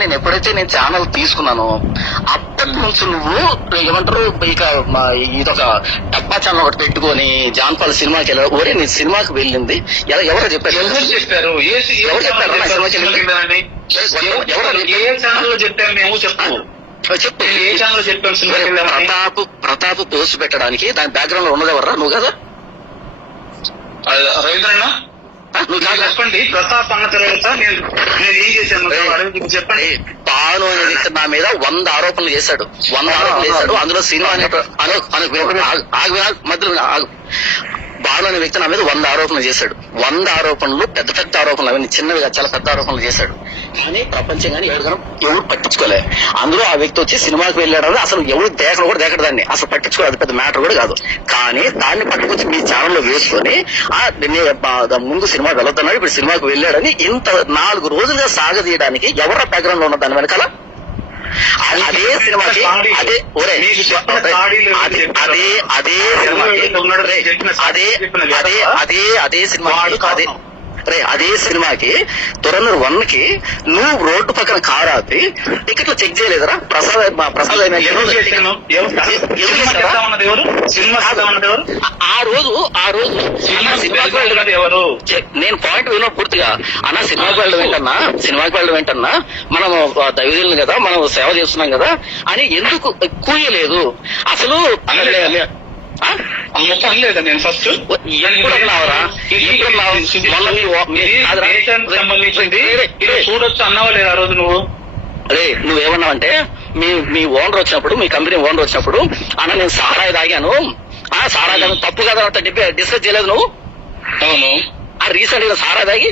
నేను ఎప్పుడైతే నేను ఛానల్ తీసుకున్నానో అప్పటి నుంచి నువ్వు ఏమంటారు ఇక ఇదొక డబ్బా ఛానల్ ఒకటి పెట్టుకొని జాన్పాల్ సినిమాకి వెళ్ళాడు. ఒరే నేను సినిమాకి వెళ్ళింది ఎవరో చెప్పారు ఎవరు చెప్పారు ఏ ఛానల్ లో చెప్పారు మేము చెప్పు చెప్పు ఏ ఛానల్ చెప్పాను సినిమాకి ప్రతాప్ పోస్ట్ పెట్టడానికి దాని బ్యాక్గ్రౌండ్ లో ఉన్నది ఎవరా నువ్వు కదా రవీంద్రన్న నువ్వు చెప్పండి. ప్రతాప్ అన్న తర్వాత నేను ఏం చేశాను చెప్పండి. పాను అనే వ్యక్తి నా మీద 100 ఆరోపణలు చేశాడు. 100 ఆరోపణలు చేశాడు. అందులో సినిమా మధ్యలో బాలు అనే వ్యక్తి నా మీద 100 ఆరోపణలు చేశాడు. 100 ఆరోపణలు పెద్ద పెద్ద ఆరోపణలు, అవన్నీ చిన్నవిగా చాలా పెద్ద ఆరోపణలు చేశాడు. కానీ ప్రపంచం కానీ ఎవరు పట్టించుకోలే. అందులో ఆ వ్యక్తి వచ్చి సినిమాకి వెళ్ళాడని అసలు ఎవరు దేకలు కూడా దేకడు, దాన్ని అసలు పట్టించుకోలేదు, పెద్ద మ్యాటర్ కూడా కాదు. కానీ దాన్ని పట్టుకొచ్చి మీ ఛానల్లో వేసుకొని ముందు సినిమాకి వెళ్తున్నాడు, ఇప్పుడు సినిమాకి వెళ్ళాడని ఇంత 4 రోజులుగా సాగదీయడానికి ఎవరు బ్యాక్గ్రౌండ్ లో ఉన్న దాని వెనకాల అదే సినిమాకి అదే సినిమాకి తురన్నూరు 1 కి నువ్వు రోడ్డు పక్కన కారు ఆపి టికెట్లు చెక్ చేయలేదరా? ప్రసాద్ ఆ రోజు నేను పాయింట్ వినో పూర్తిగా అన్న సినిమాకి వెళ్ళడం ఏంటన్నా మనం దైవజనులు కదా, మనం సేవ చేస్తున్నాం కదా అని ఎందుకు కూయలేదు అసలు? లేదా నేను ఫస్ట్ చూడొచ్చు అన్నావా లేదా ఆ రోజు నువ్వు? అదే నువ్వేమన్నావంటే మీ ఓనర్ వచ్చినప్పుడు, మీ కంపెనీ ఓనర్ వచ్చినప్పుడు అన్న నేను సారాయి తాగాను, సారాయి తప్పు కదా డిస్కస్ చేయలేదు నువ్వు? అవును. ఆ రీసెంట్ గా సారాయి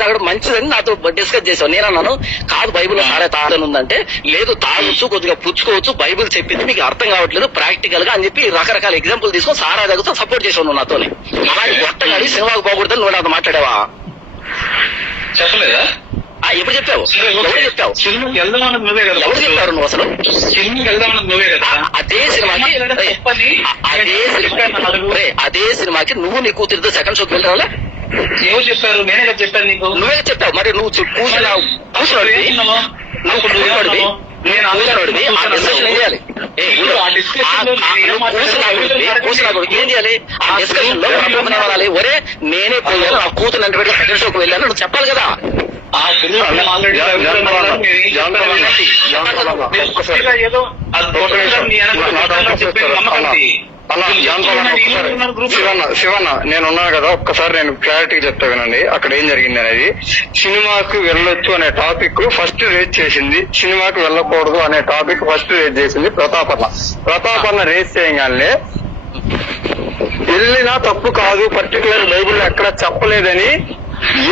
తాగడం మంచిదని నాతో డిస్కస్ చేసావు. నేనన్నాను కాదు బైబిల్లో సారాయి తాగని ఉందంటే లేదు తాగొచ్చు, కొద్దిగా పుచ్చుకోవచ్చు, బైబిల్ చెప్పింది మీకు అర్థం కావట్లేదు ప్రాక్టికల్ గా అని చెప్పి రకరకాల ఎగ్జాంపుల్ తీసుకొని సారాయి తాగుతూ సపోర్ట్ చేసావు నువ్వు నాతోని. అలాంటి కొట్టగాడి సినిమాకు పోకూడదని నువ్వు నాతో మాట్లాడావా? చెప్పలేదా? ఎప్పుడు చెప్పావు? ఎవరు చెప్పావు? సినిమాకి వెళ్దామన్నది నువ్వే కదా. ఎవరు చెప్పారు నువ్వు అసలు? సినిమాకి వెళ్దామన్నది నువ్వే కదా. అదే సినిమాకి నువ్వు నీ కూతురితో సెకండ్ షోకి వెళ్ళావా? ఎవరు చెప్పారు? నేనే కదా చెప్పాను నీకు. నువ్వే చెప్పావు. మరి నువ్వు కూర్చున్నావు ఏం చేయాలి? ఆ డిస్కషన్ లో ఒరే నేనే పోయాను ఆ కూతురు అంటే పెట్టి సెకండ్ షోకి వెళ్ళాను నువ్వు చెప్పాలి కదా. శివన్న నేనున్నాను కదా, ఒక్కసారి నేను క్లారిటీగా చెప్తా వినండి అక్కడ ఏం జరిగింది అనేది. సినిమాకి వెళ్ళొచ్చు అనే టాపిక్ ఫస్ట్ రేజ్ చేసింది, సినిమాకి వెళ్ళకూడదు అనే టాపిక్ ఫస్ట్ రేజ్ చేసింది ప్రతాపన్న రేజ్ చేయగానే వెళ్ళినా తప్పు కాదు, పర్టికులర్ బైబుల్ ఎక్కడ చెప్పలేదని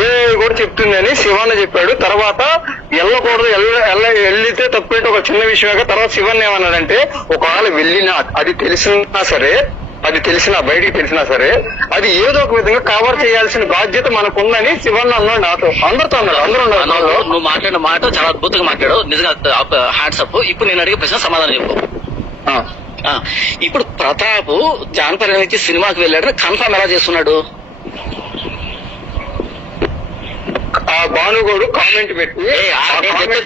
ఏ కూడా చెప్తుందని శివన్న చెప్పాడు. తర్వాత వెళ్ళకూడదు, వెళ్లితే తప్పేంటి ఒక చిన్న విషయమే. తర్వాత శివన్ ఏమన్నాడంటే ఒకవేళ వెళ్ళినా అది తెలిసినా బయటికి తెలిసినా సరే అది ఏదో ఒక విధంగా కవర్ చేయాల్సిన బాధ్యత మనకుందని శివన్ అన్నాడు నాతో, అందరితో అన్నాడు. అందరూ నువ్వు మాట్లాడిన మాట చాలా అద్భుతంగా మాట్లాడు, నిజంగా హ్యాట్సప్. ఇప్పుడు నేను అడిగే ప్రశ్న సమాధానం చెప్పు. ఇప్పుడు ప్రతాప్ జానపద నుంచి సినిమాకి వెళ్ళాడని కన్ఫర్మ్ ఎలా చేస్తున్నాడు? ఆ భానుగోడు కామెంట్ పెట్టి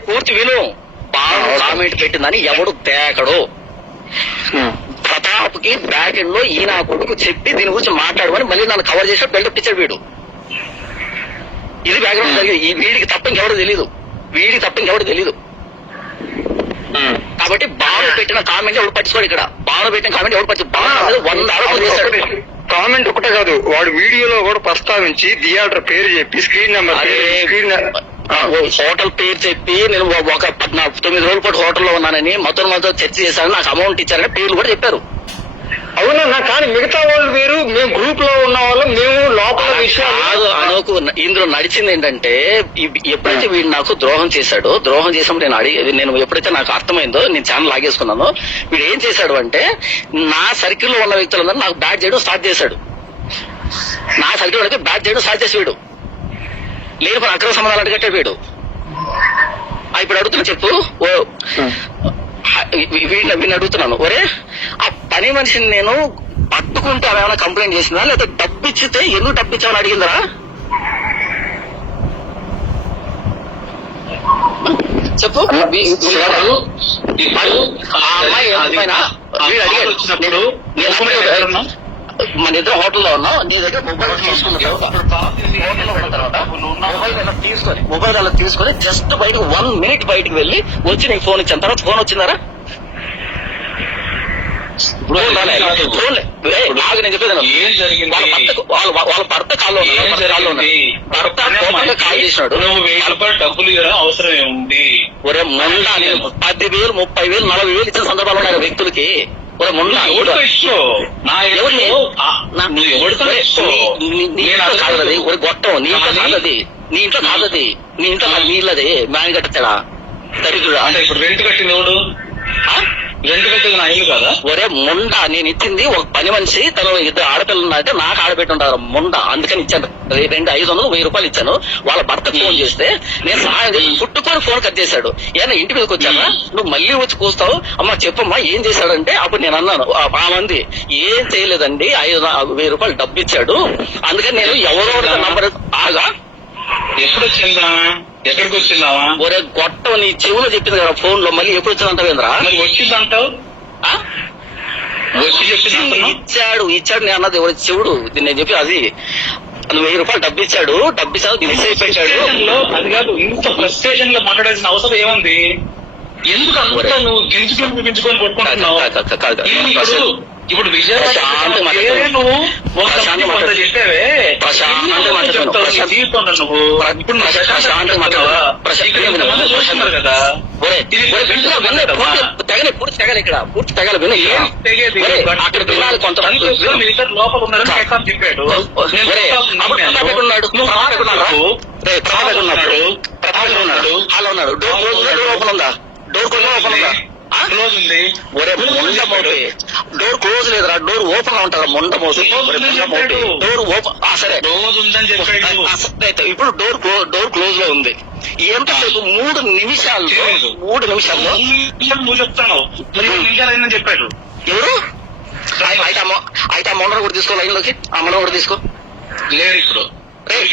పూర్తి విను. బాను కామెంట్ పెట్టిందని ఎవడు తేకడు. ప్రతాప్ కి బ్యాక్ ఎండ్ లో ఈయన కొడుకు చెప్పి దీని గురించి మాట్లాడమని మళ్ళీ నన్ను కవర్ చేసి బిల్డప్ ఇచ్చాడు వీడు. ఇది బ్యాక్గ్రౌండ్ జరిగింది. వీడికి తప్ప ఇంకెవడు తెలీదు. కాబట్టి బాను పెట్టిన కామెంట్ ఎవడు పట్టించుకోడు. ఇక్కడ బాను పెట్టిన కామెంట్ ఎవడు పట్టించుకోడు. 100 ఆరోపణలు చేశాడు. కామెంట్ ఒకటే కాదు, వాడు వీడియోలో కూడా ప్రస్తావించి థియేటర్ పేరు చెప్పి స్క్రీన్ నెంబర్ హోటల్ పేరు చెప్పి నేను ఒక 9 రోజుల పాటు హోటల్లో ఉన్నానని మొత్తం చర్చ చేశాను, నాకు అమౌంట్ ఇచ్చారని పేర్లు కూడా చెప్పారు. అవునన్నా, కానీ మిగతా వాళ్ళు వేరు, మేము గ్రూప్ లో ఉన్న వాళ్ళం, మేము లోపల విషయాలు అనుకు. ఇందులో నడిచింది ఏంటంటే ఎప్పుడైతే వీడు నాకు ద్రోహం చేసినప్పుడు నేను ఎప్పుడైతే నాకు అర్థమైందో నేను ఛానల్ లాగేసుకున్నానో వీడు ఏం చేశాడు అంటే నా సర్కిల్ లో ఉన్న వ్యక్తులందరూ నాకు బ్యాట్ చేయడం స్టార్ట్ చేశాడు. వీడు లేని అక్రమ సంబంధాలు అడ్డుకట్టాడు వీడు. ఇప్పుడు అడుగుతున్నా చెప్పు, వీడిని అడుగుతున్నాను, ఒరే ఆ పని మనిషిని నేను పట్టుకుంటే ఆమె ఏమైనా కంప్లైంట్ చేసిందా, లేకపోతే డబ్బు ఇచ్చితే ఎందుకు డబ్బు ఇచ్చామని అడిగిందరా? చెప్పు ఇప్పుడు ఆ అమ్మాయి పైన వీడు అడిగాడు వచ్చినప్పుడు మన ఇద్దరు హోటల్లో ఉన్నాం, నీ దగ్గర మొబైల్ తీసుకున్న తర్వాత మొబైల్ అలా తీసుకొని జస్ట్ బయటకు 1 minute బయటకు వెళ్ళి వచ్చి నీకు ఫోన్ ఇచ్చాను. తర్వాత ఫోన్ వచ్చిందారా? నాకు నేను చెప్పేది ఏం జరిగింది? వాళ్ళ భర్త కాల్లో భర్త కాల్ చేసినాడు. నువ్వు 1000 రూపాయలు డబ్బులు ఇవ్వడం అవసరం ఏముంది? ఒరే మొండ 10,000, 30,000, 40,000 ఇచ్చిన సందర్భాలు ఉన్నాయి వ్యక్తులకి. ఒరే మొండ ఎవరితో ఇష్టం? నా ఎవరిని నువ్వు ఎవరితో ఇష్టం? నీ ఇంట్లో కాదది, ఒరే గొట్టం నీ ఇంట్లో కాదది, నీ ఇంట్లో కాదది, నీ ఇంట్లో నీళ్ళది మ్యాన్ కట్టా దరిద్రుడా. అంటే ఇప్పుడు రెంట్ కట్టింది ఎవడు? రెంట్ కట్టింది నా ఇల్లు కదా? ఒరే ముండ, నేను ఇచ్చింది ఒక పని మనిషి, తను 2 ఆడపిల్లలు ఉన్నారంటే నాకు ఆడబెట్టి ఉంటారు ముండ, అందుకని ఇచ్చాను. 500, 1000 రూపాయలు ఇచ్చాను. వాళ్ళ భర్తకు ఫోన్ చేస్తే నేను సహాయం చేసి పుట్టుకొని ఫోన్ కట్ చేశాడు. ఏమన్నా ఇంటి మీదకి వచ్చానా, నువ్వు మళ్ళీ వచ్చి కూస్తావు, అమ్మా చెప్పమ్మా ఏం చేశాడంటే అప్పుడు నేను అన్నాను, ఆ మంది ఏం చేయలేదండి, 1000 రూపాయలు డబ్బు ఇచ్చాడు, అందుకని నేను ఎవరో నంబర్ ఆగా. ఎప్పుడు వచ్చిందా? ఎక్కడికి వచ్చిందావా? ఒరే గొట్టం, నీ చెవులో చెప్పింది కదా ఫోన్ లో, మళ్ళీ ఎప్పుడు వచ్చిందంటావేంద్రా? మరి వచ్చిందంటావు? వచ్చి చెప్పింది ఇచ్చాడు నేను అన్నది ఎవరు చెవుడు, నేను చెప్పి అది 1000 రూపాయలు డబ్బు ఇచ్చాడు మిస్ అయిపోయాడు. అది కాదు, ఇంత ఫ్రస్ట్రేషన్ లో మాట్లాడాల్సిన అవసరం ఏముంది? ఎందుకు అంతా నువ్వు గింజుకొని కొట్టుకుంటున్నావు? ఇప్పుడు విజయవాడ నువ్వు చెప్పావే జీవితంలో నువ్వు ఇప్పుడు కదా పూర్తి తెగలు ఇక్కడ పూర్తి తెగలు విను. అక్కడ వినాలి కొంత లోపల ఉన్నారని చెప్పాడు. అలా ఉన్నాడు. డోర్ ఓపెన్ ఉందా? డోర్ ఓపెన్ ఉందా? క్లోజ్ ఉంది. ఒరే ముండ మోపి, డోర్ క్లోజ్ లేదురా, డోర్ ఓపెన్ గా ఉంటారా ముండ మోసి. డోర్ ఓపెన్ సరే క్లోజ్ ఉందని చెప్పాడు. ఇప్పుడు డోర్ క్లోజ్ లో ఉంది. ఎంతసేపు 3 నిమిషాల్లో నువ్వు చెప్తాను 3 నిమిషాలు అయిందని చెప్పాడు. ఎవరు? అయితే ఆ మొండను కూడా తీసుకో లైన్ లోకి, ఆ మొండ కూడా తీసుకో. లేదు ఇప్పుడు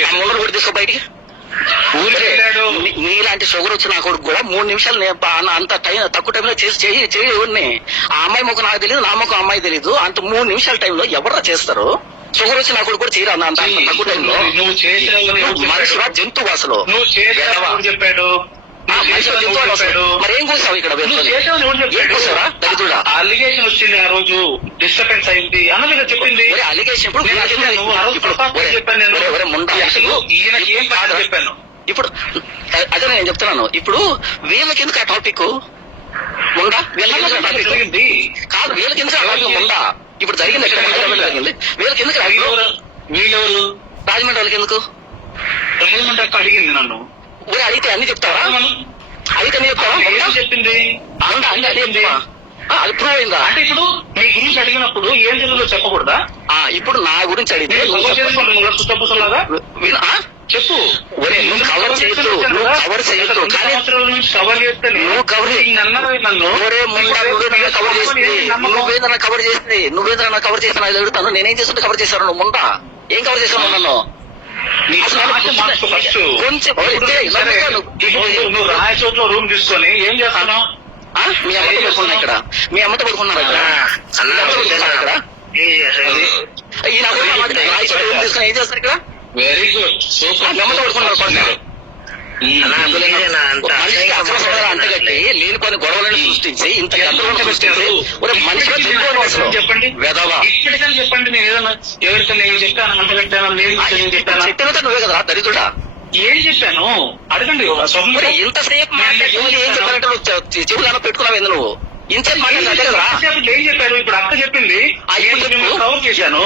ఆ మొండను కూడా తీసుకో బయటికి. నీలాంటి షుగర్ వచ్చిన నా కొడుకు కూడా 3 నిమిషాలు అంత తక్కువ టైంలో చేయి ఎవరిని? ఆ అమ్మాయి ముఖం నాకు తెలియదు, నా ముఖం అమ్మాయి తెలీదు. అంత 3 నిమిషాల టైంలో ఎవరు చేస్తారు? షుగర్ వచ్చి నా కొడుకు కూడా చేయరా అంత తక్కువ టైంలో? నువ్వు మనిషిగా జంతువు అసలు. నువ్వు చెప్పాడు మరి ఏం కూర్చావు ఇక్కడ? కూర్చోరా దరిద్రుడా? అలిగేషన్ వచ్చింది ఆ రోజు, డిస్టర్బెన్స్ అయింది అన్నదిగా చెప్పింది. అలిగేషన్ చెప్పాను. ఇప్పుడు అదే నేను చెప్తున్నాను. ఇప్పుడు వీళ్ళకి ఎందుకు ఆ టాపిక్ ఉందా? జరిగింది కాదు, వీళ్ళకి ఎందుకు అలాగే ఉందా? ఇప్పుడు జరిగింది ఎక్కడ? హైదరాబాద్ జరిగింది. వీళ్ళకి ఎందుకు? వీళ్ళెవరు? రాజమండ్రి వాళ్ళకి ఎందుకు? రాజమండ్రి అక్క అడిగింది నన్ను. ఊరే అడిగితే అన్ని చెప్తావా? అయితే నీ చెప్పింది అది ప్రూవ్ అయిందా? అంటే ఇప్పుడు మీ గురించి అడిగినప్పుడు ఏం జరిగిందో చెప్పకూడదా? ఇప్పుడు నా గురించి అడిగితే చెప్పు. నువ్వు కవర్ చేయొద్దు, నువ్వు కవర్ చేయొద్దు. కవర్ చేస్తే నువ్వు కవర్ నువ్వేదన్నా కవర్ చేసింది, నువ్వేదన్నా కవర్ చేసిన అడుగుతాను. నేనేం చేస్తుంటే కవర్ చేశాను? నువ్వు ముందా ఏం కవర్ చేశాను నన్ను? నువ్వు రాయచోట్లో రూమ్ తీసుకొని ఏం చేస్తాను? మీ అమ్మతో పడుకున్నా ఇక్కడ, మీ అమ్మతో పడుకున్నారు ఇక్కడ, ఇక్కడ రాయచోట రూమ్ తీసుకొని ఏం చేస్తారు ఇక్కడ? Very good, super. మీ అమ్మతో పడుకున్నారు. అంతగట్టి లేని కొన్ని గొడవలను సృష్టించి ఇంత గంటలను సృష్టించి మనిషిగా చెప్పండి ఇప్పటికని చెప్పండి. నేను ఏదన్నా ఎవరికైనా నేను చెప్పాను అంతగట్టాను, నేను చెప్పాను. చెప్పిన నువ్వే కదా దరిద్రుడా. ఏం చెప్పాను అడగండి. ఇంతసేపు ఏం చెప్పాలంటే చెవులు పెట్టుకున్నావు నువ్వు? ఇంతసేపు ఏం చెప్పారు? ఇప్పుడు అక్క చెప్పింది కవర్ చేశాను.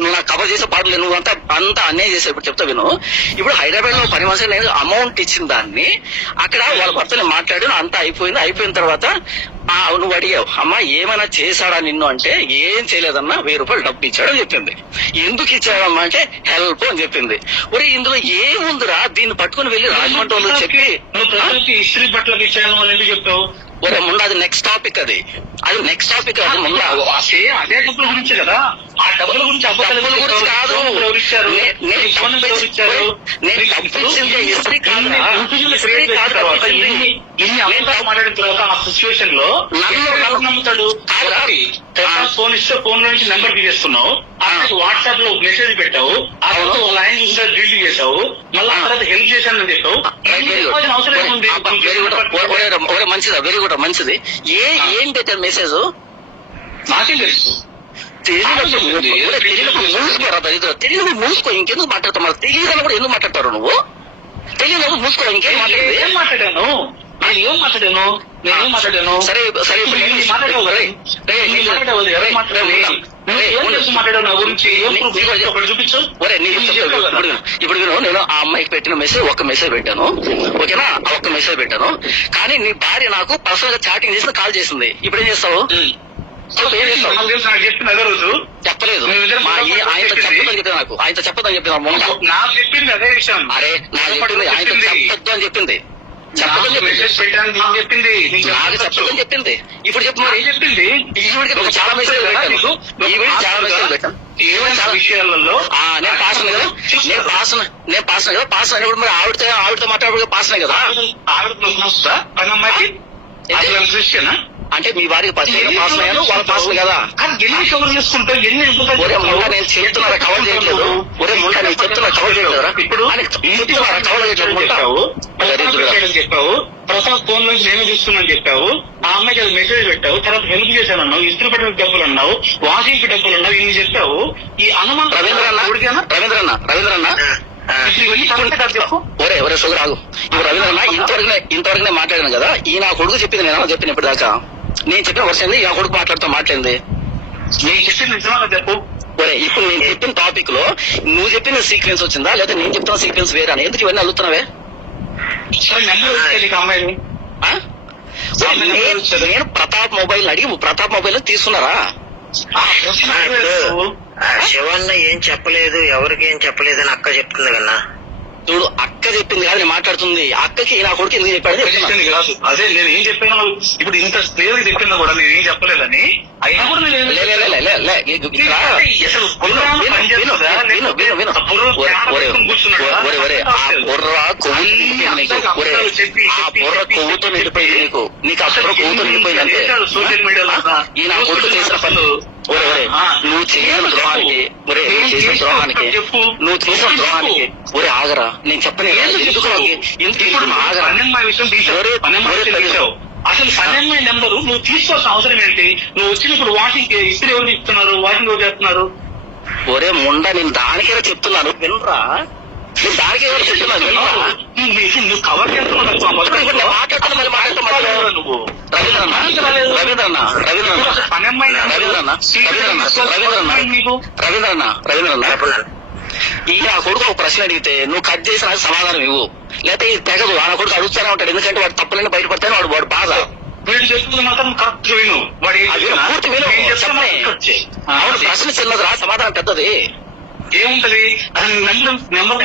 నువ్వు నాకు కవర్ చేసే పాటలు నువ్వు అంతా అన్యాయం చేసావు. ఇప్పుడు చెప్తా విను. ఇప్పుడు హైదరాబాద్ లో 10 మంది నేను అమౌంట్ ఇచ్చిన దాన్ని అక్కడ వాళ్ళ భర్తని మాట్లాడి అంతా అయిపోయింది. అయిపోయిన తర్వాత నువ్వు అడిగావు, అమ్మా ఏమైనా చేశాడా నిన్ను అంటే ఏం చేయలేదన్నా, 1000 రూపాయలు డబ్బు ఇచ్చాడు అని చెప్పింది. ఎందుకు ఇచ్చాడమ్మా అంటే హెల్ప్ అని చెప్పింది. ఒరే ఇందులో ఏముందిరా? దీన్ని పట్టుకుని వెళ్ళి రాజమండ్రి వాళ్ళు చెప్పి ఇస్త్రీ బట్టలకు ఇచ్చాను అని ఎందుకు చెప్తావు? ఒరే ముందు అది నెక్స్ట్ టాపిక్, అది నెక్స్ట్ టాపిక్. అది ముందు అదే డబ్బుల గురించి కదా. ఆ డబ్బుల గురించి అబద్ధాలు డబ్బుల గురించి కాదు. ఎవరు ఇచ్చారు? నేను ఫోన్ నెంబర్ ఎవరు ఇచ్చారు? నేను తప్పించింది హిస్టరీ కాదురా. హిస్టరీ కాదు తర్వాత ఇన్ని అబద్ధాలు మాట్లాడిన తర్వాత ఆ సిచ్యువేషన్ లో ఎవరు నమ్ముతాడు? ఫోన్ ఇస్తే ఫోన్ నుంచి నెంబర్ తీసేస్తున్నావు, అతనికి వాట్సాప్ లో మెసేజ్ పెట్టావు, ఆ తర్వాత వాళ్ళ ఆయన చూస్తే డిలీట్ చేసావు, మళ్ళీ ఆ తర్వాత హెల్ప్ చేశానని చెప్పావు. అవసరం ఏముంది? మంచిదా? వెరీ గుడ్, మంచిది. ఏంటి మెసేజ్? నాకేం తెలుసు. తెలియదు మూసుకో, ఇంకెందుకు మాట్లాడతావు? మరి తెలియదని కూడా ఎందుకు మాట్లాడతారు నువ్వు? తెలియదు మూసుకో, ఇంకేం మాట్లాడేది? ఏం మాట్లాడాను? నేనేం మాట్లాడాను? సరే సరే, ఇప్పుడు ఏం మాట్లాడావు నా గురించి? చూపించు. ఒరే ఇప్పుడు నేను ఆ అమ్మాయికి పెట్టిన మెసేజ్ ఒక్క మెసేజ్ పెట్టాను, ఓకేనా? ఆ ఒక్క మెసేజ్ పెట్టాను. కానీ నీ భార్య నాకు పర్సనల్ గా చాటింగ్ చేసి కాల్ చేసింది. ఇప్పుడు ఏం చేస్తావు? ఏం చేస్తావు? నాకు చెప్పింది అదే రోజు చెప్పలేదు. ఆయనతో చెప్పదని చెప్పిన, నాకు ఆయనతో చెప్పదని చెప్పిన. నాకు చెప్పింది అదే విషయం. అరే నాకు చెప్పింది, ఆయనతో చెప్పొద్దు అని చెప్పింది. మెసేజ్ పెట్టాను నేను చెప్పింది, నాకు చెప్పదని చెప్పింది. ఇప్పుడు చెప్పు మరి. చెప్పింది ఈవిడికి చాలా మెసేజ్ పెట్టాను, ఈవిడికి చాలా మెసేజ్ పెట్టాను. ఏమైనా విషయాలలో నేను పాసన కదా, నేను పాసన కదా. పాసన అయినప్పుడు మరి ఆవిడతో మాట్లాడదు పాసనే కదా. ఆవిడ అమ్మాయికి క్రిస్టియన్ అంటే మీ వారికి పాసన పాసనయ్యాను, వాళ్ళ పాసన కదా. ఎన్ని కవర్ చేసుకుంటావు? ఎన్ని నేను చెప్తున్నా కవర్ చేయట్లేదు. ఒరే ముండ నేను చెప్తున్నా కవర్ చేయలేదురా. ఇప్పుడు కవర్ చేయట్లేదు. చెప్పావు, ప్రసాద్ ఫోన్ నుంచి నేను చూస్తున్నాను చెప్పావు, ఆ అమ్మాయికి అది మెసేజ్ పెట్టావు, తర్వాత హెల్ప్ చేశాను అన్నావు, ఇస్త్రీ పెట్టడానికి డబ్బులు అన్నావు, వాషింగ్ కి డబ్బులు అన్నావు, ఇన్ని చెప్పావు. ఈ అనుమానం రవీంద్రన్న ఒరే షుగర్ ఆగు. ఇప్పుడు రవీంద్రన్న ఇంతవరకు నేను మాట్లాడాను కదా. ఈ నా కొడుకు చెప్పింది నేను చెప్పిన ఇప్పుడు దాకా. నేను చెప్పిన వర్షం ఈ నా కొడుకు మాట్లాడింది. నేను చెప్పింది నిజమా చెప్పు. ఒరే ఇప్పుడు నేను చెప్పిన టాపిక్ లో నువ్వు చెప్పిన సీక్వెన్స్ వచ్చిందా లేదా నేను చెప్తున్న సీక్వెన్స్ వేరే అని? ఎందుకు ఇవన్నీ అడుగుతున్నావే? అమ్మాయిని నేను ప్రతాప్ మొబైల్ అడిగి ప్రతాప్ మొబైల్ తీసుకున్నారా? శివన్న ఏం చెప్పలేదు, ఎవరికి ఏం చెప్పలేదు అని అక్క చెప్తుంది కన్నా. చూడు, అక్క చెప్పింది కాదు నేను మాట్లాడుతుంది. అక్కకి నా కొడుకు ఎందుకు చెప్పాడు కాదు. అదే నేను ఏం చెప్పాను ఇప్పుడు, ఇంత క్లియర్ చెప్పిందా కూడా నేను ఏం చెప్పలేదని. అయినా కూడా కొవ్వుతో నిండిపోయింది నీకు. నీకు అప్పుడు కొవ్వుతో నిండిపోయింది అంటే సోషల్ మీడియాలో ఈ నా కొడుకు చేసిన పనులు. నువ్వు చేసిన ద్రోహానికి నువ్వు చేసిన ద్రోహానికి ఒరే ఆగరా. నేను చెప్పని అసలు పన్నెండు నెంబరు నువ్వు తీసుకోవాల్సిన అవసరం ఏంటి? నువ్వు వచ్చినప్పుడు వాషింగ్ ఇస్త్రీ ఎవరు ఇస్తున్నారు, వాషింగ్ ఎవరు చేస్తున్నారు? ఒరే ముండ నేను దానికే చెప్తున్నాను వినరా. నేను దానికే చెప్తున్నాను నువ్వు కవర్ చేస్తున్నావు. నువ్వు రవీంద్రన్న ఈ నా కొడుకు ఒక ప్రశ్న అడిగితే నువ్వు కట్ చేసి నాకు సమాధానం ఇవ్వు, లేకపోతే ఇది తెగదు. ఆ కొడుకు అడుగుతానే ఉంటాడు, ఎందుకంటే వాడు తప్పులన్నీ బయటపడతానే వాడు బాధ. వీడు చెప్తుంది మాత్రం కరెక్ట్ విను. పూర్తి విను. అవును, ప్రశ్న చిన్నదిరా, సమాధానం పెద్దది. ఏముంటది? నెంబర్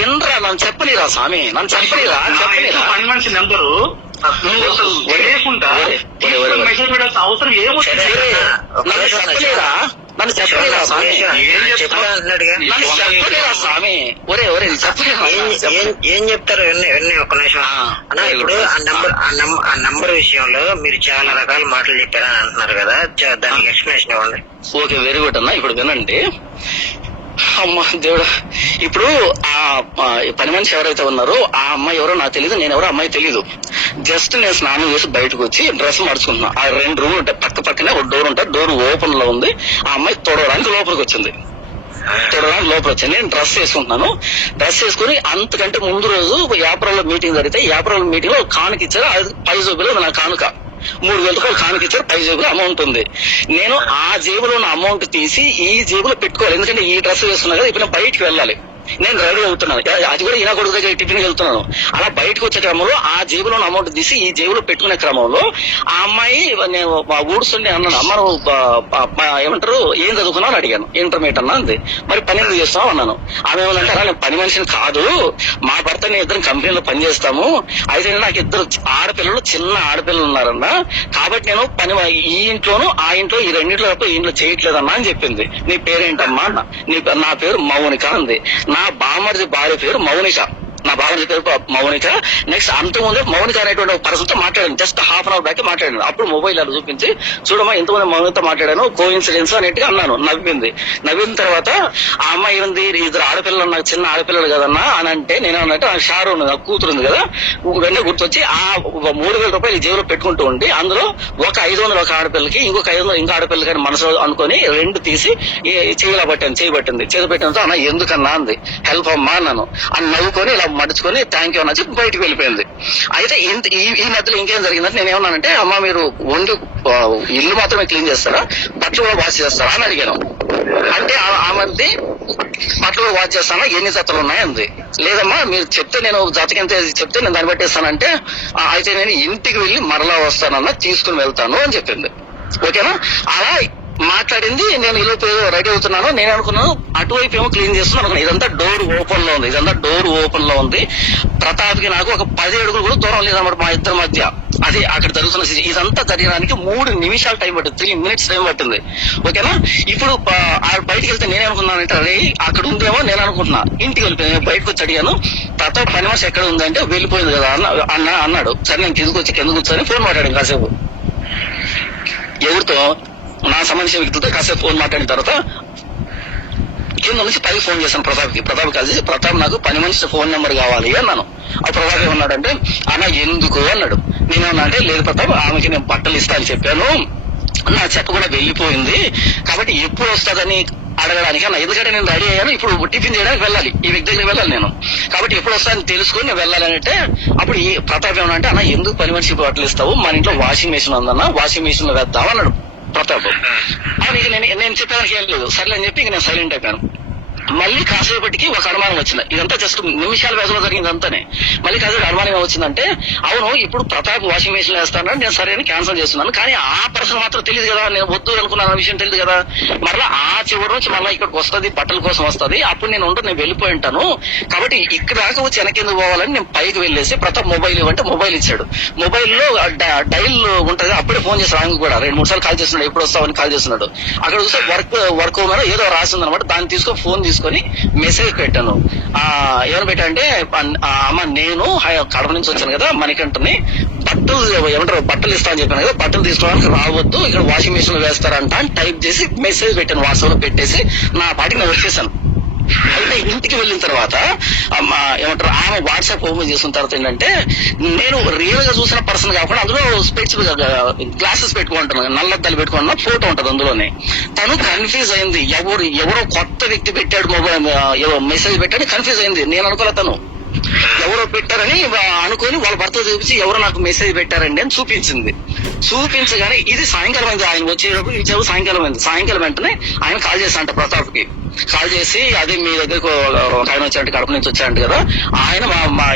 వినరా, నన్ను చెప్పనిరా స్వామి, నన్ను చెప్పనిరా. పని మనిషి నెంబరు లేకుండా మెసేజ్ పెట్టాల్సిన అవసరం ఏమొచ్చింది? నన్ను చెప్పలేరా స్వామి, స్వామి. ఒరే ఏం చెప్తారు? ఇవన్నీ ఒక్క నిమిషం అన్నా. ఇప్పుడు ఆ నంబర్ విషయంలో మీరు చాలా రకాల మాటలు చెప్పారని అంటున్నారు కదా, దానికి ఎక్స్ప్లెనేషన్ ఇవ్వండి. ఓకే, వెరీ గుడ్ అన్న. ఇప్పుడు వినండి. అమ్మ దేవుడు, ఇప్పుడు ఆ పని మనిషి ఎవరైతే ఉన్నారో ఆ అమ్మాయి ఎవరో నాకు తెలియదు, నేను ఎవరో అమ్మాయి తెలియదు. జస్ట్ నేను స్నానం చేసి బయటకు వచ్చి డ్రెస్ మార్చుకుంటున్నా. ఆ 2 రూమ్లు ఉంటాయి, పక్కనే ఒక డోర్ ఉంటుంది, డోర్ ఓపెన్ లో ఉంది. ఆ అమ్మాయి తొడవడానికి లోపలికి వచ్చింది. నేను డ్రెస్ వేసుకుంటున్నాను. డ్రెస్ వేసుకుని అంతకంటే ముందు రోజు యాప్రాల్లో మీటింగ్ జరిగితే యాప్రాల్ మీటింగ్ లో కానుక ఇచ్చారు. అది 10 రూపాయలు నా కానుక. 3,000 రూపాయలు కానుక ఇచ్చారు. 10 జేబులో అమౌంట్ ఉంది. నేను ఆ జేబులో ఉన్న అమౌంట్ తీసి ఈ జేబులో పెట్టుకోవాలి, ఎందుకంటే ఈ డ్రెస్ వేసుకున్నా కదా. ఇప్పుడు బయటికి వెళ్ళాలి. నేను రెడీ అవుతున్నాను, అది కూడా ఈయన కొడుకు దగ్గర టిఫిన్ వెళ్తున్నాను. అలా బయటకు వచ్చే క్రమంలో ఆ జేబులో అమౌంట్ తీసి ఈ జేబులో పెట్టుకునే క్రమంలో ఆ అమ్మాయి నేను ఊడుస్తుండే అన్నాను, అమ్మ నువ్వు ఏమంటారు ఏం చదువుకున్నావు అని అడిగాను. ఇంటర్మీడియట్ అన్నా అంది. మరి పని ఎందుకు చేస్తావు అన్నాను. ఆమె ఏమంటే అలా నేను పని మనిషిని కాదు, మా భర్త నేను ఇద్దరు కంపెనీలో పని చేస్తాము, అయితే నాకు ఇద్దరు ఆడపిల్లలు, చిన్న ఆడపిల్లలు ఉన్నారన్నా, కాబట్టి నేను పని ఈ ఇంట్లోను ఆ ఇంట్లో ఈ రెండింటిలో తప్ప ఈ ఇంట్లో చేయట్లేదన్నా అని చెప్పింది. నీ పేరేంటమ్మా అన్న. నా పేరు మౌనిక అంది. నా బామ్మర్ది భార్య పేరు మౌనిక, నా బామ్మర్ది పేరు మౌనిక. నెక్స్ట్ అంతకుముందే మౌనిక అనేటువంటి ఒక పర్సన్ తో మాట్లాడాను, just half an hour back మాట్లాడాను. అప్పుడు మొబైల్ అలా చూపించి చూడమ్మా ఇంతకుముందు మౌనికతో మాట్లాడాను, కో ఇన్సిడెన్స్ అన్నట్టుగా అన్నాను. నవ్వింది. నవ్విన తర్వాత ఆ అమ్మాయి ఏంది, ఇద్దరు ఆడపిల్లలు, నాకు చిన్న ఆడపిల్లలు కదన్నా అని అంటే నేను అన్నట్టు ఆ షారు ఉంది, నాకు కూతురు ఉంది కదా, వెంటనే గుర్తొచ్చి ఆ 3,000 రూపాయలు జేబులో పెట్టుకుంటూ ఉండి అందులో ఒక 500 ఒక ఆడపిల్లకి, ఇంకొక 500 ఇంకో ఆడపిల్లకి అని మనసు అనుకుని 2 తీసి చేయలా పట్టాను, చేయబట్టింది. చేతి పెట్టడంతో అన్న ఎందుకన్నా అంది. హెల్ప్ అమ్మా అన్నాను. అని నవ్వుకొని ఇలా మడుచుకొని థ్యాంక్ యూ అన్న చెప్పి బయటకు వెళ్ళిపోయింది. అయితే ఈ మధ్యలో ఇంకేం జరిగిందంటే నేను ఏమన్నానంటే, అమ్మ మీరు ఓన్లీ ఇల్లు మాత్రమే క్లీన్ చేస్తారా, బట్టలు కూడా వాష్ చేస్తారా అని అడిగాను. అంటే ఆమెది బట్టలు కూడా వాష్ చేస్తానా, ఎన్ని జతలు ఉన్నాయంది. లేదమ్మా మీరు చెప్తే నేను జతకి ఎంత చెప్తే నేను దాన్ని పట్టేస్తానంటే, అయితే నేను ఇంటికి వెళ్ళి మరలా వస్తానన్నా, తీసుకుని వెళ్తాను అని చెప్పింది. ఓకేనా? అలా మాట్లాడింది. నేను ఇలా రెడీ అవుతున్నాను. నేను అనుకున్నాను అటువైపు ఏమో క్లీన్ చేస్తున్నాను అనుకున్నాను. ఇదంతా డోర్ ఓపెన్ లో ఉంది. ప్రతాప్ కి నాకు ఒక 10 అడుగులు కూడా దూరం లేదన్నమాట మా ఇద్దరి మధ్య. అది అక్కడ జరుగుతున్న ఇదంతా జరగడానికి 3 నిమిషాలు టైం పట్టింది, 3 minutes టైం పట్టింది. ఓకేనా? ఇప్పుడు బయటికి వెళ్తే నేనేమనుకున్నానంటే అరే అక్కడ ఉందేమో నేను అనుకుంటున్నా. ఇంటికి వెళ్ళిపోయాను. బయటకు వచ్చి అడిగాను, ప్రతాప్ పని మనిషి ఎక్కడ ఉందంటే వెళ్ళిపోయింది కదా అన్నాడు. సరే నేను కిందకు వచ్చి ఫోన్ మాట్లాడాను కాసేపు. ఎవరితో? నా సంబంధించిన వ్యక్తులతో కాసేపు ఫోన్ మాట్లాడిన తర్వాత కింద నుంచి పైకి ఫోన్ చేశాను ప్రతాప్ కాల్ చేసి, ప్రతాప్ నాకు పని మనిషి ఫోన్ నెంబర్ కావాలి అన్నాను. ఆ ప్రతాప్ ఏమన్నాడంటే అన్న ఎందుకు అన్నాడు. నేనేమన్నా అంటే లేదు ప్రతాప్, ఆమెకి నేను బట్టలు ఇస్తా అని చెప్పాను, నా చెప్ప కూడా వెళ్ళిపోయింది, కాబట్టి ఎప్పుడు వస్తుందని అడగడానికి అన్న. ఎందుకంటే నేను రెడీ అయ్యాను, ఇప్పుడు టిఫిన్ చేయడానికి వెళ్ళాలి, ఈ వ్యక్తి దగ్గరికి వెళ్ళాలి నేను, కాబట్టి ఎప్పుడు వస్తానని తెలుసుకుని నేను వెళ్ళాలి అంటే, అప్పుడు ఈ ప్రతాప్ ఏమన్నా అంటే అన్న ఎందుకు పని మనిషి బట్టలు ఇస్తావు, మన ఇంట్లో వాషింగ్ మెషిన్ ఉందన్న, వాషింగ్ మెషిన్ లో వేద్దాం అన్నాడు ప్రతాప్. అది నేను చెప్పడానికి ఏం లేదు, సర్లే అని చెప్పి ఇంక నేను సైలెంట్ అయిపోయాను. మళ్ళీ కాసేపటికి ఒక అనుమానం వచ్చింది. ఇదంతా జస్ట్ నిమిషాల వ్యవధిలో జరిగింది అంతానే. మళ్ళీ కాసేపు అనుమానం వచ్చిందంటే, అవును ఇప్పుడు ప్రతాప్ వాషింగ్ మెషిన్ వేస్తానని నేను సరే అని క్యాన్సిల్ చేస్తున్నాను, కానీ ఆ పర్సన్ మాత్రం తెలియదు కదా, నేను వద్దు అనుకున్న విషయం తెలియదు కదా. మరలా ఆ చివరి నుంచి మళ్ళీ ఇక్కడికి వస్తుంది, బట్టల కోసం వస్తుంది, అప్పుడు నేను నేను వెళ్ళిపోయి ఉంటాను, కాబట్టి ఇక్కడ దాకా వచ్చి వెనకెందుకు పోవాలని నేను పైకి వెళ్ళేసి ప్రతాప్ మొబైల్ ఇవ్వంటే మొబైల్ ఇచ్చాడు. మొబైల్లో డైల్ ఉంటది, అప్పుడే ఫోన్ చేశాడు. ఆయన కూడా 2-3 సార్లు కాల్ చేస్తున్నాడు, ఎప్పుడు వస్తావని కాల్ చేస్తున్నాడు. అక్కడ చూస్తే వర్క్ మీద ఏదో రాసింది అనమాట. దాన్ని ఫోన్ తీసుకొని మెసేజ్ పెట్టాను. ఏమని పెట్టా అంటే, అమ్మ నేను కడప నుంచి వచ్చాను కదా మణికంఠని, బట్టలు ఇస్తా అని చెప్పాను కదా, బట్టలు తీసుకోవడానికి రావద్దు, ఇక్కడ వాషింగ్ మెషిన్ లో వేస్తారంట అని టైప్ చేసి మెసేజ్ పెట్టాను. వాట్సాప్ లో పెట్టేసి నా పాటికి నేను వచ్చేసాను. అయితే ఇంటికి వెళ్ళిన తర్వాత ఆమె వాట్సాప్ ఓపెన్ చేసిన తర్వాత ఏంటంటే, నేను రియల్ గా చూసిన పర్సన్ కాకుండా అందులో స్పెక్స్ గ్లాసెస్ పెట్టుకుంటున్నాను, నల్లద్దాలు పెట్టుకున్న ఫోటో ఉంటది అందులోనే. తను కన్ఫ్యూజ్ అయింది, ఎవరో కొత్త వ్యక్తి పెట్టాడు మొబైల్ మెసేజ్ పెట్టాడు, కన్ఫ్యూజ్ అయింది. నేను అనుకోలే, తను ఎవరో పెట్టారని అనుకుని వాళ్ళ భర్త చూపించి ఎవరో నాకు మెసేజ్ పెట్టారండి అని చూపించగానే ఇది సాయంకాలం అయింది. ఆయన వచ్చేటప్పుడు ఇచ్చేప్పుడు సాయంకాలం అయింది. సాయంకాలం వెంటనే ఆయన కాల్ చేశారంట ప్రతాప్ కి. కాల్ చేసి అదే మీ దగ్గరకు ఒక ఆయన వచ్చారంటే, కడప నుంచి వచ్చారంట కదా, ఆయన మా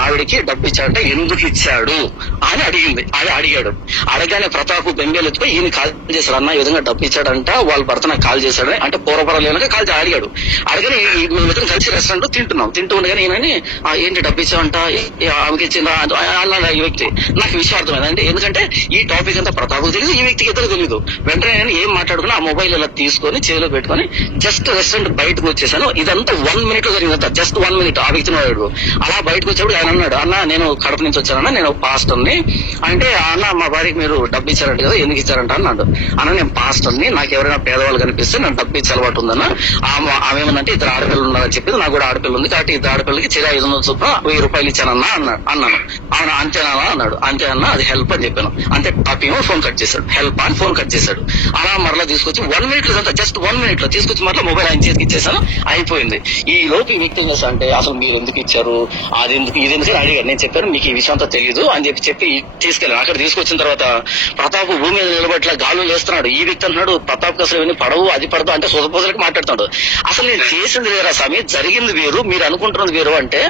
ఆవిడికి డబ్బు ఇచ్చాడంటే ఎందుకు ఇచ్చాడు అని అడిగాడు. అడగానే ప్రతాప్ బెంబేలు ఎత్తుపోయి ఈయన కాల్ చేశాడు, అన్న ఈ విధంగా డబ్బు ఇచ్చాడంట, వాళ్ళ భర్త నాకు కాల్ చేశాడని. అంటే పూర్వపరాలు కాల్ అడిగాడు. అడగని మేము కలిసి రెస్టారెంట్ తింటూ ఉండగానే ఈయనని ఏంటి డబ్బు ఇచ్చావంట, ఆమెకి ఇచ్చిందా అన్నాడు ఈ వ్యక్తి. నాకు విషయం అర్థమైంది. అంటే ఎందుకంటే ఈ టాపిక్ అంతా ప్రతాప్ తెలియదు, ఈ వ్యక్తికి ఇద్దరు తెలియదు. వెంటనే నేను ఏం మాట్లాడుకున్నా ఆ మొబైల్ ఇలా తీసుకొని చేతిలో పెట్టుకొని జస్ట్ రెస్టారెంట్ బయటకు వచ్చేసాను. ఇదంతా 1 minute లో జరిగిందంట, జస్ట్ 1 minute. ఆ వ్యక్తిని వాడు అలా బయటకు వచ్చేప్పుడు ఆయన అన్నాడు, అన్న నేను కడప నుంచి వచ్చానన్నా, నేను పాస్టర్ని అంటే, అన్న మా భార్యకి మీరు డబ్బు ఇచ్చారంట కదా, ఎందుకు ఇచ్చారంట అన్నాడు. అన్న నేను పాస్టర్ని, నాకు ఎవరైనా పేదవాళ్ళు కనిపిస్తే నేను డబ్బు ఇచ్చే అలవాటు ఉందన్న. ఆమె ఏమన్నంటే 2 ఆడపిల్లలు ఉన్నారని చెప్పింది, నాకు కూడా ఆడపిల్ల ఉంది, కాబట్టి 2 ఆడపిల్లలకి చిరా 500 చొప్పున 1000 రూపాయలు ఇచ్చానన్నా అన్నాను. అవునా అంతేనా అన్నాడు. అంతే అన్న, అది హెల్ప్ అని చెప్పాను. అంతే టాపేమో ఫోన్ కట్ చేశాడు, హెల్ప్ అని ఫోన్ కట్ చేశాడు. అలా మరలా తీసుకొచ్చి 1 minute లో జస్ట్ 1 minute లో తీసుకొచ్చి మరలా మొబైల్ ఆయన చేతికి ఇచ్చేసాను, అయిపోయింది. ఈ లోపు ఈ వ్యక్తి ఏం చేస్తా అంటే, అసలు మీరు ఎందుకు ఇచ్చారు, ఇది ఎందుకు తీసుకొని అడిగాడు. నేను చెప్పాను మీకు ఈ విషయం అంతా తెలియదు అని చెప్పి తీసుకెళ్ళాను. అక్కడ తీసుకొచ్చిన తర్వాత ప్రతాప్ భూమి మీద నిలబట్ల గాలు లేస్తున్నాడు. ఈ వ్యక్తి అంటున్నాడు ప్రతాప్ అసలు ఇవన్నీ పడవు, అది పడదు అంటే సొదపోసలకి మాట్లాడుతున్నాడు. అసలు నేను చేసింది వేరా స్వామి, జరిగింది వేరు, మీరు అనుకుంటున్నది వేరు. అంటే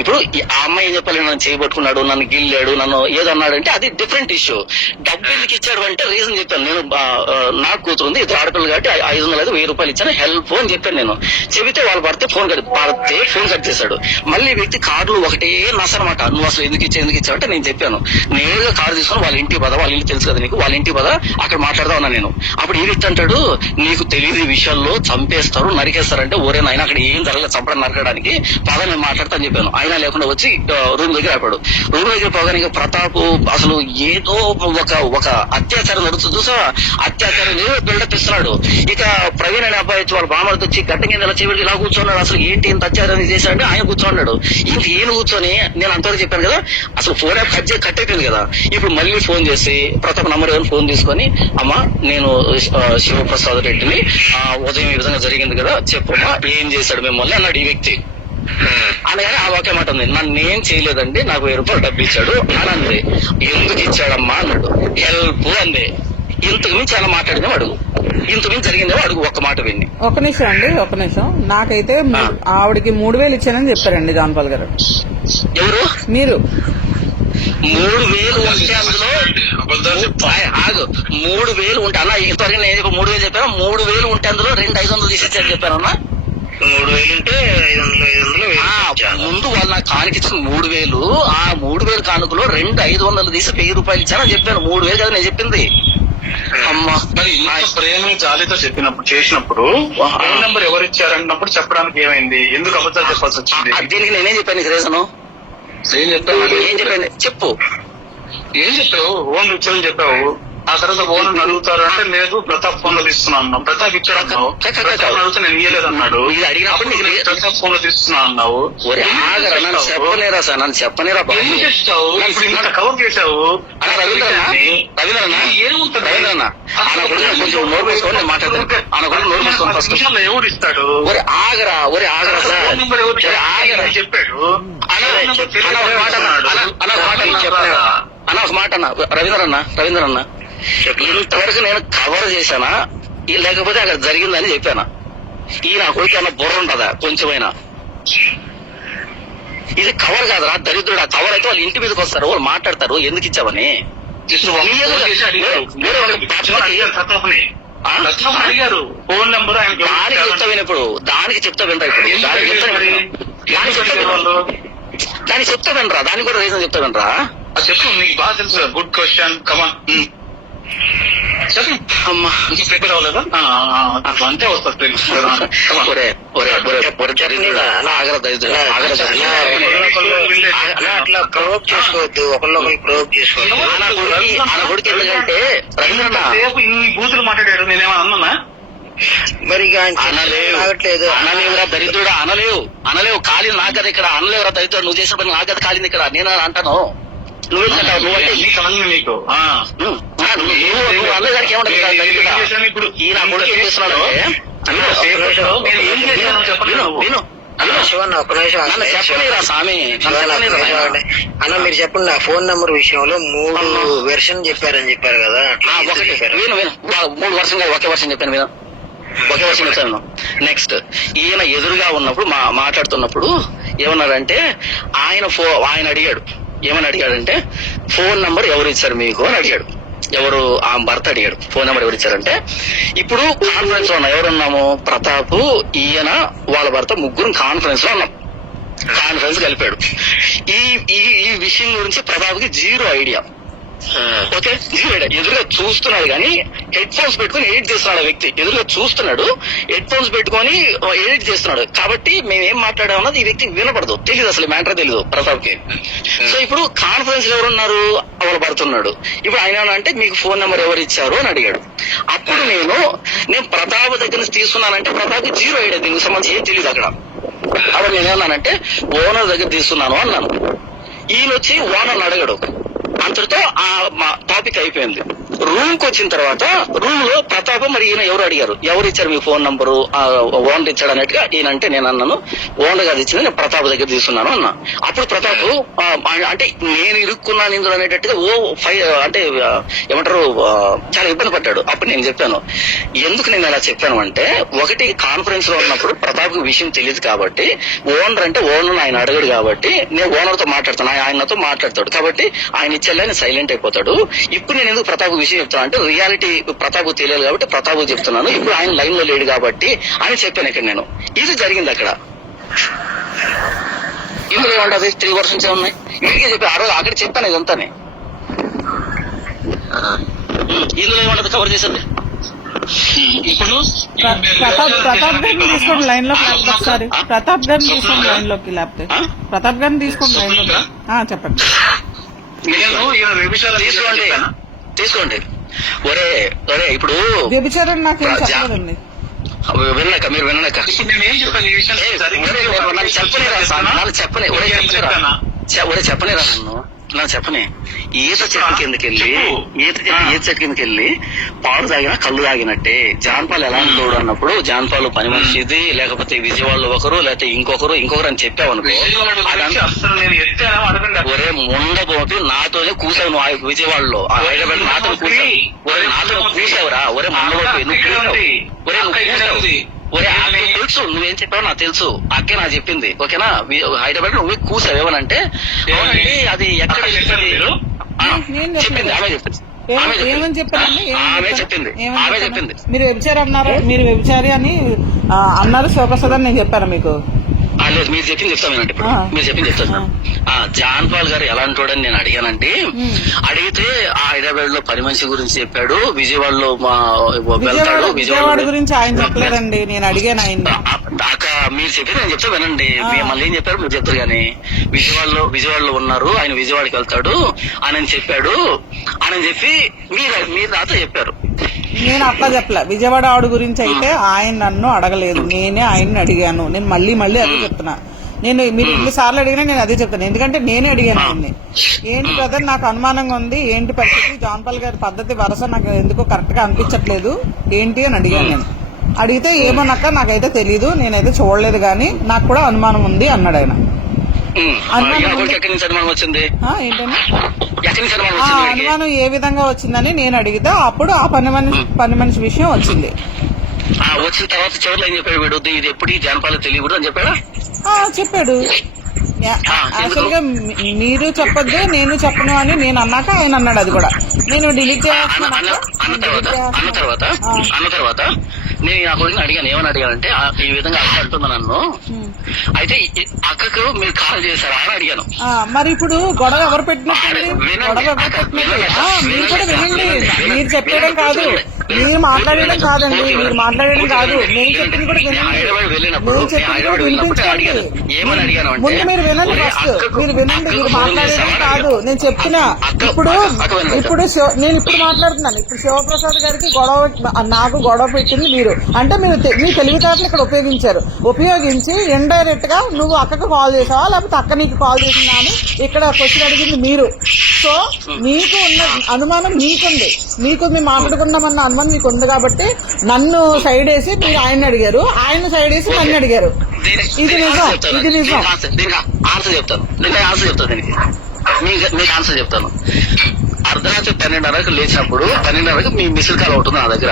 ఇప్పుడు ఆ అమ్మాయి ఏం చెప్పాలి, నన్ను చేయబట్టుకున్నాడు, నన్ను గిల్లాడు, నన్ను ఏదన్నాడు అంటే అది డిఫరెంట్ ఇష్యూ. డబ్బు ఎందుకు ఇచ్చాడు అంటే రీజన్ చెప్పాను. నేను నాకు కూతురుంది, ఇద్దరు ఆడపిల్లలు కాబట్టి 500 1000 రూపాయలు ఇచ్చాను హెల్ప్ అని చెప్పాను. నేను చెబితే వాళ్ళు పడితే ఫోన్ కట్ చేశాడు. మళ్ళీ ఈ వ్యక్తి కార్డులు ఒకటే నసనమాట. నువ్వు అసలు ఎందుకు ఇచ్చావు అంటే నేను చెప్పాను నేరుగా కార్డు తీసుకుని వాళ్ళ ఇంటికి పద, వాళ్ళ ఇల్లు తెలుసు కదా నీకు, వాళ్ళ ఇంటికి పద అక్కడ మాట్లాడదా ఉన్నా నేను. అప్పుడు ఈ వ్యక్తి అంటాడు నీకు తెలియదు ఈ విషయాల్లో, చంపేస్తారు నరికేస్తారంటే ఒరే నాయన అక్కడ ఏం జరగలేదు, చంపడం నరకడానికి పద నేను మాట్లాడతా అని చెప్పాను. అయినా లేకుండా వచ్చి రూమ్ దగ్గర ఆపాడు. రూమ్ దగ్గర పోగానే ప్రతాప్ అసలు ఏదో ఒక అత్యాచారం జరుగుతుంది చూసా, అత్యాచారం బిల్డప్ ఇస్తున్నాడు. ఇక ప్రవీణ్ అనే అబ్బాయి వచ్చి వాళ్ళ బామర్ది వచ్చి గడ్డ కింద ఇలా చెవిడికి ఇలా కూర్చున్నాడు. అసలు ఏంటి ఇంత అత్యాచారం చేశాడంటే ఆయన కూర్చోన్నాడు. ఇంక ఈయన కూర్చొని నేను అంతవరకు చెప్పాను కదా అసలు ఫోన్ కట్ అయిపోయింది కదా. ఇప్పుడు మళ్ళీ ఫోన్ చేసి ప్రతాప్ నంబర్ ఏమైనా ఫోన్ తీసుకొని అమ్మా నేను శివప్రసాద్ రెడ్డిని ఉదయం ఈ విధంగా జరిగింది కదా చెప్పమ్మా ఏం చేశాడు మిమ్మల్ని అన్నాడు ఈ వ్యక్తి. అనగానే ఆ ఒకే మాట ఉంది, నన్ను ఏం చేయలేదండి నాకు 1000 రూపాయలు డబ్బు ఇచ్చాడు అని అంది. ఎందుకు ఇచ్చాడమ్మా అన్నాడు. హెల్ప్ అంది. ఇంతకు మించి అలా మాట్లాడినా అడుగు, ఇంతకు మించి జరిగిందేమో అడుగు, ఒక్క మాట విని. ఒక నిమిషం అండి, ఒక నిమిషం. నాకైతే ఆవిడకి 3000 ఇచ్చానని చెప్పారండి జాన్పాల్ గారు. ఎవరు? మీరు 3000 ఉంటే అందులో ఆగు 3000 ఉంటే అన్న ఇంతవరకు నేను 3000 చెప్పాను. 3000 ఉంటే అందులో 2500 తీసిచ్చారని చెప్పానన్నా. 3000 ఉంటే 500 ముందు వాళ్ళు నాకు కానుకిచ్చిన 3000, ఆ 3000 కానుకలో 500 తీసి 1000 రూపాయలు ఇచ్చారని చెప్పాను. 3000 కదా నేను చెప్పింది. అమ్మా మరి ఇంత ప్రేమ జాలితో చేసినప్పుడు ఫోన్ నెంబర్ ఎవరు ఇచ్చారన్నప్పుడు చెప్పడానికి ఏమైంది, ఎందుకు అబద్ధాలు చెప్పాల్సి వచ్చింది? దీనికి నేనేం చెప్పాను నీకు రీజను? ఏం చెప్పాను చెప్పు. ఏం చెప్పావు? ఫోన్ ఇచ్చారని చెప్పావు. ఆ తర్వాత ఫోన్ అడుగుతారు అంటే లేదు ప్రతాప్ ఫోన్ లో తీస్తున్నా అన్నావు. ప్రతాప్ ఇచ్చాడు అన్నావు. అడిగితే నేను ఇయ్యలేదు అన్నాడు. ఇది అడిగినప్పుడు ప్రతాప్ ఫోన్ లో తీస్తున్నా అన్నావు. చెప్పనేరా సార్, నన్ను చెప్పనేరా. ఏం చేస్తావు? ఇప్పుడు ఇంత కవర్ చేశావు. రవీంద్రన్న కొంచెం నోరు మూసుకొని నేను మాట్లాడతాను. ఆయన కూడా నోరు మూసుకొని ఫస్ట్ ఎవరు ఇస్తాడు? ఒరే ఆగరా సార్, ఫోన్ నెంబర్ ఎవరు చెప్పాడు? అన్న ఒక మాట అన్న రవీంద్రన్న ఇంతవరకు నేను కవర్ చేశానా లేకపోతే అక్కడ జరిగిందని చెప్పానా? ఈ నా కొడుకు అన్న బుర్ర ఉంటదా కొంచెమైనా? ఇది కవర్ కాదురా దరిద్రుడు. ఆ కవర్ అయితే వాళ్ళు ఇంటి మీదకి వస్తారు, వాళ్ళు మాట్లాడతారు ఎందుకు ఇచ్చావని. అడిగారు ఫోన్ నెంబర్ దానికి చెప్తా వినప్పుడు, దానికి చెప్తా వినరా ఇప్పుడు, దానికి చెప్తా వినరా, దానికి కూడా రీజన్ చెప్తా వినరా. చెప్పు, నీకు బాగా తెలుసు. గుడ్ క్వశ్చన్, కమాన్ చెప్పు. అమ్మా ప్రిపేర్ అవ్వలేదా? అంతే వస్తుంది. అట్లా ప్రొవోక్ చేసుకోవద్దు, ఒకళ్ళొకరు ప్రొవోక్ చేసుకోవద్దు. ఎందుకంటే రేపు ఇన్ని బూతులు మాట్లాడాడు, నేనేమన్నా అన్నా? మరి అనలేవురా దరిద్రుడా, అనలేవు. కాలింది నా కదా ఇక్కడ, అనలేవురా దరిద్రుడు. నువ్వు చేసిన పని నా కదా కాలింది ఇక్కడ, నేను అంటాను. నువ్వేంటావు? నువ్వంటే నీకు అన్నగారికి ఏమంటే ఈ నా కొడుకు ఏం చేస్తున్నాడు శివన్న ఒక నిమిషం చెప్పలేరా స్వామి. అన్న మీరు చెప్పండి, నా ఫోన్ నెంబర్ విషయంలో 3 వెర్షన్ చెప్పారని చెప్పారు కదా. విను 3 వర్షం ఒకే వర్షం చెప్పాను విను, ఒకే వర్షం చెప్పాను. నెక్స్ట్ ఈయన ఎదురుగా ఉన్నప్పుడు మాట్లాడుతున్నప్పుడు ఏమన్నాడంటే ఆయన అడిగాడు, ఏమని అడిగాడంటే ఫోన్ నంబర్ ఎవరు ఇచ్చారు మీకు అని అడిగాడు. ఎవరు? ఆ భర్త అడిగాడు ఫోన్ నెంబర్ ఎవరు ఇచ్చారంటే. ఇప్పుడు కాన్ఫరెన్స్ లో ఉన్నాం, ఎవరున్నాము? ప్రతాప్, ఈయన, వాళ్ళ భర్త, ముగ్గురు కాన్ఫరెన్స్ లో ఉన్నాం. కాన్ఫరెన్స్ కలిపాడు. ఈ విషయం గురించి ప్రతాప్ కి 0 ఐడియా. Okay, 0 idea. ఎదురుగా చూస్తున్నాడు కానీ హెడ్ ఫోన్స్ పెట్టుకుని ఎడిట్ చేస్తున్నాడు. ఆ వ్యక్తి ఎదురుగా చూస్తున్నాడు, హెడ్ ఫోన్స్ పెట్టుకొని ఎడిట్ చేస్తున్నాడు. కాబట్టి మేమేం మాట్లాడామన్నది ఈ వ్యక్తికి వినపడదు, తెలియదు, అసలు మ్యాటర్ తెలియదు ప్రతాప్ కి. సో ఇప్పుడు కాన్ఫరెన్స్ లో ఎవరున్నారు? వాళ్ళు పడుతున్నాడు. ఇప్పుడు ఆయన అంటే మీకు ఫోన్ నెంబర్ ఎవరు ఇచ్చారు అని అడిగాడు. అప్పుడు నేను ప్రతాప్ దగ్గర నుంచి తీసుకున్నానంటే ప్రతాప్ కి 0 ఐడియా, దీనికి సంబంధించి ఏం తెలియదు అక్కడ. అప్పుడు నేనేమన్నానంటే ఓనర్ దగ్గర తీసుకున్నాను అన్నాను. ఈయన వచ్చి ఓనర్ని అడగడు. అంతటితో ఆ టాపిక్ అయిపోయింది. రూమ్ కి వచ్చిన తర్వాత రూమ్ లో ప్రతాప్ మరి ఈయన ఎవరు అడిగారు, ఎవరు ఇచ్చారు మీ ఫోన్ నంబరు, ఓనర్ ఇచ్చాడు అన్నట్టుగా ఈయన అంటే నేను అన్నాను ఓనర్ గారు ఇచ్చింది, నేను ప్రతాప్ దగ్గర తీసుకున్నాను అన్నా. అప్పుడు ప్రతాప్ అంటే నేను ఇరుక్కున్నాను ఇందులో అనేటట్టుగా అంటే ఏమంటారు చాలా ఇబ్బంది పడ్డాడు. అప్పుడు నేను చెప్పాను ఎందుకు నేను అలా చెప్పాను అంటే, ఒకటి కాన్ఫరెన్స్ లో ఉన్నప్పుడు ప్రతాప్ కి విషయం తెలియదు కాబట్టి, ఓనర్ అంటే ఓనర్ ఆయన అడగడు కాబట్టి నేను ఓనర్ తో మాట్లాడతాను, ఆయనతో మాట్లాడతాడు కాబట్టి ఆయన ఇచ్చేలా సైలెంట్ అయిపోతాడు. ఇప్పుడు నేను ఎందుకు ప్రతాప్ విషయం చెప్తాను అంటే రియాలిటీ ప్రతాప్ తెలియదు కాబట్టి ప్రతాప్ చెప్తున్నాను, ఇప్పుడు ఆయన లైన్ లో లేడు కాబట్టి అని చెప్పాను. ఇక్కడ నేను ఇది జరిగింది అక్కడ. ఇందులో ఏమంటది 3 వర్షన్స్ ఏమున్నాయి ఇదిగే చెప్పి ఆ రోజు అక్కడ చెప్పాను ఇదంతానే. ఇందులో ఏమంటది కవర్ చేసేది. ఇప్పుడు ప్రతాప్ గారిని తీసుకోండి లైన్ లోకి లేకపోతే ఒకసారి. ప్రతాప్ గారిని తీసుకోండి లైన్ లోకి లేకపోతే. ప్రతాప్ గారిని తీసుకోండి లైన్ లోకి. చెప్పండి. నేను ఈయన వ్యభిచారం తీసుకోండి తీసుకోండి. ఒరే ఒరే ఇప్పుడు వ్యభిచారం నాకేం చెప్పలేదండి. విన్నాక మీరు విన్నాక ఇప్పుడు నేను ఏం చెప్పాను ఈ విషయం నాకు చెప్పనేరా ఒరే చెప్పనేరా నాకు చెప్పనే. ఈత చెట్టు కిందకి వెళ్ళి ఈత చెట్టు కిందకి వెళ్ళి పాలు తాగినా కళ్ళు తాగినట్టే. జాన్పాలు ఎలా తోడు అన్నప్పుడు జాన్పాలు పని మనిషిది, లేకపోతే విజయవాడలో ఒకరు లేకపోతే ఇంకొకరు అని చెప్పావు అనుకో, ఒరే ముండబోటి నాతోనే కూసావు నువ్వు విజయవాడలో హైదరాబాద్ నాతో కూసావు. ఒరే నాతో కూసావురా, ఒరే ముండబోటి నువ్వు కూసావు. ఒరే అక్కడ తెలుసు నువ్వేం చెప్పావు నాకు తెలుసు, అక్కే నాకు చెప్పింది ఓకేనా. హైదరాబాద్ నువ్వు కూసావు ఏమనంటే అది ఎక్కడ చెప్పింది, ఆమె చెప్పింది ఏమని చెప్పారండి? ఆమె చెప్పింది మీరు వ్యభిచారి అన్నారు, మీరు వ్యభిచారి అని అన్నారు శివప్రసాద్ అని నేను చెప్పాను మీకు. లేదు మీరు చెప్పింది చెప్తాను వినండి. ఇప్పుడు మీరు చెప్పింది చెప్తాను. జాన్పాల్ గారు ఎలాంటోడని నేను అడిగానంటే, అడిగితే ఆ హైదరాబాద్ లో పని మనిషి గురించి చెప్పాడు, విజయవాడలో వెళ్తాడు. విజయవాడ గురించి ఆయన చెప్పలేదండి, నేను అడిగాను ఆయన. మీరు చెప్పింది నేను చెప్తా వినండి. మళ్ళీ ఏం చెప్పారు మీరు చెప్తారు కానీ, విజయవాడలో ఉన్నారు, ఆయన విజయవాడకి వెళ్తాడు అని చెప్పాడు అని చెప్పి మీరు నాతో చెప్పారు. నేను అట్లా చెప్పలే. విజయవాడ ఆవిడ గురించి అయితే ఆయన నన్ను అడగలేదు, నేనే ఆయన్ని అడిగాను. నేను మళ్ళీ అదే చెప్తున్నా. నేను మీరు 2 సార్లు అడిగినా నేను అదే చెప్తాను, ఎందుకంటే నేనే అడిగాను ఆయన్ని. ఏంటి బ్రదర్ నాకు అనుమానంగా ఉంది, ఏంటి పరిస్థితి, జాన్పాల్ గారి పద్ధతి వరస నాకు ఎందుకో కరెక్ట్ గా అనిపించట్లేదు ఏంటి అని అడిగాను నేను. అడిగితే ఏమోనక్క నాకైతే తెలీదు, నేనైతే చూడలేదు గానీ నాకు కూడా అనుమానం ఉంది అన్నాడు ఆయన. వచ్చింది ఏంటండి అనుమానం ఏ విధంగా వచ్చిందని నేను అడిగితే అప్పుడు ఆ పని మనిషి విషయం వచ్చింది. వచ్చిన తర్వాత చివరిలో ఏం చెప్పాడు వీడు, ఇది ఎప్పుడు జానపాలు తెలియకూడదు అని చెప్పాడా? చెప్పాడు. యాక్చువల్ గా మీరు చెప్పొద్దు నేను చెప్పను అని నేను అన్నాక ఆయన అన్నాడు. అది కూడా నేను డిలీట్ అన్న తర్వాత నేను ఆ కొడుకుని అడిగాను, ఏమని అడిగానంటే ఈ విధంగా అక్క అంటుంది నన్ను, అయితే అక్కకు మీరు కాల్ చేశారా అని అడిగాను. మరి ఇప్పుడు గొడవ ఎవరు పెట్టినట్టు, గొడవ ఎవరు పెట్టినట్టు మీరు కూడా వినండి. మీరు చెప్పడం కాదు, మీరు మాట్లాడడం కాదండి, మీరు మాట్లాడడం కాదు, నేను చెప్పింది కూడా వినండి. నేను చెప్పింది కూడా వినిపించండి. ముందు మీరు వినండి, ఫస్ట్ మీరు వినండి. మీరు మాట్లాడడం కాదు నేను చెప్తున్నా. ఇప్పుడు నేను ఇప్పుడు మాట్లాడుతున్నాను. ఇప్పుడు శివప్రసాద్ గారికి నాకు గొడవ పెట్టింది మీరు, అంటే మీరు మీ తెలివితేటలు ఇక్కడ ఉపయోగించి ఇండైరెక్ట్ గా నువ్వు అక్కకు కాల్ చేసావా లేకపోతే అక్క నీకు కాల్ చేసిందా అని ఇక్కడ క్వశ్చన్ అడిగింది మీరు. సో మీకు ఉన్న అనుమానం మీకుంది, మీకు మేము మాట్లాడుకున్నామన్న అనుమానం మీకు ఉంది కాబట్టి నన్ను సైడ్ వేసి మీరు ఆయన్ని అడిగారు, ఆయన సైడ్ వేసి నన్ను అడిగారు. ఇది నిజం. ఆన్సర్ చెప్తాను దీనికి, మీకు ఆన్సర్ చెప్తాను. అర్ధరాత్రి 12:30కు లేచినప్పుడు 12:30కు మీ మిస్డ్ కాల్ అవుతుంది నా దగ్గర.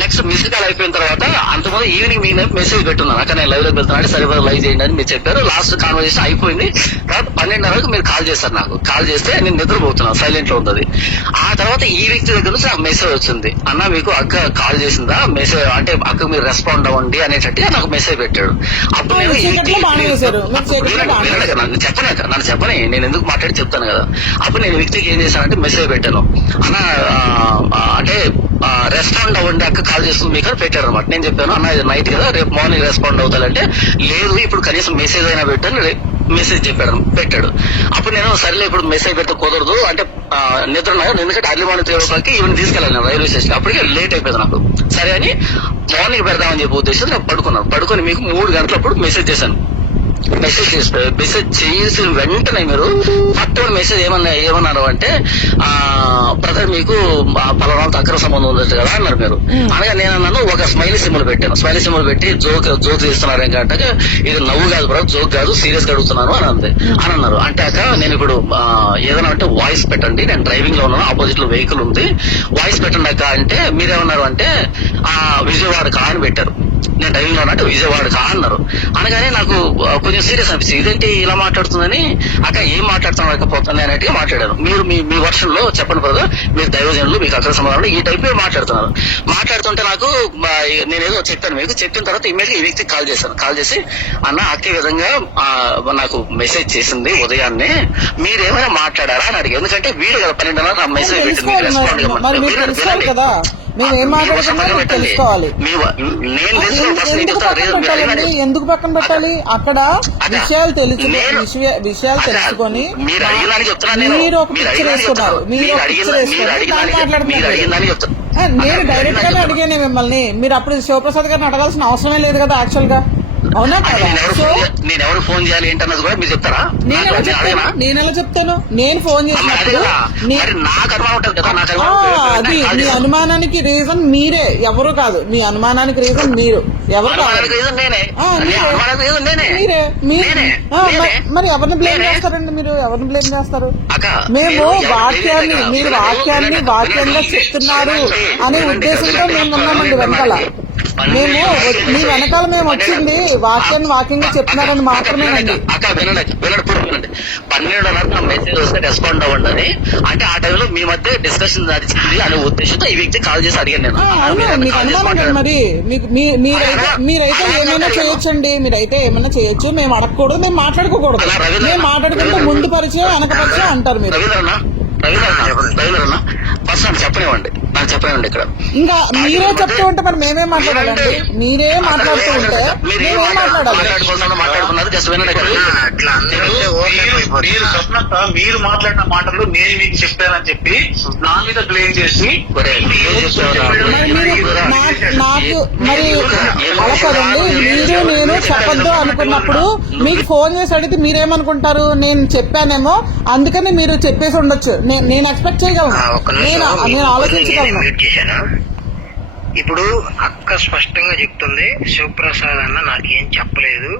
నెక్స్ట్ మిస్డ్ కాల్ అయిపోయిన తర్వాత అంతకుముందు ఈవినింగ్ మీ మెసేజ్ పెట్టున్నాను, అక్కడ నేను లైవ్ లోకి వెళ్తున్నాను, సరే లైవ్ చేయండి అని మీరు చెప్పారు. లాస్ట్ కాన్వర్సేషన్ అయిపోయింది. తర్వాత 12:30కు మీరు కాల్ చేస్తారు. నాకు కాల్ చేస్తే నేను నిద్రపోతున్నాను, సైలెంట్ లో ఉంది. ఆ తర్వాత ఈ వ్యక్తి దగ్గర నుంచి నాకు మెసేజ్ వచ్చింది, అన్న మీకు అక్క కాల్ చేసిందా, మెసేజ్ అంటే అక్క మీరు రెస్పాండ్ అవ్వండి అనేటట్టుగా నాకు మెసేజ్ పెట్టాడు. అప్పుడు నన్ను చెప్పని నేను ఎందుకు మాట్లాడి చెప్తాను కదా. అప్పుడు నేను వ్యక్తికి ఏం చేశానంటే మెసేజ్ పెట్టాను, అన్న అంటే రెస్పాండ్ అవ్వండి అక్క కాల్ చేస్తుంది మీకు అని పెట్టారు అనమాట. నేను చెప్పాను అన్న ఇది నైట్ కదా రేపు మార్నింగ్ రెస్పాండ్ అవుతానంటే లేదు ఇప్పుడు కనీసం మెసేజ్ అయినా పెట్టాను మెసేజ్ పెట్టాడు. అప్పుడు నేను సరేలే ఇప్పుడు మెసేజ్ పెడితే కుదరదు అంటే నిద్ర ఎందుకంటే అర్లీ మార్నింగ్ 3 o'clock ఈవెన్ తీసుకెళ్ళాను రైల్వే స్టేషన్. అప్పటికే లేట్ అయిపోయింది నాకు. సరే అని మార్నింగ్ పెడదామని చెప్పి ఉద్దేశం నేను పడుకుని మీకు 3 గంటలప్పుడు మెసేజ్ చేశాను. మెసేజ్ చేసిన వెంటనే మీరు పట్టుకుని మెసేజ్ ఏమన్నారు అంటే బ్రదర్ మీకు పలానాతో అక్రమ సంబంధం ఉంది కదా అన్నారు మీరు. అనగా నేను అన్నాను ఒక స్మైలీ సింబల్ పెట్టాను. స్మైలీ సింబల్ పెట్టి జోక్ తీస్తున్నారు ఏంటంటే ఇది నవ్వు కాదు బ్రదర్, జోక్ కాదు, సీరియస్ గా అడుగుతున్నాను అని అన్నారు. అంటే నేను ఇప్పుడు ఏదైనా అంటే వాయిస్ పెట్టండి, నేను డ్రైవింగ్ లో ఉన్నాను, ఆపోజిట్ లో వెహికల్ ఉంది, వాయిస్ పెట్టండి అక్క అంటే మీరేమన్నారు అంటే విజయవాడ కా అని పెట్టారు. నేను డ్రైవింగ్ లో ఉన్నట్టు విజయవాడ కా అన్నారు. అనగానే నాకు కొంచెం సీరియస్ అనిపించింది. ఇదేంటి ఇలా మాట్లాడుతుందని, అక్క ఏం మాట్లాడుతున్నా అనేట్టుగా మాట్లాడాను. మీరు మీ వర్షన్ లో చెప్పండి బ్రదర్, మీరు దైవజనులు, మీకు అక్కడ సమాధానం ఈ టైప్ మాట్లాడుతున్నారు. మాట్లాడుతుంటే నాకు నేనేదో చెప్పాను. మీకు చెప్పిన తర్వాత ఇమీడియట్ గా ఈ వ్యక్తికి కాల్ చేశాను. కాల్ చేసి అన్న అక్క విధంగా నాకు మెసేజ్ చేసింది ఉదయాన్నే, మీరేమైనా మాట్లాడారా అని అడిగి. ఎందుకంటే వీడు కదా 12:30 నా మెసేజ్ పెట్టింది, రెస్పాండ్ కదా మేమేం మాట్లాడుతున్నాం తెలుసుకోవాలి. ఎందుకు పక్కన పెట్టాలి? అక్కడ విషయాలు తెలుసుకొని మీరు ఒక పిక్చర్ వేసుకున్నారు, నేను డైరెక్ట్ గానే అడిగాను మిమ్మల్ని. మీరు అప్పుడు శివప్రసాద్ గారిని అడగాల్సిన అవసరమే లేదు కదా యాక్చువల్ గా, అవునా కదా? నేను ఎవరు ఫోన్ చేయాలి ఏంటన్నది కూడా మీరు చెప్తారా? నేను ఎలా చెప్తాను? నేను ఫోన్ చేసినప్పుడు అది మీ అనుమానానికి రీజన్ మీరే, ఎవరు కాదు. మీ అనుమానానికి రీజన్ మీరు, ఎవరు కాదు మీరే. మరి ఎవరిని బ్లేమ్ చేస్తారండి? మీరు ఎవరిని బ్లేమ్ చేస్తారు? మేము వాక్యాన్ని, మీరు వాక్యంగా చెప్తున్నారు అనే ఉద్దేశంతో మేము ఉన్నామండి వెనకాల. మేము మీ వెనకాల మేము వచ్చింది వాక్యంగా చెప్తున్నారని మాత్రమేనండి. అక్క వినండి 12:30 మెసేజ్ వస్తే రెస్పాండ్ అవ్వండి అని. అంటే ఆ టైంలో మీ మధ్య డిస్కషన్ నడిచింది అనే ఉద్దేశంతో ఈ వ్యక్తి కాల్ చేసి అడిగాను నేను. మీకు అనుమానం కదా మరి. మీరైతే ఏమైనా చేయొచ్చండి, మీరైతే ఏమైనా చేయొచ్చు. మేము అడగకూడదు, మేము మాట్లాడుకోకూడదు. మేము మాట్లాడుకుంటే ముందు పరిచయం వెనక పరిచయం అంటారు మీరు. రవీంద్రన్న ఫస్ట్ నాకు చెప్పనివ్వండి ఇక్కడ. ఇంకా మీరే చెప్తూ ఉంటే మరి మేమేం మాట్లాడాలండి? మీరే మాట్లాడుతూ ఉంటే మేమేం మాట్లాడుకున్నారు. జస్ట్ వినండి. మీరు మాట్లాడిన మాటలు నేను మీకు చెప్పానని చెప్పి నా మీద బ్లేమ్ చేసి నాకు మరి అలా కదండి. మీరు నేను చెప్పొద్దు అనుకున్నప్పుడు మీకు ఫోన్ చేసి అడిగితే మీరేమనుకుంటారు? నేను చెప్పానేమో అందుకని మీరు చెప్పేసి ఉండొచ్చు. నేను ఎక్స్పెక్ట్ చేయగలను, నేను ఆలోచించగలను. ఇప్పుడు అక్క స్పష్టంగా చెప్తుంది, శివప్రసాద్ అన్న నాకేం చెప్పలేదు,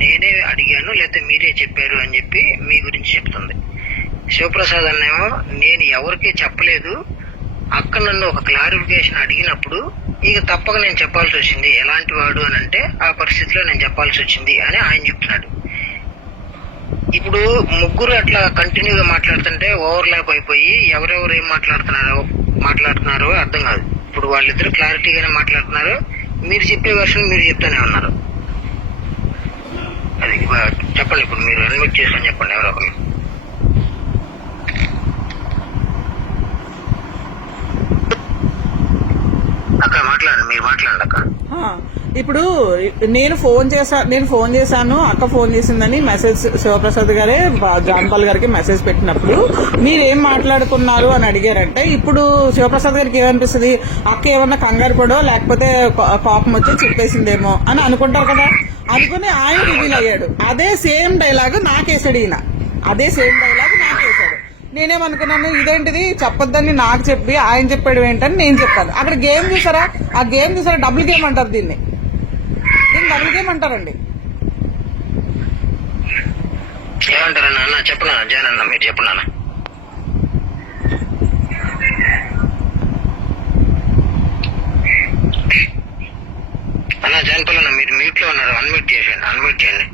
నేనే అడిగాను లేకపోతే మీరే చెప్పారు అని చెప్పి మీ గురించి చెప్తుంది. శివప్రసాద్ అన్నేమో నేను ఎవరికీ చెప్పలేదు, అక్క నన్ను ఒక క్లారిఫికేషన్ అడిగినప్పుడు ఇక తప్పక నేను చెప్పాల్సి వచ్చింది. ఎలాంటి వాడు అని అంటే ఆ పరిస్థితిలో నేను చెప్పాల్సి వచ్చింది అని ఆయన చెప్తున్నాడు. ఇప్పుడు ముగ్గురు అట్లా కంటిన్యూగా మాట్లాడుతుంటే ఓవర్లాప్ అయిపోయి ఎవరెవరు ఏం మాట్లాడుతున్నారో అర్థం కాదు. ఇప్పుడు వాళ్ళిద్దరు క్లారిటీగానే మాట్లాడుతున్నారు, మీరు చెప్పే వర్షన్ మీరు చెప్తానే ఉన్నారు. అది చెప్పండి, ఇప్పుడు మీరు అన్మ్యూట్ చేసుకొని చెప్పండి ఎవరో ఒకరు. అక్క మాట్లాడండి, మీరు మాట్లాడండి అక్క. ఇప్పుడు నేను ఫోన్ చేశాను, అక్క ఫోన్ చేసిందని మెసేజ్ శివప్రసాద్ గారే జాన్పాల్ గారికి మెసేజ్ పెట్టినప్పుడు మీరేం మాట్లాడుకున్నారు అని అడిగారంటే, ఇప్పుడు శివప్రసాద్ గారికి ఏమనిపిస్తుంది? అక్క ఏమన్నా కంగారు పడో లేకపోతే కోపం వచ్చి చెప్పేసిందేమో అని అనుకుంటారు కదా. అనుకుని ఆయన రివీల్ అయ్యాడు. అదే సేమ్ డైలాగ్ నాకేసాడు ఈయన. నేనేమనుకున్నాను, ఇదేంటిది చెప్పొద్దని నాకు చెప్పి ఆయన చెప్పాడు ఏంటని నేను చెప్పాను. అక్కడ గేమ్ చూసారా? ఆ గేమ్ చూసారా? డబుల్ గేమ్ అంటారు దీన్ని డబుల్ గేమ్ అంటారండి. ఏమంటారన్నా? అన్న చెప్పనా జాన్ అన్న, మీరు చెప్పనా అన్న? జాన్పాల్ అన్న మీరు మ్యూట్ లో ఉన్నారు, అన్మ్యూట్ చేయండి.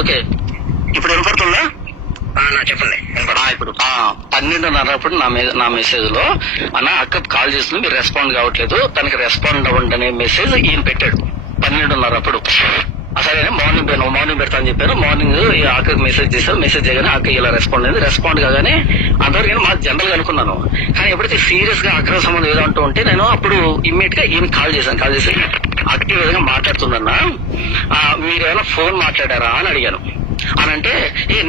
ఓకే, ఇప్పుడు వినపడుతుందా? చెప్పండి. ఇప్పుడు 12:30 నా మెసేజ్ లో అన్న అక్క కాల్ చేస్తుంది, మీరు రెస్పాండ్ కావట్లేదు, తనకి రెస్పాండ్ అవ్వండి అనే మెసేజ్ ఈయన పెట్టాడు 12:30. సరే మార్నింగ్ పెడతా అని చెప్పారు. మార్నింగ్ అక్కకి మెసేజ్ చేశారు. మెసేజ్ చేయగానే అక్క ఇలా రెస్పాండ్ అయింది. రెస్పాండ్ కాగానే అంతవరకు నేను మాకు జనరల్ గా అనుకున్నాను. కానీ ఎప్పుడైతే సీరియస్ గా అక్రమ సంబంధం ఏదో అంటూ ఉంటే నేను అప్పుడు ఇమ్మీడియట్ గా ఈయన కాల్ చేసి అక్క ఈ విధంగా మాట్లాడుతుందన్నా, మీరేమైనా ఫోన్ మాట్లాడారా అని అడిగాను. అని అంటే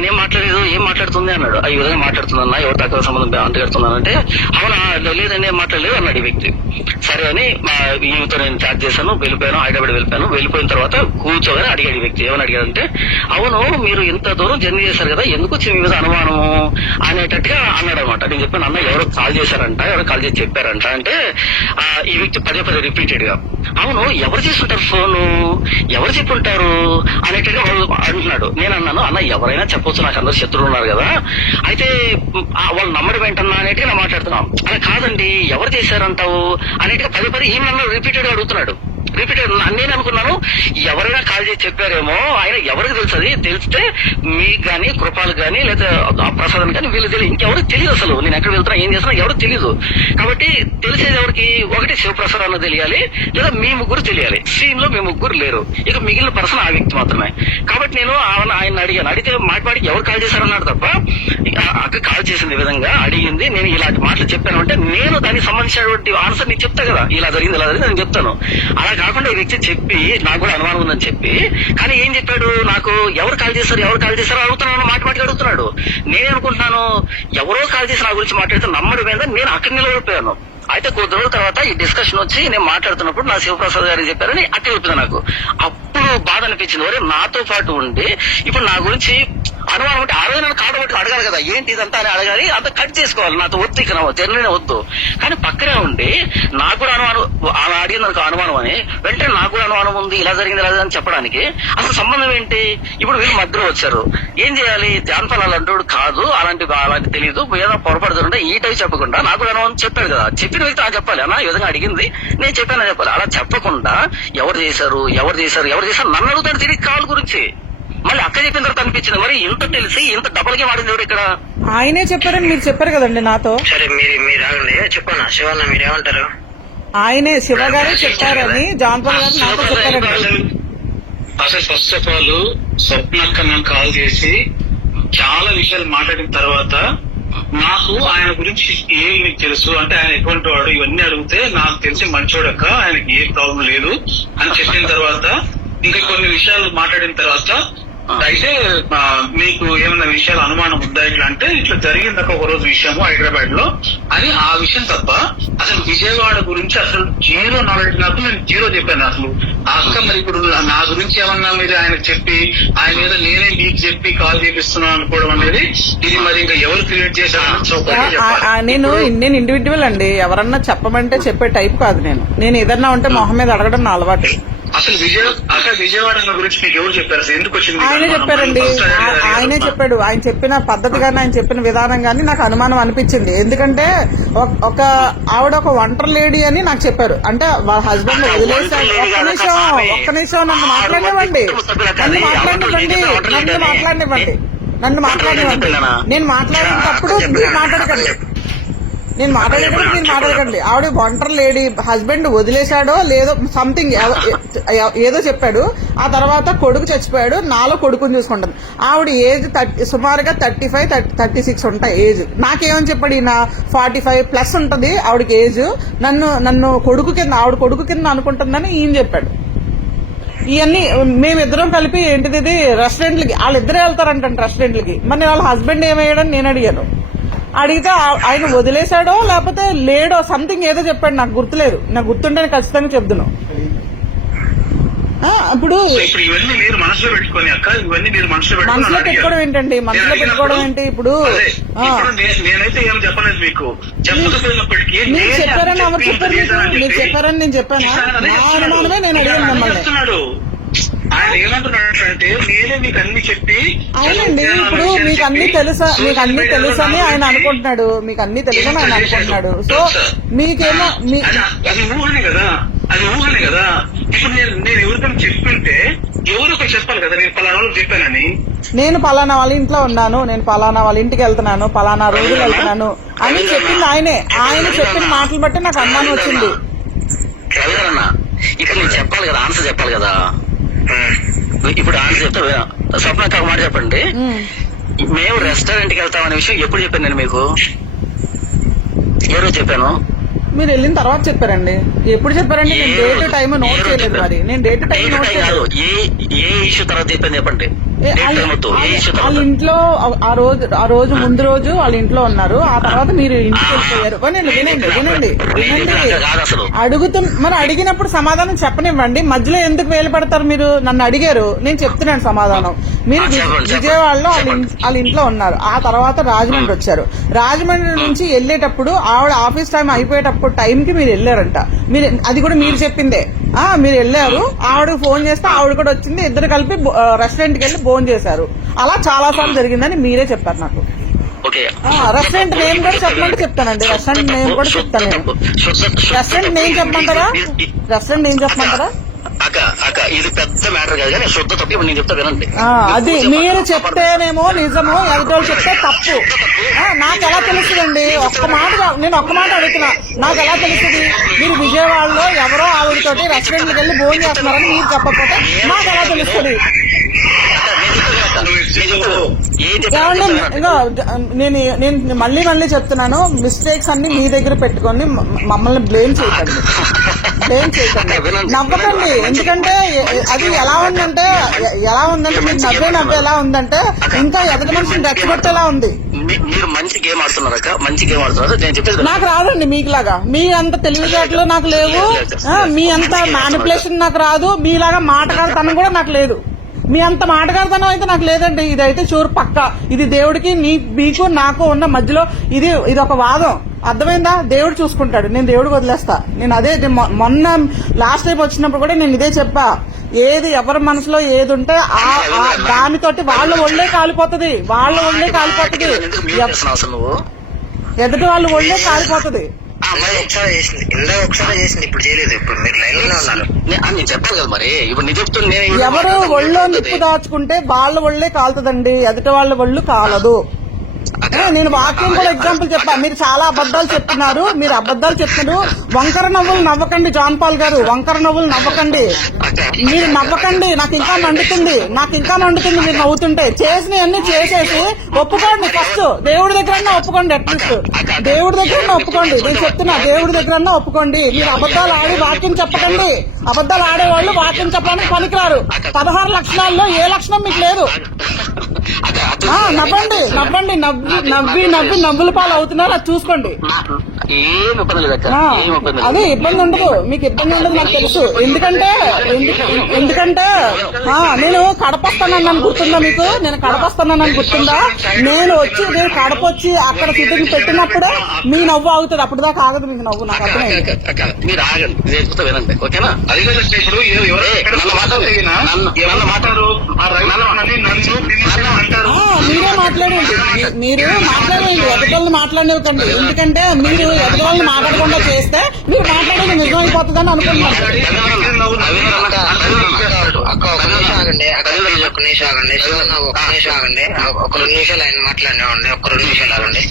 నేను మాట్లాడలేదు, ఏం మాట్లాడుతుంది అన్నాడు. ఈ విధంగా మాట్లాడుతుందన్నా, ఎవరు తక్కువ సంబంధం అంటగడుతున్నానంటే అవునా లేదని ఏం మాట్లాడలేదు అన్నాడు ఈ వ్యక్తి. సరే అని మా ఈమెతో నేను చాట్ చేశాను, వెళ్ళిపోయాను, హైదరాబాద్ వెళ్ళిపోయిన తర్వాత కూర్చోగానే అడిగాడు ఈ వ్యక్తి. ఏమని అడిగాడంటే అవును మీరు ఇంత దూరం జర్నీ చేశారు కదా, ఎందుకు వచ్చింది మీ మీద అనుమానము అనేటట్టుగా అన్నాడు అనమాట. నేను చెప్పాను అన్న ఎవరో కాల్ చేశారంట, ఎవరో కాల్ చేసి చెప్పారంట అంటే ఈ వ్యక్తి పదే రిపీటెడ్ గా అవును ఎవరు చేసుకుంటారు ఫోను, ఎవరు చెప్పుంటారు అనేట్టుగా అంటున్నాడు. నేను అన్నాను అన్న ఎవరైనా చెప్పొచ్చు, నాకు అందరు శత్రువులు ఉన్నారు కదా, అయితే వాళ్ళు నమ్మడం ఏంటన్నా అనేట్టుగా నేను మాట్లాడుతున్నాం. అలా కాదండి ఎవరు చేశారంటావు అనేట్టుగా పదే ఈ నన్ను రిపీటెడ్ గా అడుగుతున్నాడు. రిపీటెడ్ నేను అనుకున్నాను ఎవరైనా కాల్ చేసి చెప్పారేమో, ఆయన ఎవరికి తెలుసది, తెలిస్తే మీకు గానీ కృపాలకు గానీ లేదా ప్రసాదం కానీ వీళ్ళు తెలియదు, ఇంకెవరికి తెలియదు అసలు నేను ఎక్కడ వెళ్తున్నా ఏం చేస్తున్నా ఎవరికి తెలియదు. కాబట్టి తెలిసేది ఎవరికి, ఒకటి శివప్రసాద్ అన్న తెలియాలి లేదా మీ ముగ్గురు తెలియాలి. సీన్ లో మీ ముగ్గురు లేరు, ఇక మిగిలిన పర్సన్ ఆ వ్యక్తి మాత్రమే. కాబట్టి నేను ఆయన అడిగాను, అడిగితే మాట్లాడి ఎవరు కాల్ చేశారన్నాడు తప్ప అక్క కాల్ చేసింది ఈ విధంగా అడిగింది, నేను ఇలాంటి మాటలు చెప్పాను అంటే నేను దానికి సంబంధించినటువంటి ఆన్సర్ నీకు చెప్తా కదా, ఇలా జరిగింది నేను చెప్తాను. అలా కాకుండా ఈ వ్యక్తి చెప్పి నాకు కూడా అనుమానం ఉందని చెప్పి, కానీ ఏం చెప్పాడు నాకు ఎవరు కాల్ చేశారు అడుగుతున్నాను, మాటి అడుగుతున్నాడు. నేను అనుకుంటున్నాను ఎవరో కాల్ చేసి నా గురించి మాట్లాడితే నమ్మడం మీద నేను అక్కడ నిలబడిపోయాను. అయితే కొద్ది రోజుల తర్వాత ఈ డిస్కషన్ వచ్చి నేను మాట్లాడుతున్నప్పుడు నా శివప్రసాద్ గారికి చెప్పారని అక్కడ చెప్పింది నాకు. అప్పుడు బాధ అనిపించింది, ఒరే నాతో పాటు ఉండి ఇప్పుడు నా గురించి అనుమానం అంటే ఆ రోజు నన్ను కాడబట్టి అడగాలి కదా ఏంటి ఇదంతా అని అడగాలి, అంత కట్ చేసుకోవాలి, నాతో వద్దు ఇక జర్నీనే వద్దు. కానీ పక్కనే ఉండి నాకు కూడా అనుమానం అలా అడిగింది నాకు అనుమానం అని వెంటనే నాకు కూడా అనుమానం ఉంది ఇలా జరిగింది అని చెప్పడానికి అసలు సంబంధం ఏంటి? ఇప్పుడు వీళ్ళు మధ్యలో వచ్చారు, ఏం చేయాలి? జాన్పాల్ అలాంటి కాదు, అలాంటి తెలియదు, ఏదో పొరపాటు జరుగుతుంటే ఈ టైప్ చెప్పకుండా నాకు కూడా అనుమానం చెప్పాడు కదా, చెప్పిన వ్యక్తి నాకు చెప్పాలి అన్న ఈ విధంగా అడిగింది నేను చెప్పానని చెప్పాలి. అలా చెప్పకుండా ఎవరు చేశారు నన్ను అడుగుతాడు తిరిగి కాల్ గురించి. మళ్ళీ అక్క చెప్పిన తర్వాత అనిపించింది మరి ఇంత తెలిసి ఇంత డబల్ గా వాడింది ఎవరు ఇక్కడ? ఆయనే చెప్పారని మీరు చెప్పారు కదండి నాతో. సరే మీరు ఆగండి, చెప్పన్నా శివన్న మీరేమంటారు? ఆయనే శివ గారే చెప్పారని జాన్పాల్ గారు నాతో చెప్పారండి. అసలు ఫస్ట్ ఆఫ్ ఆల్ స్వప్నక్క నాకు కాల్ చేసి చాలా విషయాలు మాట్లాడిన తర్వాత నాకు ఆయన గురించి ఏం మీకు తెలుసు అంటే ఆయన ఎటువంటి వాడు ఇవన్నీ అడిగితే నాకు తెలిసి మంచోడక్క, ఆయనకి ఏ ప్రాబ్లం లేదు అని చెప్పిన తర్వాత ఇంకా కొన్ని విషయాలు మాట్లాడిన తర్వాత అయితే మీకు ఏమైనా విషయాలు అనుమానం ఉందా ఇట్లా అంటే ఇట్లా జరిగిందక్క ఒక రోజు విషయము హైదరాబాద్ లో అని ఆ విషయం తప్ప అసలు విజయవాడ గురించి అసలు జీరో నాలెడ్జ్. నాకు నేను జీరో చెప్పాను అసలు. ఆ అక్క మరి ఇప్పుడు నా గురించి ఏమన్నా మీరు ఆయనకు చెప్పి ఆయన మీద నేనే మీకు చెప్పి కాల్ చేపిస్తున్నాను అనుకోవడం అనేది ఇది మరి ఇంకా ఎవరు క్రియేట్ చేశారు? నేను ఇండివిజువల్ అండి, ఎవరన్నా చెప్పమంటే చెప్పే టైప్ కాదు. నేను ఏదన్నా ఉంటే మొహం మీద అడగడం నా అలవాటు. అసలు విజయవాడ గురించి మీకు ఎవరు చెప్పారు? అసలు ఎందుకు వచ్చింది? ఆయనే చెప్పారండి, ఆయనే చెప్పాడు. ఆయన చెప్పిన పద్ధతి గానీ ఆయన చెప్పిన విధానం గానీ నాకు అనుమానం అనిపించింది. ఎందుకంటే ఒక ఆవిడ ఒక ఒంటరి లేడీ అని నాకు చెప్పారు. అంటే వాళ్ళ హస్బెండ్ వదిలేసాడు. ఒక్క నిమిషం నన్ను మాట్లాడనివ్వండి. నేను మాట్లాడినప్పుడు మీరు మాట్లాడకండి. నేను మాట్లాడేటప్పుడు ఆవిడ ఒంటరి లేడీ, హస్బెండ్ వదిలేశాడో లేదో సంథింగ్ ఏదో చెప్పాడు. ఆ తర్వాత కొడుకు చచ్చిపోయాడు, నాలో కొడుకుని చూసుకుంటాను. ఆవిడ ఏజ్ సుమారుగా 35-36 ఉంటాయి ఏజ్. నాకేమని చెప్పాడు ఈయన 45+ ఉంటది ఆవిడకి ఏజ్. నన్ను కొడుకు కింద, ఆవిడ కొడుకు కింద అనుకుంటుందని ఈయన చెప్పాడు. ఇవన్నీ మేమిద్దరం కలిపి ఏంటిది రెస్టారెంట్లకి వాళ్ళిద్దరే వెళ్తారంటండి రెస్టారెంట్లకి. మరి వాళ్ళ హస్బెండ్ ఏమయ్యాడని నేను అడిగాను. అడిగితే ఆయన వదిలేశాడో లేకపోతే లేడో సంథింగ్ ఏదో చెప్పాడు, నాకు గుర్తులేదు. నాకు గుర్తుంటే నేను ఖచ్చితంగా చెప్తాను. ఇప్పుడు ఇవన్నీ మీరు మనసులో పెట్టుకోని అక్క, ఇవన్నీ మీరు మనసులో పెట్టుకోవడం ఏంటండి? మనసులో పెట్టుకోవడం ఏంటి? ఇప్పుడు నేనైతే ఏం చెప్పలేదు మీకు. మీరు చెప్పారని ఎవరు చెప్పారు? మీరు చెప్పారని నేను చెప్పానా? నా అనుమానమే నేను అడిగాను మిమ్మల్ని. ఆయన ఏమంటున్నాడంటే నేనే మీకు అన్ని చెప్పి అవునండి. ఇప్పుడు మీకు అన్ని తెలుసని ఆయన అనుకుంటున్నాడు. మీకు అన్ని తెలుసని ఆయన అనుకుంటున్నాడు. సో మీకేమో అది ఊహనే కదా. ఇప్పుడు నేను ఎవరికైనా చెప్తుంటే ఎవరు ఒకరు చెప్పాలి కదా నేను పలానా వాళ్ళకి చెప్పానని. నేను పలానా వాళ్ళ ఇంట్లో ఉన్నాను, నేను పలానా వాళ్ళ ఇంటికి వెళ్తున్నాను, పలానా రోజులు వెళ్తున్నాను అని చెప్పింది ఆయనే. ఆయన చెప్పిన మాటలు బట్టి నాకు అనుమానం వచ్చింది. ఇప్పుడు నేను చెప్పాలి కదా, ఆన్సర్ చెప్పాలి కదా. ఇప్పుడు ఆన్సర్ చెప్తా. స్వప్నక్క ఒక మాట చెప్పండి. మేము రెస్టారెంట్ కి వెళ్తామనే విషయం ఎప్పుడు చెప్పాను నేను మీకు? ఏ రోజు చెప్పాను? మీరు వెళ్ళిన తర్వాత చెప్పారండి. ఎప్పుడు చెప్పారండి? నేను డేట్ టైం నోట్ చేయలేదు. మరి నేను డేట్ టైం నోట్ చేయలేదు. ఏ ఇష్యూ తర్వాత చెప్పాను చెప్పండి. వాళ్ళ ఇంట్లో ఆ రోజు ముందు రోజు వాళ్ళ ఇంట్లో ఉన్నారు. ఆ తర్వాత మీరు ఇంటికి వెళ్ళిపోయారు. వినండి మరి అడిగినప్పుడు సమాధానం చెప్పనివ్వండి. మధ్యలో ఎందుకు వేలు పడతారు? మీరు నన్ను అడిగారు, నేను చెప్తున్నాను సమాధానం. మీరు విజయవాడలో వాళ్ళ ఇంట్లో ఉన్నారు. ఆ తర్వాత రాజమండ్రి వచ్చారు. రాజమండ్రి నుంచి వెళ్ళేటప్పుడు ఆవిడ ఆఫీస్ టైం అయిపోయేటప్పుడు టైంకి మీరు వెళ్ళారంట. అది కూడా మీరు చెప్పిందే. మీరు వెళ్ళారు, ఆవిడకి ఫోన్ చేస్తే ఆవిడ కూడా వచ్చింది. ఇద్దరు కలిపి రెస్టారెంట్కి వెళ్ళి భోజనం చేశారు. అలా చాలా సార్లు జరిగిందని మీరే చెప్పారు నాకు. రెస్టారెంట్ నేమ్ కూడా చెప్పమంటే చెప్తానండి. రెస్టారెంట్ నేమ్ కూడా చెప్తాను నేను. రెస్టారెంట్ నేమ్ చెప్పమంటారా? రెస్టారెంట్ నేమ్ చెప్పమంటారా? ఇది పెద్ద మ్యాటర్ కాదు కానీ శుద్ధ తప్పు. ఇప్పుడు నేను చెప్తా వినండి. అది మీరు చెప్తేనేమో నిజము, ఎదుటోళ్ళు చెప్తే తప్పు. నాకు ఎలా తెలుస్తుందండి? నేను ఒక్క మాట అడుగుతున్నా, నాకు ఎలా తెలుస్తుంది? మీరు విజయవాడలో ఎవరో ఆవిడతోటి రెస్టారెంట్కి వెళ్ళి భోజనం చేస్తున్నారని మీరు చెప్పకపోతే నాకు ఎలా తెలుస్తుంది? నేను మళ్ళీ చెప్తున్నాను, మిస్టేక్స్ అన్ని మీ దగ్గర పెట్టుకొని మమ్మల్ని బ్లేమ్ చేయకండి. నవ్వకండి. ఎందుకంటే అది ఎలా ఉందంటే మీరు నవ్వే ఎలా ఉందంటే ఇంకా ఎదుటి మనిషిని రెచ్చగొట్టేలా ఉంది. మీరు మంచి గేమ్ ఆడుతున్నారు, మంచి గేమ్ ఆడుతున్నారు. నేను చెప్పేది నాకు రాదండి మీకులాగా. మీ అంత తెలివితేటలు నాకు లేవు, మీ అంత మ్యానిపులేషన్ నాకు రాదు, మీలాగా మాటగాడతనం కూడా నాకు లేదు. మీ అంత మాటగాడతనం అయితే నాకు లేదండి. ఇదైతే షూర్ పక్క. ఇది దేవుడికి మీకు నాకు ఉన్న మధ్యలో ఇది ఒక వాదం. అర్థమైందా? దేవుడు చూసుకుంటాడు, నేను దేవుడికి వదిలేస్తా. నేను అదే మొన్న లాస్ట్ టైం వచ్చినప్పుడు కూడా నేను ఇదే చెప్పా. ఏది ఎవరి మనసులో ఏది ఉంటే దానితోటి వాళ్ళ ఒళ్ళే కాలిపోతుంది. ఎదుటి వాళ్ళు ఒళ్ళే కాలిపోతుంది. ఒకసారి చేసింది ఇప్పుడు చేయలేదు. ఇప్పుడు మీరు లైన్ లోనే ఉన్నారు. నేను చెప్పాలి కదా మరి. ఇప్పుడు నేను చెప్తున్నా, ఎవరు ఒళ్ళో నిప్పు దాచుకుంటే వాళ్ళ ఒళ్ళే కాలుతుందండి, ఎదుటి వాళ్ళ ఒళ్ళు కాలదు. నేను వాక్యం కూడా ఎగ్జాంపుల్ చెప్పా. మీరు చాలా అబద్దాలు చెప్తున్నారు. వంకర నవ్వులు నవ్వకండి. జాన్ పాల్ గారు, వంకర నవ్వులు నవ్వకండి. మీరు నవ్వకండి. నాకు ఇంకా మండుతుంది మీరు నవ్వుతుంటే. చేసినవన్నీ చేసేసి ఒప్పుకోండి. ఫస్ట్ దేవుడి దగ్గర ఒప్పుకోండి. అట్లీస్ట్ దేవుడి దగ్గర ఒప్పుకోండి. నేను చెప్తున్నా, దేవుడి దగ్గర ఒప్పుకోండి. మీరు అబద్దాలు ఆడి వాక్యం చెప్పకండి. అబద్దాలు ఆడేవాళ్ళు వాక్యం చెప్పడానికి పనికిరారు. 16 లక్షణాల్లో ఏ లక్షణం మీకు లేదు. నవ్వండి. నవ్వుల పాలు అవుతున్నారు. అది చూసుకోండి. అదే ఇబ్బంది ఉండదు, మీకు ఇబ్బంది ఉండదు నాకు తెలుసు. ఎందుకంటే నేను కడపొస్తానని గుర్తుందా మీకు? నేను గుర్తుందా? నేను కడప వచ్చి అక్కడ సిటీకి పెట్టినప్పుడే మీ నవ్వు ఆగుతుంది. అప్పుడు దాకా ఆగదు మీకు నవ్వు. నాకు అర్థమైంది. మీరు ఆగండి, వినండి, ఓకేనా? అది ఇప్పుడు మీరే మాట్లాడండి. ఎదుటోళ్ళు మాట్లాడేవకండి. ఎందుకంటే మీరు ఎదుటోళ్ళు మాట్లాడకుండా చేస్తే మీరు మాట్లాడేది నిజమైపోతుందని అనుకుంటున్నాను. ఒక 2 నిమిషాలు ఆయన మాట్లాడినామండి. ఒక 2 నిమిషాలు ఆగండి.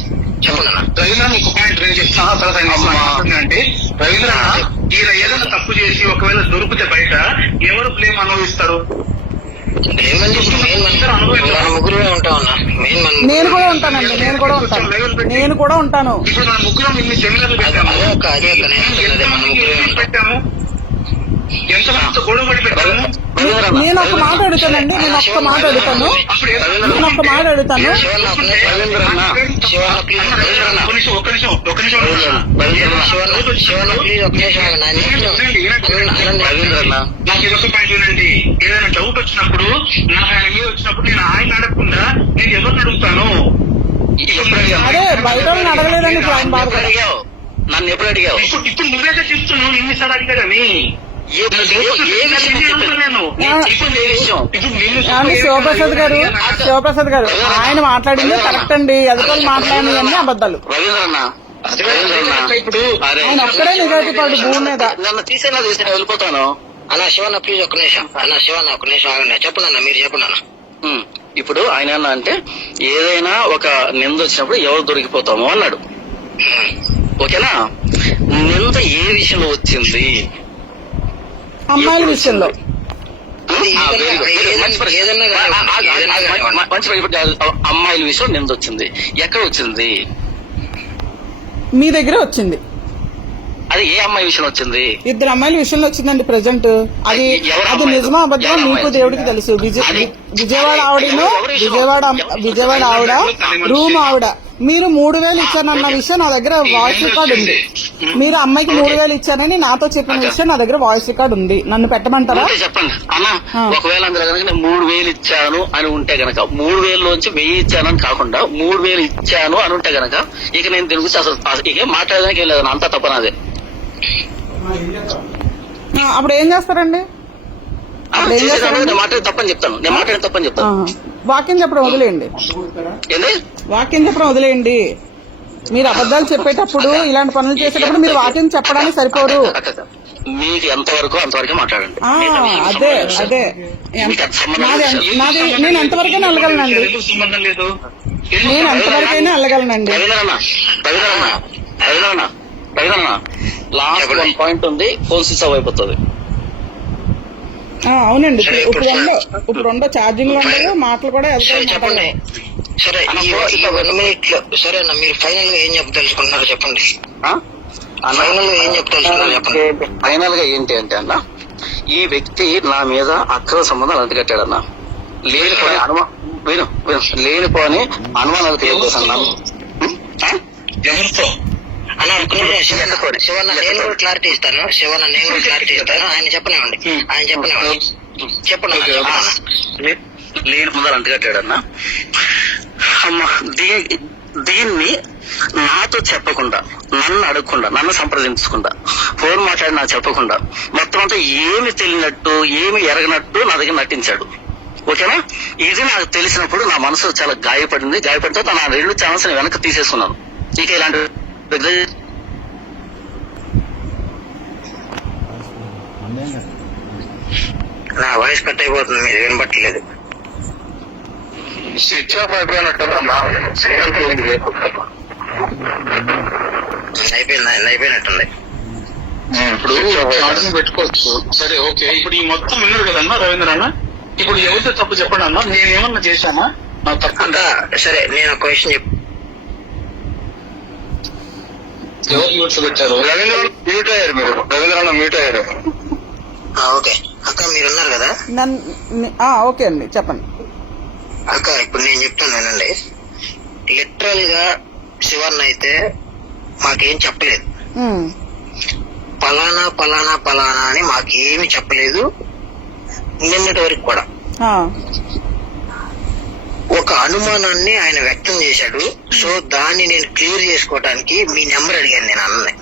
చెప్పండి. రవీంద్ర ఒక పాయింట్ రేజ్ చేస్తాను. తర్వాత అంటే రవీంద్ర ఈయన ఏదైనా తప్పు చేసి ఒకవేళ దొరికితే బయట ఎవరు బ్లేమ్ అనుభవిస్తారు? ముగ్గురు ఉంటామన్నా. నేను కూడా ఉంటానండి. నేను కూడా ఉంటాను. ఇప్పుడు మన ముగ్గురం ఇన్ని సెమినార్లు పెట్టాము. ఎంతమంది గొడవ పడి పెట్టాము. నేను ఒక మాట అడుగుతానండి. నాకు ఇదొక పాయింట్ వినండి. ఏదైనా డౌట్ వచ్చినప్పుడు, నాకు ఆయన మీద వచ్చినప్పుడు నేను ఆయన అడగకుండా నేను ఎవరిని అడుగుతాను? అదే బయట అడగలేదండి. నన్ను ఎప్పుడు అడిగావు? ఇప్పుడు నువ్వేగా చెప్తున్నావు ఎన్నిసార్లు అడిగాడని. శివప్రసాద్ గారు ఆయన మాట్లాడింది కరెక్ట్ అండి. ఎదుటి మాట్లాడినవి అన్ని అబద్ధాలు. ఇప్పుడు ఆయన ఒక్కడే నిజాయితీ పడు భూమి మీద. నన్ను తీసేలా తీసిన వెళ్ళిపోతాను. అన్న శివన్న ప్లీజ్ ఒక నిమిషం. ఆగండి. చెప్పండి, మీరు చెప్పండి. ఇప్పుడు ఆయన ఏమన్నా అంటే ఏదైనా ఒక నింద వచ్చినప్పుడు ఎవరు దొరికిపోతాము అన్నాడు. ఓకేనా? నింద ఏ విషయంలో వచ్చింది? అమ్మాయిల విషయంలో. అమ్మాయిల విషయం నింద వచ్చింది. ఎక్కడ వచ్చింది? మీ దగ్గర వచ్చింది. అది ఏ అమ్మాయి విషయం వచ్చింది? ఇద్దరు అమ్మాయిల విషయంలో వచ్చిందండి ప్రెజెంట్. అది ఎవరు అది అమ్మాయిలు? నిజమా అబద్ధమా ఎవరు నీకు అమ్మాయిలు? దేవుడికి తెలుసు. విజయవాడ ఆవిడను విజయవాడ ఆవిడ రూమ్ ఆవిడ మీరు 3,000 ఇచ్చానన్న విషయం నా దగ్గర వాయిస్ రికార్డ్ ఉంది. మీరు అమ్మాయికి 3,000 ఇచ్చారని నాతో చెప్పిన విషయం నా దగ్గర వాయిస్ రికార్డ్ ఉంది. నన్ను పెట్టమంటారా? ఓకే, చెప్పండి అన్న. ఒకవేళ అందులో కనుక నేను 3,000 ఇచ్చాను అని ఉంటే గనక 3,000లోంచి 1,000 ఇచ్చానని కాకుండా 3,000 ఇచ్చాను అని ఉంటే గనక ఇక నేను దీని గురించి అసలు ఇక మాట్లాడడానికి ఏం లేదు. అంతా తప్పనాదే. అప్పుడు ఏం చేస్తారండి? అప్పుడు ఏం చేస్తారండి? నేను మాట్లాడి తప్పని చెప్తాను. నేను మాట్లాడి తప్పని చెప్తాను. వాక్యం చెప్పడం వదిలేయండి. ఏంది వాక్యం చెప్పడం వదిలేయండి. మీరు అబద్ధాలు చెప్పేటప్పుడు ఇలాంటి పనులు చేసేటప్పుడు మీరు వాక్యం చెప్పడానికి సరిపోరు. మీకు ఎంతవరకు అంతవరకే మాట్లాడండి. అదే అదే నాది నేను ఎంతవరకైనా వెళ్ళగలనండి. ఎందుకు సంబంధం లేదు? నేను ఎంతవరకైనా వెళ్ళగలనండి. లాస్ట్ 1 పాయింట్ ఉంది. ఫోన్ స్విచ్ ఆఫ్ అయిపోతుంది. అవునండి. ఇప్పుడు ఉండవు ఛార్జింగ్ లో ఉండవు, మాటలు కూడా చెప్పండి. సరే ఈ 1 minute లో సరే అన్న, మీరు ఫైనల్ గా ఏం చెప్పదలుచుకుంటున్నారో చెప్పండి. ఫైనల్ గా ఏం చెప్పదలుచుకున్నారో చెప్పండి. ఫైనల్ గా ఏంటి అంటే అన్న, ఈ వ్యక్తి నా మీద అక్రమ సంబంధాలు అంటగట్టాడన్న. లేనిపోని లేనిపోని అనుమానాలు తెలియజేస్తున్నాను. ఎవరితో? అన్న శివన్న నేను కూడా క్లారిటీ ఇస్తాను. ఆయన చెప్పనివ్వండి. చెప్పండి. లేని ముందర అంటగట్టాడన్న. అమ్మ దీన్ని నాతో చెప్పకుండా, నన్ను అడగకుండా, నన్ను సంప్రదించకుండా, ఫోన్ మాట్లాడి నాకు చెప్పకుండా మొత్తం అంతా ఏమి తెలియనట్టు, ఏమి ఎరగనట్టు నా దగ్గర నటించాడు. ఓకేనా? ఇది నాకు తెలిసినప్పుడు నా మనసు చాలా గాయపడింది. గాయపడితే నా 2 ఛానల్స్ వెనక్కి తీసేస్తున్నాను. ఇక ఇలాంటి నా వాయిస్ కట్ అయిపోతుంది, మీరు వినబట్టలేదు. స్విచ్ ఆఫ్ అయిపోయినట్టు అయిపోయినట్టుంది. ఇప్పుడు ఛార్జింగ్ పెట్టుకోవచ్చు. సరే ఓకే. ఇప్పుడు ఈ మొత్తం విన్నారు కదన్నా రవీంద్ర అన్న. ఇప్పుడు ఎవరితో తప్పు చెప్పండి అన్న. నేనేమన్నా చేశానా? నా తప్పు అంతా సరే. నేను ఒక క్వశ్చన్ ఎవరు యూట్స్ పెట్టారు? రవీంద్ర మ్యూట్ అయ్యారు. మీరు రవీంద్ర మ్యూట్ అయ్యారు. ఓకే అక్క, మీరున్నారు కదా. ఓకే అండి, చెప్పండి అక్క. ఇప్పుడు నేను చెప్తాను వినండి. లిటరల్ గా శివన్న అయితే మాకేం చెప్పలేదు. పలానా పలానా పలానా అని మాకేమి చెప్పలేదు. నిన్నటి వరకు కూడా ఒక అనుమానాన్ని ఆయన వ్యక్తం చేశాడు. సో దాన్ని నేను క్లియర్ చేసుకోవడానికి మీ నెంబర్ అడిగాను. నేను అన్నది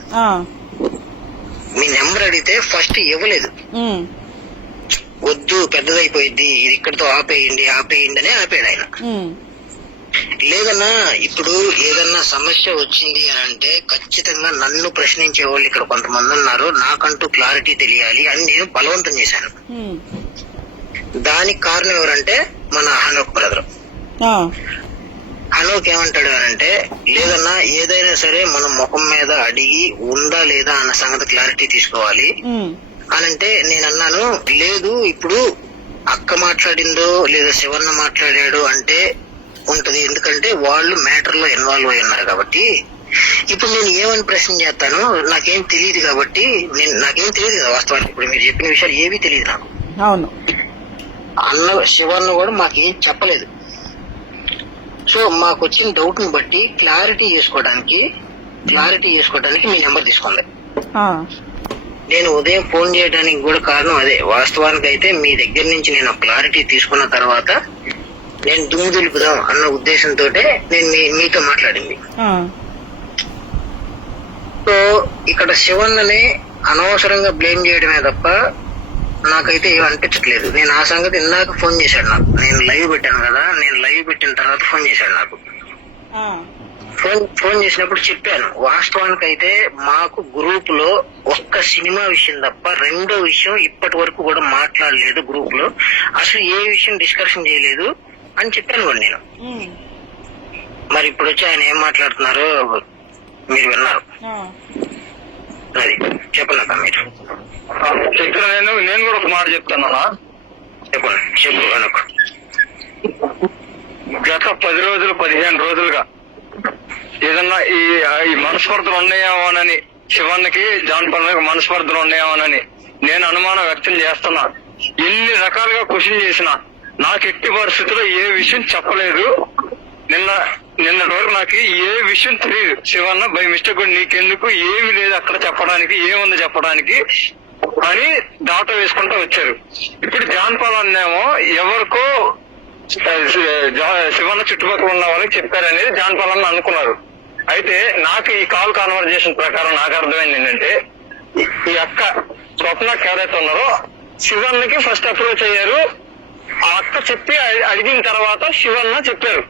మీ నెంబర్ అడిగితే ఫస్ట్ ఇవ్వలేదు. వద్దు పెద్దదైపోయింది, ఇది ఇక్కడితో ఆపేయండి అని ఆపాడు ఆయన. లేదన్నా ఇప్పుడు ఏదన్నా సమస్య వచ్చింది అని అంటే ఖచ్చితంగా నన్ను ప్రశ్నించే వాళ్ళు ఇక్కడ కొంతమంది ఉన్నారు, నాకంటూ క్లారిటీ తెలియాలి అని నేను బలవంతం చేశాను. దానికి కారణం ఎవరంటే మన హనోక్ బ్రదర్. హనోక్ ఏమంటాడు అంటే, లేదన్నా ఏదైనా సరే మనం ముఖం మీద అడిగి ఉందా లేదా అన్న సంగతి క్లారిటీ తీసుకోవాలి అని అంటే, నేను అన్నాను లేదు ఇప్పుడు అక్క మాట్లాడిందో లేదా శివన్న మాట్లాడాడు అంటే ఉంటది, ఎందుకంటే వాళ్ళు మ్యాటర్ లో ఇన్వాల్వ్ అయి ఉన్నారు కాబట్టి. ఇప్పుడు నేను ఏమని ప్రశ్న చేస్తాను, నాకేం తెలియదు కాబట్టి. నాకేం తెలియదు కదా వాస్తవానికి. ఇప్పుడు మీరు చెప్పిన విషయాలు ఏవీ తెలియదు నాకు. అవును. అన్న శివన్న కూడా మాకేం చెప్పలేదు. సో మాకు వచ్చిన డౌట్ ని బట్టి క్లారిటీ చేసుకోవడానికి మీ నెంబర్ తీసుకోండి. నేను ఉదయం ఫోన్ చేయడానికి కూడా కారణం అదే. వాస్తవానికి అయితే మీ దగ్గర నుంచి నేను క్లారిటీ తీసుకున్న తర్వాత నేను దుమ్ము దులుపుదాం అన్న ఉద్దేశంతో నేను మీతో మాట్లాడింది. సో ఇక్కడ శివన్నని అనవసరంగా బ్లేమ్ చేయడమే తప్ప నాకైతే ఏం అనిపించట్లేదు. నేను ఆ సంగతి ఇందాక ఫోన్ చేశాడు నాకు. నేను లైవ్ పెట్టాను కదా, నేను లైవ్ పెట్టిన తర్వాత ఫోన్ చేశాడు నాకు. ఫోన్ చేసినప్పుడు చెప్పాను, వాస్తవానికి అయితే మాకు గ్రూప్ లో ఒక్క సినిమా విషయం తప్ప రెండో విషయం ఇప్పటి వరకు కూడా మాట్లాడలేదు. గ్రూప్ లో అసలు ఏ విషయం డిస్కషన్ చేయలేదు అని చెప్పాను కూడా నేను. మరి ఇప్పుడు వచ్చి ఆయన ఏం మాట్లాడుతున్నారో మీరు విన్నారు. అది చెప్పండి మీరు. నేను కూడా ఒక మాట చెప్తాను. చెప్పు అనుకో. గత 10 రోజులు 15 రోజులుగా ఏదన్నా ఈ మనస్పర్ధలు ఉన్నాయేమోనని శివన్నకి జాన్ పాల్ మీద మనస్పర్ధలు ఉన్నాయేమోనని నేను అనుమానం వ్యక్తం చేస్తున్నా. ఎన్ని రకాలుగా క్వశ్చన్ చేసిన నాకు ఎట్టి పరిస్థితుల్లో ఏ విషయం చెప్పలేదు. నిన్నటి వరకు నాకు ఏ విషయం తెలియదు. శివన్న బై మిస్టేక్ నీకెందుకు ఏమి లేదు అక్కడ చెప్పడానికి, ఏముంది చెప్పడానికి అని దాట వేసుకుంటూ వచ్చారు. ఇప్పుడు జాన్ పాల్ అన్నేమో ఎవరికో శివన్న చుట్టుపక్కల ఉన్న వాళ్ళకి చెప్పారనేది జాన్ పాల్ అన్న అనుకున్నారు. అయితే నాకు ఈ కాల్ కాన్వర్జేషన్ ప్రకారం నాకు అర్థమైంది ఏంటంటే ఈ అక్క స్వప్న ఎవరైతే ఉన్నారో శివన్నకి ఫస్ట్ అప్రోచ్ అయ్యారు. ఆ అక్క చెప్పి అడిగిన తర్వాత శివన్న చెప్పారు.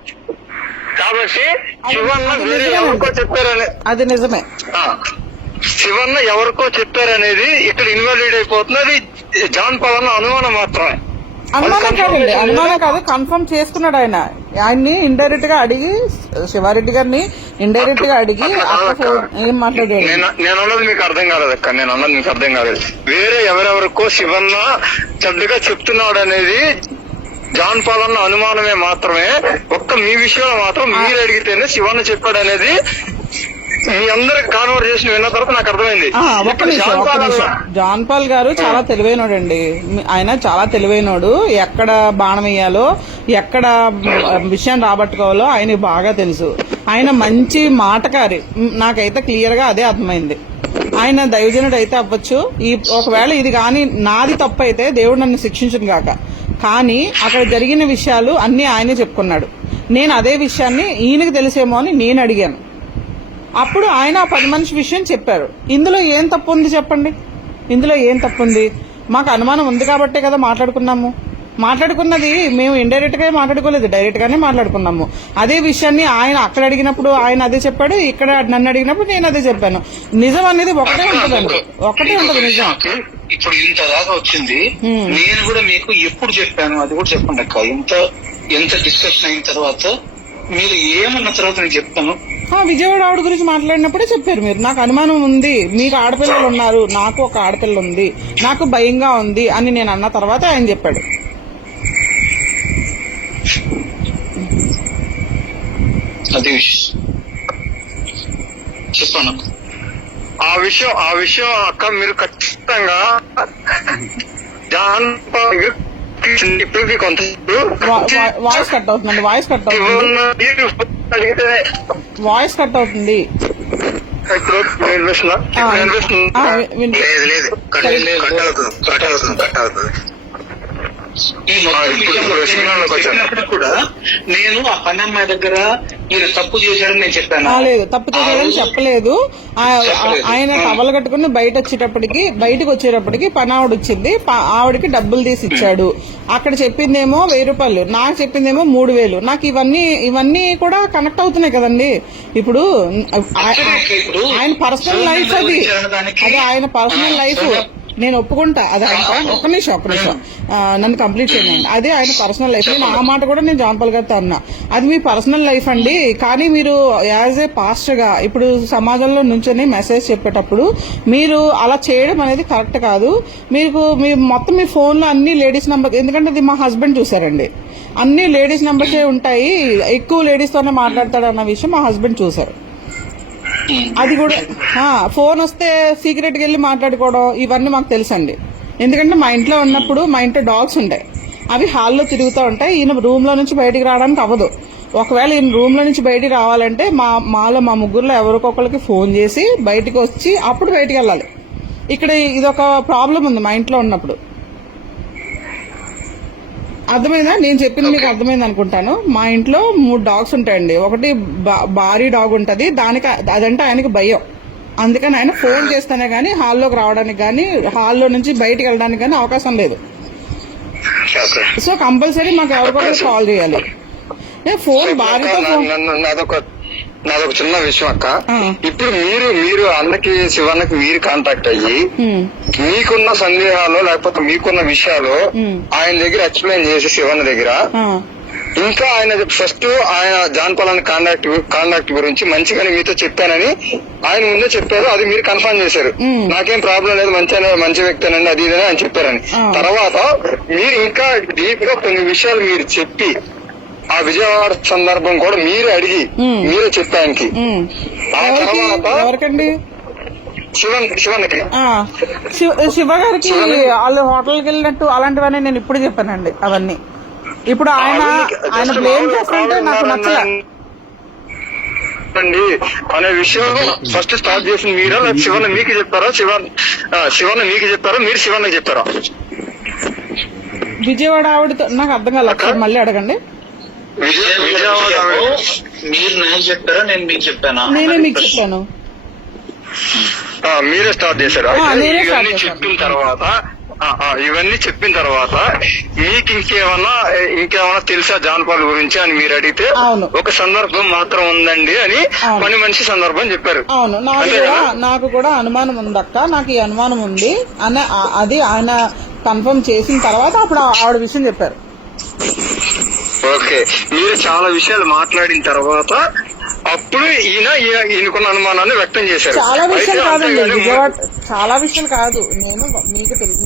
కాబట్టి శివన్న వేరే ఎవరికో చెప్పారని, అది నిజమే. శివన్న ఎవరికో చెప్పారనేది ఇక్కడ ఇన్వాలిడ్ అయిపోతుంది. అది జాన్ పాల్ అన్న అనుమానం మాత్రమే. అనుమానం కాదండి, అనుమానం కాదు, కన్ఫర్మ్ చేసుకున్నాడు ఆయన. ఆయన్ని ఇండైరెక్ట్ గా అడిగి, శివారెడ్డి గారిని ఇండైరెక్ట్ గా అడిగి ఏం మాట్లాడాడు. నేను అన్నది మీకు అర్థం కాలేదు అక్క, నేను అన్నది మీకు అర్థం కాలేదు. వేరే ఎవరెవరికో శివన్న చెడ్డగా చెప్తున్నాడు అనేది జాన్ పాల్ అన్న అనుమానమే మాత్రమే. ఒక్క మీ విషయంలో మాత్రం మీరు అడిగితేనే శివన్న చెప్పాడు అనేది మీ అందరికి కాన్వర్జేషన్ విన్న తర్వాత నాకు అర్థమైంది. ఒక్క నిమిషం. జాన్ పాల్ గారు చాలా తెలివైనోడు అండి. ఆయన చాలా తెలివైనోడు. ఎక్కడ బాణం వేయాలో, ఎక్కడ విషయం రాబట్టుకోవాలో ఆయనకి బాగా తెలుసు. ఆయన మంచి మాటకారి. నాకైతే క్లియర్ గా అదే అర్థమైంది. ఆయన దైవజనుడు అయితే అవ్వచ్చు. ఒకవేళ ఇది కానీ నాది తప్పు అయితే దేవుడు నన్ను శిక్షించును గాక. కానీ అక్కడ జరిగిన విషయాలు అన్ని ఆయనే చెప్పుకున్నాడు. నేను అదే విషయాన్ని ఈయనకి తెలిసేమో అని నేను అడిగాను. అప్పుడు ఆయన ఆ 10 మనిషి విషయం చెప్పారు. ఇందులో ఏం తప్పు ఉంది చెప్పండి? ఇందులో ఏం తప్పు ఉంది? మాకు అనుమానం ఉంది కాబట్టే కదా మాట్లాడుకున్నాము. మాట్లాడుకున్నది మేము ఇండైరెక్ట్ గా మాట్లాడుకోలేదు, డైరెక్ట్ గానే మాట్లాడుకున్నాము. అదే విషయాన్ని ఆయన అక్కడ అడిగినప్పుడు ఆయన అదే చెప్పాడు, ఇక్కడ నన్ను అడిగినప్పుడు నేను అదే చెప్పాను. నిజం అనేది ఒకటే ఉంటదండి, ఒకటే ఉంటది నిజం. ఇప్పుడు ఇంత దాకా వచ్చింది. నేను కూడా మీకు ఎప్పుడు చెప్పాను అది కూడా చెప్పండి అక్క. ఎంత డిస్కషన్ అయిన తర్వాత మీరు ఏమన్న తర్వాత నేను చెప్తాను. విజయవాడ ఆవిడ గురించి మాట్లాడినప్పుడే చెప్పారు మీరు. నాకు అనుమానం ఉంది, మీకు ఆడపిల్లలు ఉన్నారు, నాకు ఒక ఆడపిల్ల ఉంది, నాకు భయంగా ఉంది అని నేను అన్న తర్వాత ఆయన చెప్పాడు. అది చెప్పాను. ఆ విషయం అక్క మీరు ఖచ్చితంగా జాన్ పాల్ ఇప్పటికి కొంత వాయిస్ కట్ అవుతుందండి, వాయిస్ కట్ అవుతుంది, వాయిస్ కట్ అవుతుంది. ఈ చెప్పినప్పుడు కూడా నేను ఆ పని అమ్మాయి దగ్గర ఈయన తప్పు చేశాడని నేను చెప్పాను. లేదు, తప్పు చేశాడని చెప్పలేదు. ఆయన టవల్ కట్టుకుని బయటకు వచ్చేటప్పటికి పని ఆవిడ వచ్చింది. ఆవిడకి డబ్బులు తీసి ఇచ్చాడు. అక్కడ చెప్పిందేమో 1000 రూపాయలు, నాకు చెప్పిందేమో 3000. నాకు ఇవన్నీ కూడా కనెక్ట్ అవుతున్నాయి కదండి. ఇప్పుడు ఆయన పర్సనల్ లైఫ్ అది ఆయన పర్సనల్ లైఫ్. నేను ఒప్పుకుంటా అది. ఒక్క నిమిషం నన్ను కంప్లీట్ చేయండి. అదే ఆయన పర్సనల్ లైఫ్. నేను ఆ మాట కూడా నేను జాన్ పాల్ గారితో అన్నా. అది మీ పర్సనల్ లైఫ్ అండి. కానీ మీరు యాజ్ ఏ పాస్టర్ గా ఇప్పుడు సమాజంలో నుంచొని మెసేజ్ చెప్పేటప్పుడు మీరు అలా చేయడం అనేది కరెక్ట్ కాదు. మొత్తం మీ ఫోన్ లో అన్ని లేడీస్ నంబర్, ఎందుకంటే ఇది మా హస్బెండ్ చూసారండి, అన్ని లేడీస్ నంబర్సే ఉంటాయి, ఎక్కువ లేడీస్ తోనే మాట్లాడతాడు అన్న విషయం మా హస్బెండ్ చూసారు. అది కూడా ఫోన్ వస్తే సీక్రెట్ గా వెళ్ళి మాట్లాడుకోవడం ఇవన్నీ మాకు తెలుసండి. ఎందుకంటే మా ఇంట్లో ఉన్నప్పుడు మా ఇంట్లో డాగ్స్ ఉంటాయి, అవి హాల్లో తిరుగుతూ ఉంటాయి. ఈయన రూమ్ లో నుంచి బయటికి రావడానికి అవ్వదు. ఒకవేళ ఈయన రూమ్ లో నుంచి బయటికి రావాలంటే మా ముగ్గురులో ఎవరికొకరికి ఫోన్ చేసి బయటికి వచ్చి అప్పుడు బయటికి వెళ్ళాలి. ఇక్కడ ఇదొక ప్రాబ్లం ఉంది మా ఇంట్లో ఉన్నప్పుడు. అర్థమైందా? నేను చెప్పింది మీకు అర్థమైంది అనుకుంటాను. మా ఇంట్లో 3 డాగ్స్ ఉంటాయండి. ఒకటి భారీ డాగ్ ఉంటది, అదంటే ఆయనకి భయం. అందుకని ఆయన ఫోన్ చేస్తేనే గానీ హాల్లోకి రావడానికి గానీ హాల్లో నుంచి బయటికి వెళ్ళడానికి గానీ అవకాశం లేదు. సో కంపల్సరీ మాకు ఎవరికొకరు కాల్ చేయాలి. ఫోన్ భారీతో నాదొక చిన్న విషయం అక్క. ఇప్పుడు మీరు అన్నకి శివన్నకి మీరు కాంటాక్ట్ అయ్యి మీకున్న సందేహాలు లేకపోతే మీకున్న విషయాలు ఆయన దగ్గర ఎక్స్ప్లెయిన్ చేసి శివన్న దగ్గర ఇంకా ఆయన ఫస్ట్ ఆయన జాన్ పాల్ కాంటాక్ట్ గురించి మంచిగానే మీతో చెప్పానని ఆయన ముందే చెప్పారు. అది మీరు కన్ఫర్మ్ చేశారు. నాకేం ప్రాబ్లం లేదు, మంచి వ్యక్తేనండి అది ఇదని ఆయన చెప్పారని. తర్వాత మీరు ఇంకా డీప్ గా కొన్ని విషయాలు మీరు చెప్పి ఆ విజయవాడ సందర్భం కూడా మీరే అడిగి మీరే చెప్పానికి. ఆ తర్వాత శివన్నకి శివ గారికి వాళ్ళు హోటల్కి వెళ్ళినట్టు అలాంటివన్నీ నేను ఇప్పుడు చెప్పానండి అవన్నీ. ఇప్పుడు ఆయన బ్లేమ్ చేస్తుంటే నాకు నచ్చలే అండి అనే విషయం ఫస్ట్ స్టార్ట్ చేసింది మీరా, లేకపోతే శివన్న మీకు చెప్పారా? శివన్న మీకు చెప్పారా, మీరు శివన్నకి చెప్పారా? విజయవాడ ఆవిడతో నాకు అర్థం కాలేదు, ఒకసారి మళ్ళీ అడగండి. మీరు నాకు చెప్పారా, నేను మీకు చెప్పానా? నేనే మీకు చెప్పాను. మీరే స్టార్ట్ చేశారు. నేనే స్టార్ట్ ఇవన్నీ చేశాను. చెప్పిన తర్వాత మీకు ఇంకేమన్నా తెలుసా జాన్పాల్ గురించి అని మీరు అడిగితే అవును. ఒక సందర్భం మాత్రం ఉందండి అని పని మనిషి సందర్భం చెప్పారు. అవును, నాకు కూడా అనుమానం ఉందక్క, నాకు ఈ అనుమానం ఉంది అని అది ఆయన కన్ఫర్మ్ చేసిన తర్వాత అప్పుడు ఆవిడ విషయం చెప్పారు. ఓకే, మీరు చాలా విషయాలు మాట్లాడిన తర్వాత అప్పుడు ఈయనకున్న అనుమానాన్ని వ్యక్తం చేశారు. చాలా విషయాలు కాదండి విజయవాడ, చాలా విషయాలు కాదు. నేను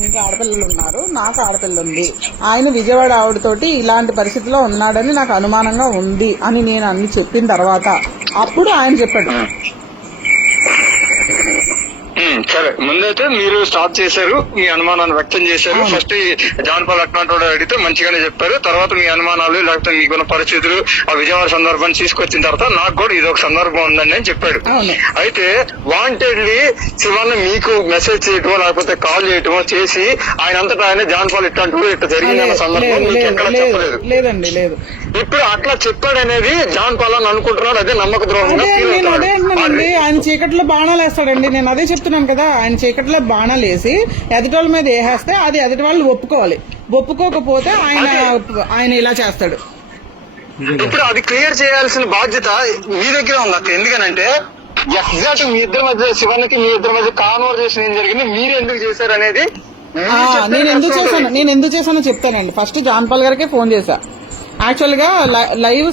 మీకు ఆడపిల్లలు ఉన్నారు, నాకు ఆడపిల్ల ఉంది. ఆయన విజయవాడ ఆవిడతోటి ఇలాంటి పరిస్థితిలో ఉన్నాడని నాకు అనుమానంగా ఉంది అని నేను అన్ని చెప్పిన తర్వాత అప్పుడు ఆయన చెప్పాడు. సరే, ముందైతే మీరు స్టార్ట్ చేశారు, మీ అనుమానాన్ని వ్యక్తం చేశారు. ఫస్ట్ జాన్పాల్ అట్లాంటి అడిగితే మంచిగానే చెప్పారు. తర్వాత మీ అనుమానాలు లేకపోతే మీకున్న పరిస్థితులు ఆ విజయవాడ సందర్భాన్ని తీసుకొచ్చిన తర్వాత నాకు కూడా ఇది ఒక సందర్భం ఉందండి అని చెప్పాడు. అయితే వాంటెడ్లీ శివన్న మీకు మెసేజ్ చేయటమో లేకపోతే కాల్ చేయటమో చేసి ఆయన అంతటా ఆయన జాన్పాల్ ఇట్లా జరిగిందన్న సందర్భం మీకు ఎక్కడ చెప్పలేదు. లేదండి, లేదు. ఇప్పుడు అట్లా చెప్పాడనేది జాన్పాల్ అని అనుకుంటున్నాడు, అదే నమ్మక ద్రోహంగా ఫీల్ అవుతున్నాడు. ఆయన చీకట్లో బాణాలు వేస్తాడండి, నేను అదే చెప్తున్నాను కదా. ఆయన చీకట్లో బాణాలు వేసి ఎదుటి వాళ్ళ మీద వేసేస్తే అది ఎదుటి వాళ్ళు ఒప్పుకోవాలి, ఒప్పుకోకపోతే ఆయన ఇలా చేస్తాడు. ఇప్పుడు అది క్లియర్ చేయాల్సిన బాధ్యత మీ దగ్గర ఉంది అక్క. ఎందుకనంటే ఎగ్జాక్ట్ మీ ఇద్దరి మధ్య శివన్నకి మీ ఇద్దరి మధ్య కాన్వర్జేషన్ ఏం జరిగింది, మీరు ఎందుకు చేశారు అనేది నేను ఎందుకు చేశానో చెప్తానండి. ఫస్ట్ జాన్పాల్ గారికే ఫోన్ చేశా. యాక్చువల్ గా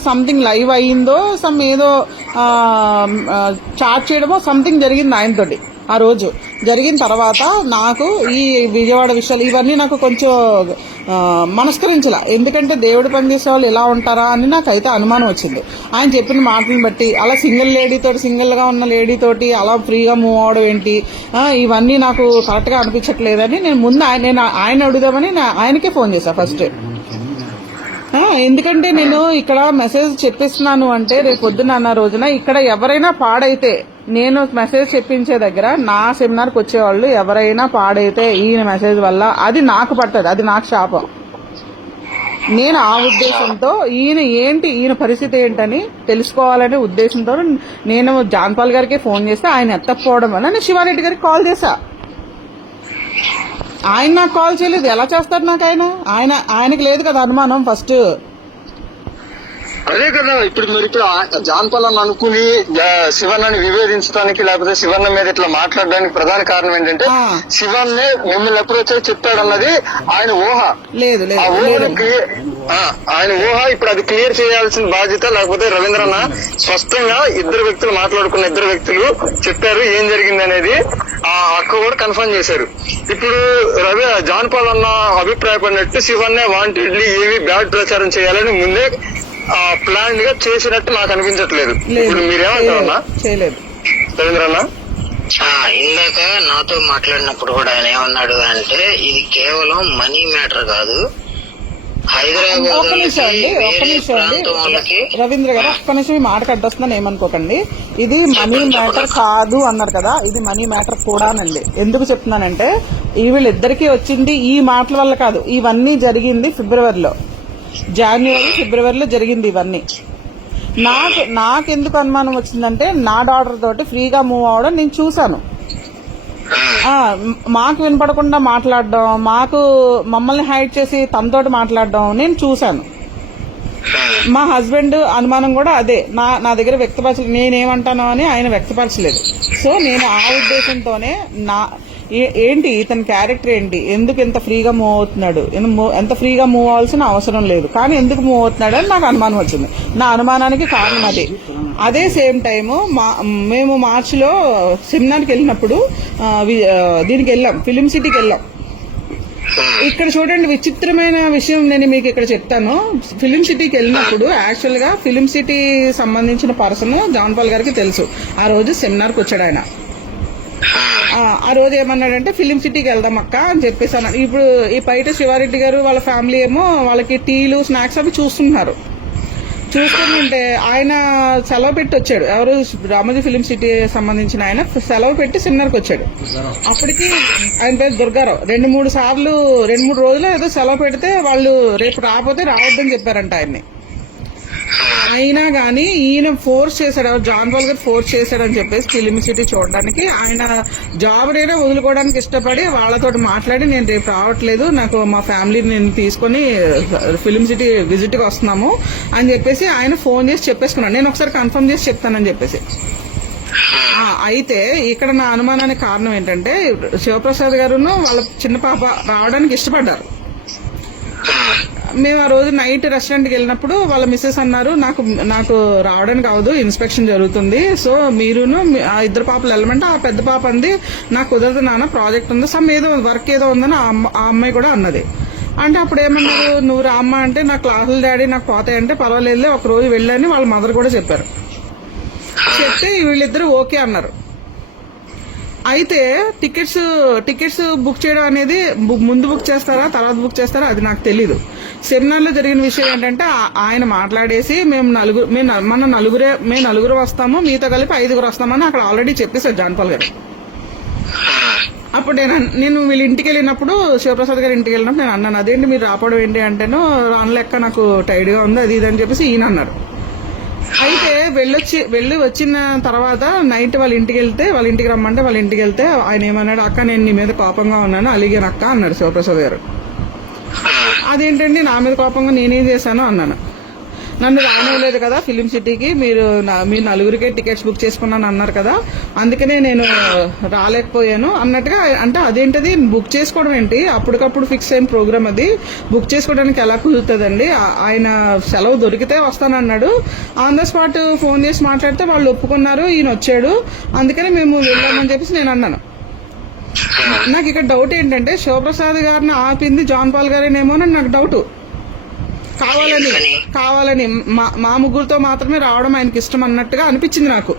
సంథింగ్ లైవ్ అయ్యిందో ఏదో చాట్ చేయడమో సంథింగ్ జరిగింది ఆయనతోటి. ఆ రోజు జరిగిన తర్వాత నాకు ఈ విజయవాడ విషయాలు ఇవన్నీ నాకు కొంచెం మనస్కరించలా. ఎందుకంటే దేవుడు పనిచేసే వాళ్ళు ఎలా ఉంటారా అని నాకైతే అనుమానం వచ్చింది ఆయన చెప్పిన మాటలను బట్టి. అలా సింగిల్ గా ఉన్న లేడీతోటి అలా ఫ్రీగా మూవ్ అవడం ఏంటి, ఇవన్నీ నాకు కరెక్ట్ గా అనిపించట్లేదని నేను ముందు ఆయన అడుగుదామని ఆయనకే ఫోన్ చేశా ఫస్ట్. ఎందుకంటే నేను ఇక్కడ మెసేజ్ చెప్పిస్తున్నాను అంటే రేపు పొద్దున్న అన్న రోజున ఇక్కడ ఎవరైనా పాడైతే, నేను మెసేజ్ చెప్పించే దగ్గర నా సెమినార్కి వచ్చేవాళ్ళు ఎవరైనా పాడైతే ఈయన మెసేజ్ వల్ల అది నాకు పడుతుంది, అది నాకు శాపం. నేను ఆ ఉద్దేశంతో ఈయన పరిస్థితి ఏంటని తెలుసుకోవాలనే ఉద్దేశంతో నేను జాన్పాల్ గారికి ఫోన్ చేస్తే ఆయన ఎత్తకపోవడం వల్ల నేను శివారెడ్డి గారికి కాల్ చేశా. ఆయన నాకు కాల్ చేయలేదు, ఎలా చేస్తారు నాకు? ఆయనకి లేదు కదా అనుమానం ఫస్ట్. అదే కదా, ఇప్పుడు జాన్పాల్ అని అనుకుని శివన్నని వివేదించడానికి లేకపోతే శివన్న మీద ఇట్లా మాట్లాడడానికి ప్రధాన కారణం ఏంటంటే శివన్నే మిమ్మల్ని ఎప్పుడైతే చెప్తాడన్నది ఆయన ఊహ. ఆయన ఊహ ఇప్పుడు అది క్లియర్ చేయాల్సిన బాధ్యత. లేకపోతే రవీంద్రన్న స్పష్టంగా ఇద్దరు వ్యక్తులు మాట్లాడుకున్న ఇద్దరు వ్యక్తులు చెప్పారు ఏం జరిగింది అనేది. ఆ అక్క కూడా కన్ఫర్మ్ చేశారు. ఇప్పుడు జాన్పాల్ అన్న అభిప్రాయపడినట్టు శివన్నే వాంటెడ్లీ ఏవి బ్యాడ్ ప్రచారం చేయాలని ముందే ప్లాన్ గా చేసినట్టు నాకు అనిపించట్లేదు. ఇప్పుడు మీరేమంటారన్నా రవీంద్రన్న? ఇందాక నాతో మాట్లాడినప్పుడు కూడా ఆయన ఏమన్నాడు అంటే ఇది కేవలం మనీ మ్యాటర్ కాదు, హైదరాబాద్ రవీంద్ర గారు ఒక్క నిమిషం మాట కట్టొస్తుందని ఏమనుకోకండి. ఇది మనీ మ్యాటర్ కాదు అన్నారు కదా, ఇది మనీ మ్యాటర్ కూడానండి. ఎందుకు చెప్తున్నానంటే వీళ్ళిద్దరికీ వచ్చింది ఈ మాటల వల్ల కాదు, ఇవన్నీ జరిగింది ఫిబ్రవరిలో జరిగింది ఇవన్నీ. నాకెందుకు అనుమానం వచ్చిందంటే నా డాటర్ తోటి ఫ్రీగా మూవ్ అవడం నేను చూశాను. మాకు వినపడకుండా మాట్లాడడం, మమ్మల్ని హైడ్ చేసి తనతోటి మాట్లాడడం నేను చూశాను. మా హస్బెండ్ అనుమానం కూడా అదే. నా దగ్గర వ్యక్తపరచలేదు, నేనేమంటానో అని ఆయన వ్యక్తపరచలేదు. సో నేను ఆ ఉద్దేశంతోనే ఏంటి ఇతని క్యారెక్టర్ ఏంటి, ఎందుకు ఎంత ఫ్రీగా మూవ్ అవుతున్నాడు, ఎంత ఫ్రీగా మూవ్ అవ్వాల్సిన అవసరం లేదు కానీ ఎందుకు మూవ్ అవుతున్నాడు అని నాకు అనుమానం వచ్చింది. నా అనుమానానికి కారణం అదే సేమ్ టైము మేము మార్చిలో సెమినార్కి వెళ్ళినప్పుడు దీనికి వెళ్ళాం, ఫిలిం సిటీకి వెళ్ళాం. ఇక్కడ చూడండి విచిత్రమైన విషయం నేను మీకు ఇక్కడ చెప్తాను. ఫిలిం సిటీకి వెళ్ళినప్పుడు యాక్చువల్ గా ఫిలిం సిటీ సంబంధించిన పర్సన్ జాన్పాల్ గారికి తెలుసు. ఆ రోజు సెమినార్కి వచ్చాడు ఆయన. ఆ రోజు ఏమన్నాడంటే ఫిలిం సిటీకి వెళ్దాం అక్క అని చెప్పేసి అన్నాడు. ఇప్పుడు ఈ బయట శివారెడ్డి గారు వాళ్ళ ఫ్యామిలీ ఏమో వాళ్ళకి టీలు స్నాక్స్ అవి చూస్తున్నారు. చూస్తుంటే ఆయన సెలవు పెట్టి వచ్చాడు. ఎవరు రామోజీ ఫిలిం సిటీ సంబంధించిన ఆయన సెలవు పెట్టి సెమినార్కి వచ్చాడు. అప్పటికి ఆయన పేరు దుర్గారావు 2-3 రోజులు ఏదో సెలవు పెడితే వాళ్ళు రేపు రాకపోతే రావద్దని చెప్పారంట ఆయన్ని. అయినా గానీ ఈయన ఫోర్స్ చేశాడు, జాన్ పాల్ గారు ఫోర్స్ చేశాడని చెప్పేసి ఫిలిం సిటీ చూడడానికి. ఆయన జాబ్ అయినా వదులుకోవడానికి ఇష్టపడి వాళ్ళతో మాట్లాడి నేను రేపు రావట్లేదు, నాకు మా ఫ్యామిలీని నేను తీసుకొని ఫిలిం సిటీ విజిట్ కి వస్తున్నాము అని చెప్పేసి ఆయన ఫోన్ చేసి చెప్పేసుకున్నాడు. నేను ఒకసారి కన్ఫర్మ్ చేసి చెప్తానని చెప్పేసి. అయితే ఇక్కడ నా అనుమానానికి కారణం ఏంటంటే శివప్రసాద్ గారును వాళ్ళ చిన్న పాప రావడానికి ఇష్టపడ్డారు. మేము ఆ రోజు నైట్ రెస్టారెంట్కి వెళ్ళినప్పుడు వాళ్ళ మిస్సెస్ అన్నారు, నాకు రావడానికి అవదు, ఇన్స్పెక్షన్ జరుగుతుంది, సో మీరును ఆ ఇద్దరు పాపలు వెళ్ళమంటే ఆ పెద్ద పాప అంది నాకు కుదరదు నాన్న, ప్రాజెక్ట్ ఉంది, సమ్ ఏదో వర్క్ ఏదో ఉందని ఆ అమ్మాయి కూడా అన్నది. అంటే అప్పుడు ఏమన్నారు, నువ్వు రామ్మ అంటే నా క్లాసులు డాడీ నాకు పోతాయంటే పర్వాలేదు ఒక రోజు వెళ్ళని వాళ్ళ మదర్ కూడా చెప్పారు. చెప్తే వీళ్ళిద్దరు ఓకే అన్నారు. అయితే టికెట్స్ బుక్ చేయడం అనేది ముందు బుక్ చేస్తారా తర్వాత బుక్ చేస్తారా అది నాకు తెలీదు. సెమినార్ లో జరిగిన విషయం ఏంటంటే ఆయన మాట్లాడేసి మేము నలుగురు వస్తాము, మీతో కలిపి 5 వస్తామని అక్కడ ఆల్రెడీ చెప్పేశారు జాన్ పాల్ గారు. అప్పుడు నేను వీళ్ళ ఇంటికి వెళ్ళినప్పుడు శివప్రసాద్ గారి ఇంటికి వెళ్ళినప్పుడు నేను అన్నాను, అదేంటి మీరు రావడం ఏంటి అంటేనో రాను లెక్క నాకు టైడ్ గా ఉంది అది ఇది అని చెప్పేసి ఈయన అన్నారు. అయితే వెళ్ళి వచ్చిన తర్వాత నైట్ వాళ్ళ ఇంటికి రమ్మంటే వాళ్ళ ఇంటికి వెళ్తే ఆయన ఏమన్నాడు, అక్క నేను నీ మీద కోపంగా ఉన్నాను అలిగాను అక్క అన్నాడు శివప్రసాద్ గారు. అదేంటండి నా మీద కోపంగా నేనేం చేశాను అన్నాను. నన్ను రానివ్వలేదు కదా ఫిలిం సిటీకి, మీరు నలుగురికే టికెట్స్ బుక్ చేసుకున్నాను అన్నారు కదా, అందుకనే నేను రాలేకపోయాను అన్నట్టుగా. అంటే అదేంటది బుక్ చేసుకోవడం ఏంటి, అప్పటికప్పుడు ఫిక్స్ అయిన ప్రోగ్రామ్ అది, బుక్ చేసుకోవడానికి ఎలా కుదురుతుందండి, ఆయన సెలవు దొరికితే వస్తానన్నాడు, ఆన్ ద స్పాట్ ఫోన్ చేసి మాట్లాడితే వాళ్ళు ఒప్పుకున్నారు, ఈయన వచ్చాడు, అందుకని మేము వెళ్ళామని చెప్పేసి నేను అన్నాను. నాకు ఇక్కడ డౌట్ ఏంటంటే శివప్రసాద్ గారిని ఆపింది జాన్ పాల్ గారేనేమో అని నాకు డౌట్. కావాలని మా ముగ్గురుతో మాత్రమే రావడం ఆయనకి ఇష్టం అన్నట్టుగా అనిపించింది నాకు.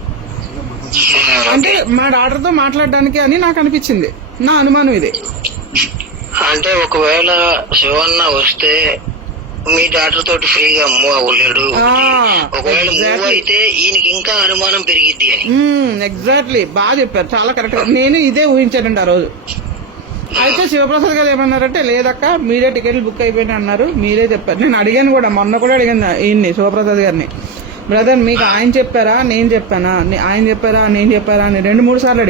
అంటే మా డాక్టర్తో మాట్లాడడానికి అని నాకు అనిపించింది, నా అనుమానం ఇది. అంటే ఒకవేళ శివన్న వస్తే మీ డాక్టర్ తోటి ఫ్రీగా మూవ్ అవ్వలేడు, ఒకవేళ మూవ్ అయితే ఈయనకి ఇంకా అనుమానం పెరిగిద్ది అని. ఎగ్జాక్ట్లీ, బాగా చెప్పారు, చాలా కరెక్ట్. నేను ఇదే ఊహించానండి ఆ రోజు. అయితే శివప్రసాద్ గారు ఏమన్నారంటే లేదక్క మీరే టికెట్లు బుక్ అయిపోయినా అన్నారు, మీరే చెప్పారు. నేను అడిగాను కూడా, మొన్న కూడా అడిగాను ఈయన్ని శివప్రసాద్ గారిని, బ్రదర్ మీకు ఆయన చెప్పారా నేను చెప్పానా, ఆయన చెప్పారా నేను చెప్పారా అని 2-3 సార్లు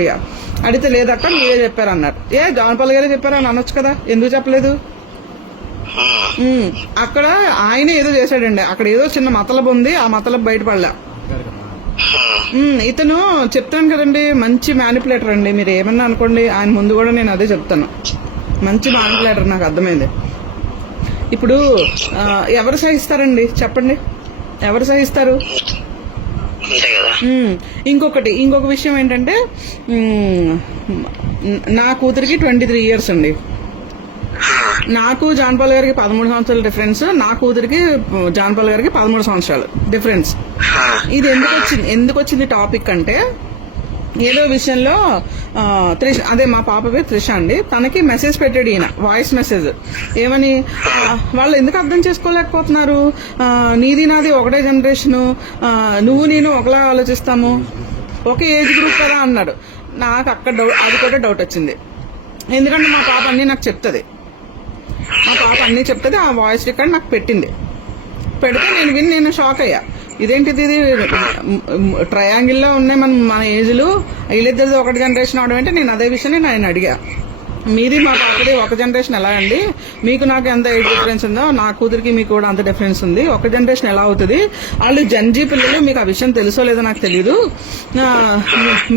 అడిగితే లేదక్క మీరే చెప్పారు అన్నారు. జాన్ పాల్ గారే చెప్పారా అని అనొచ్చు కదా, ఎందుకు చెప్పలేదు? అక్కడ ఆయన ఏదో చేశాడండి, అక్కడ ఏదో చిన్న మతలబు ఉంది, ఆ మతలబు బయటపడలే. ఇతను చెప్తాను కదండి మంచి మ్యానిపులేటర్ అండి, మీరు ఏమన్నా అనుకోండి, ఆయన ముందు కూడా నేను అదే చెప్తాను, మంచి మ్యానిపులేటర్, నాకు అర్థమైంది. ఇప్పుడు ఎవరు సహిస్తారండి చెప్పండి, ఎవరు సహిస్తారు? ఇంకొక విషయం ఏంటంటే నా కూతురికి 23 ఇయర్స్ అండి, నాకు జాన్ పాల్ గారికి 13 సంవత్సరాల డిఫరెన్స్, నా కూతురికి జాన్ పాల్ గారికి 13 సంవత్సరాలు డిఫరెన్స్. ఇది ఎందుకు వచ్చింది టాపిక్ అంటే ఏదో విషయంలో అదే మా పాప పేరు త్రిష అండి, తనకి మెసేజ్ పెట్టాడు ఈయన, వాయిస్ మెసేజ్. ఏమని, వాళ్ళు ఎందుకు అర్థం చేసుకోలేకపోతున్నారు, నీది నాది ఒకటే జనరేషను, నువ్వు నేను ఒకలా ఆలోచిస్తాము, ఒకే ఏజ్ గ్రూప్ కదా అన్నాడు. నాకు అక్కడ అది కూడా డౌట్ వచ్చింది, ఎందుకంటే మా పాప అన్నీ నాకు చెప్తుంది, ఆ వాయిస్ రికార్డ్ నాకు పెడితే నేను షాక్ అయ్యా. ఇదేంటిది, ఇది ట్రయాంగిల్లో ఉన్నాయి మన ఏజ్లు, వీళ్ళిద్దరిది ఒక జనరేషన్ అవడం అంటే నేను అదే విషయం నేను అడిగా. మీది మా పాపది ఒక జనరేషన్ ఎలా అండి, మీకు నాకు ఎంత ఏజ్ డిఫరెన్స్ ఉందో నా కూతురికి మీకు కూడా అంత డిఫరెన్స్ ఉంది, ఒక జనరేషన్ ఎలా అవుతుంది, వాళ్ళు జంజీ పిల్లలు, మీకు ఆ విషయం తెలుసో లేదో నాకు తెలీదు,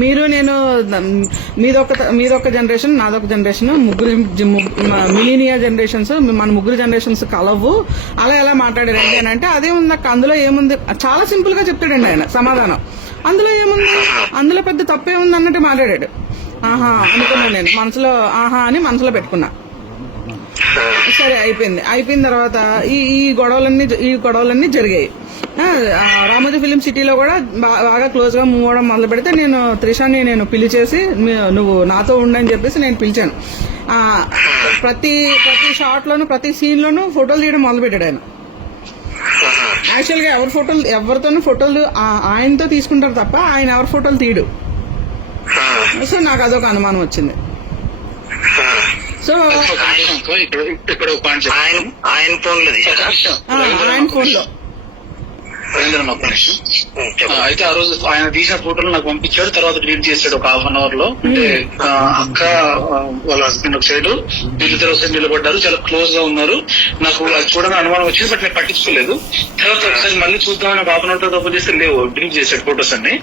మీరు నేను మీదొక జనరేషన్ నాదొక జనరేషన్, మిలీనియా జనరేషన్స్, మన ముగ్గురు జనరేషన్స్ కలవు, అలా ఎలా మాట్లాడారండి అని అంటే అదే ఉంది అక్క, అందులో ఏముంది, చాలా సింపుల్ గా చెప్తాడండి ఆయన సమాధానం, అందులో ఏముంది, అందులో పెద్ద తప్పే ఉంది అన్నట్టు మాట్లాడాడు. ఆహా అనుకున్నాను నేను మనసులో, అని మనసులో పెట్టుకున్నా. సరే అయిపోయిన తర్వాత ఈ గొడవలన్నీ జరిగాయి. రామోజీ ఫిలిం సిటీలో కూడా బాగా క్లోజ్ గా మూవ్ అవడం మొదలు పెడితే నేను త్రిషాని నేను పిలిచేసి నువ్వు నాతో ఉండని చెప్పేసి నేను పిలిచాను. ప్రతి షాట్ లోను ప్రతి సీన్ లోను ఫోటోలు తీయడం మొదలు పెట్టాడు ఆయన. యాక్చువల్ గా ఎవరితోనూ ఫోటోలు ఆయనతో తీసుకుంటారు తప్ప ఆయన ఎవరి ఫోటోలు తీయడు. సో నాకు అదొక అనుమానం వచ్చింది. సో ఇక్కడ ఒక పాయింట్ ఆయన ఫోన్ లో ఆయన ఫోన్ లో అయితే ఆ రోజు ఆయన తీసిన ఫోటోలు నాకు పంపించాడు. తర్వాత డిలీట్ చేశాడు ఒక హాఫ్ అన్ అవర్ లో. అంటే అక్క వాళ్ళ హస్బెండ్ ఒక సైడ్, వీళ్ళిద్దరు సైడ్ నిలబడ్డారు, చాలా క్లోజ్ గా ఉన్నారు. నాకు అది చూడని అనుమానం వచ్చింది, బట్ నేను పట్టించుకోలేదు. తర్వాత ఒకసారి మళ్ళీ చూద్దామని హాఫ్ అన్ అవర్ తర్వాత ఓపెన్ చేస్తే లేవు, డిలీట్ చేశాడు ఫోటోస్ అన్ని.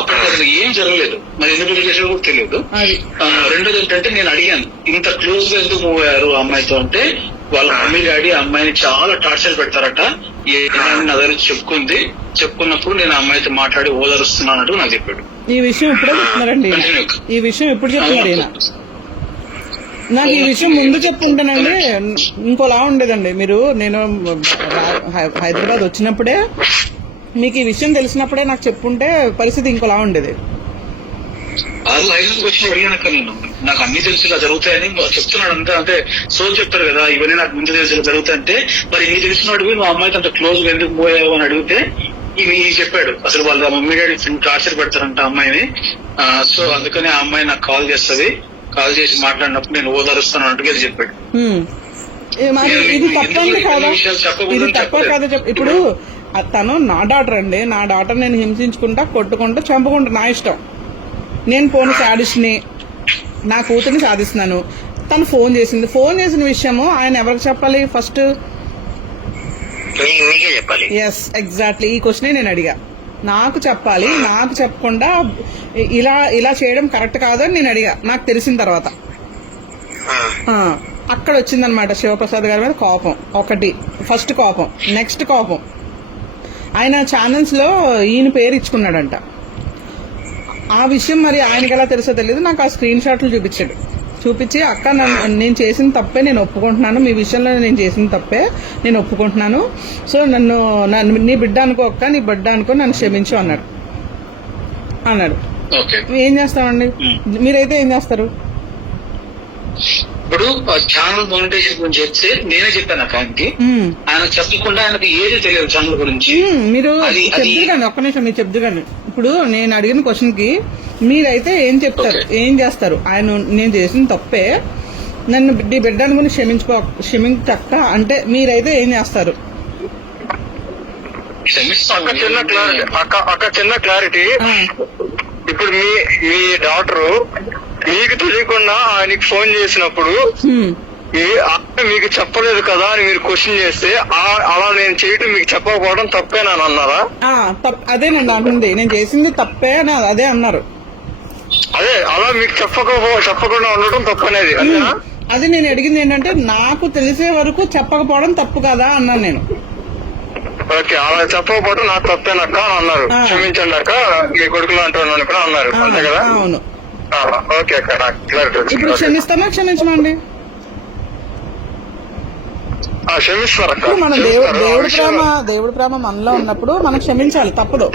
అప్పుడు అసలు ఏం జరగలేదు, మరి ఎందుకు డిలీట్ చేసాడో కూడా తెలియదు. రెండోది ఏంటంటే నేను అడిగాను, ఇంత క్లోజ్ గా ఎందుకు మూవ్ అయ్యారు ఆ అమ్మాయితో అంటే, వాళ్ళ మమ్మీ డాడీ ఆ అమ్మాయిని చాలా టార్చర్ పెడతారట. నా దగ్గర చెప్పుకున్నప్పుడు నేను ఆ అమ్మాయితో మాట్లాడి ఓదారుస్తున్నానట్టు నాకు చెప్పాడు. ఈ విషయం ఇప్పుడే చెప్తున్నారండి, ఈ విషయం ఎప్పుడు చెప్తున్నారు ఈయన. నాకు ఈ విషయం ముందు చెప్పుకుంటానండి ఇంకోలా ఉండేదండి. నేను హైదరాబాద్ వచ్చినప్పుడే మీకు ఈ విషయం తెలిసినప్పుడే నాకు చెప్పుంటే పరిస్థితి ఇంకోలా ఉండేది. నేను నాకు అన్ని తెలిసి ఇలా జరుగుతాయని చెప్తున్నాడు అంతే. అంటే సోల్ చెప్తారు కదా, ఇవన్నీ నాకు ముందు తెలిసి ఇలా జరుగుతాయంటే, మరి ఇన్ని తెలిసినప్పుడు నువ్వు అమ్మాయితో అంత క్లోజ్ గా ఎందుకు పోయావు అని అడిగితే ఇవి చెప్పాడు. అసలు వాళ్ళ మమ్మీ డాడీ టార్చర్ పెడతారంట అమ్మాయిని. సో అందుకని ఆ అమ్మాయి నాకు కాల్ చేస్తుంది, కాల్ చేసి మాట్లాడినప్పుడు నేను ఓదారుస్తాను అన్నట్టుగా చెప్పాడు. ఇది తప్పండి కాదా? ఇది తప్ప కాదా? ఇప్పుడు తను నా డాటర్ అండి, నా డాటర్ నేను హింసించుకుంటా, కొట్టుకుంటా, చంపుకుంటా, నా ఇష్టం. నేను పోను సాడిస్ట్ని, నా కూతుర్ని సాధిస్తున్నాను. తను ఫోన్ చేసిన విషయము ఆయన ఎవరికి చెప్పాలి? ఫస్ట్ ఎస్ ఎగ్జాక్ట్లీ ఈ క్వశ్చన్ నేను అడిగా. నాకు చెప్పాలి, నాకు చెప్పకుండా ఇలా చేయడం కరెక్ట్ కాదని నేను అడిగా. నాకు తెలిసిన తర్వాత అక్కడ వచ్చిందనమాట శివప్రసాద్ గారి మీద కోపం. ఒకటి ఫస్ట్ కోపం, నెక్స్ట్ కోపం ఆయన ఛానల్స్ లో ఈయన పేరు ఇచ్చుకున్నాడంట. ఆ విషయం మరి ఆయనకి ఎలా తెలుసో తెలియదు. నాకు ఆ స్క్రీన్ షాట్లు చూపించి అక్క నేను చేసిన తప్పే నేను ఒప్పుకుంటున్నాను, మీ విషయంలో నేను చేసిన తప్పే నేను ఒప్పుకుంటున్నాను, సో నన్ను నీ బిడ్డ అనుకో అక్క, నీ బిడ్డ అనుకో, నన్ను క్షమించు అన్నాడు. ఏం చేస్తామండి? మీరైతే ఏం చేస్తారు? ఇప్పుడు ఛానల్ మానిటైజేషన్ గురించి చెప్తే నేనే చెప్పాను అక్క ఆయనకి. ఆయన చెప్పకుండా ఆయనకి ఏది తెలియదు ఛానల్ గురించి. మీరు చెప్తుగాని ఒక్క నిమిషం మీరు చెప్తుగాని. ఇప్పుడు నేను అడిగిన క్వశ్చన్ కి మీరైతే ఏం చెప్తారు, ఏం చేస్తారు? ఆయన నేను చేసిన తప్పే, నన్ను నీ బిడ్డ అనుకుని క్షమించక్క అంటే మీరైతే ఏం చేస్తారు? చిన్న క్లారిటీ. ఇప్పుడు మీ డాక్టరు మీకు తెలియకుండా ఆయనకి ఫోన్ చేసినప్పుడు మీకు చెప్పలేదు కదా అని మీరు క్వశ్చన్ చేస్తే అలా నేను చేయటం మీకు చెప్పకపోవడం తప్పేనా అన్నారా? అదేనండి అంటుంది, నేను చేసింది తప్పే అదే అన్నారు. అదే అలా మీకు చెప్పకుండా ఉండటం తప్పనేది అంతేనా? అది నేను అడిగింది ఏంటంటే నాకు తెలిసే వరకు చెప్పకపోవడం తప్పు కదా అన్నాను నేను. ఓకే, అలా చెప్పకపోవడం నాకు తప్పేనక్క అన్నారు. క్షమించండి అక్క, మీ కొడుకులు అంటున్నాను కూడా అన్నారు, అంతే కదా? అవును. ఓకే అక్క, నాకు క్లారిటీ. ఇప్పుడు క్షమిస్తామా క్షమించమండి? క్షమిస్తారక్క. మన దేవుడి ప్రేమ మనలో ఉన్నప్పుడు మనం క్షమించాలి, తప్పదు.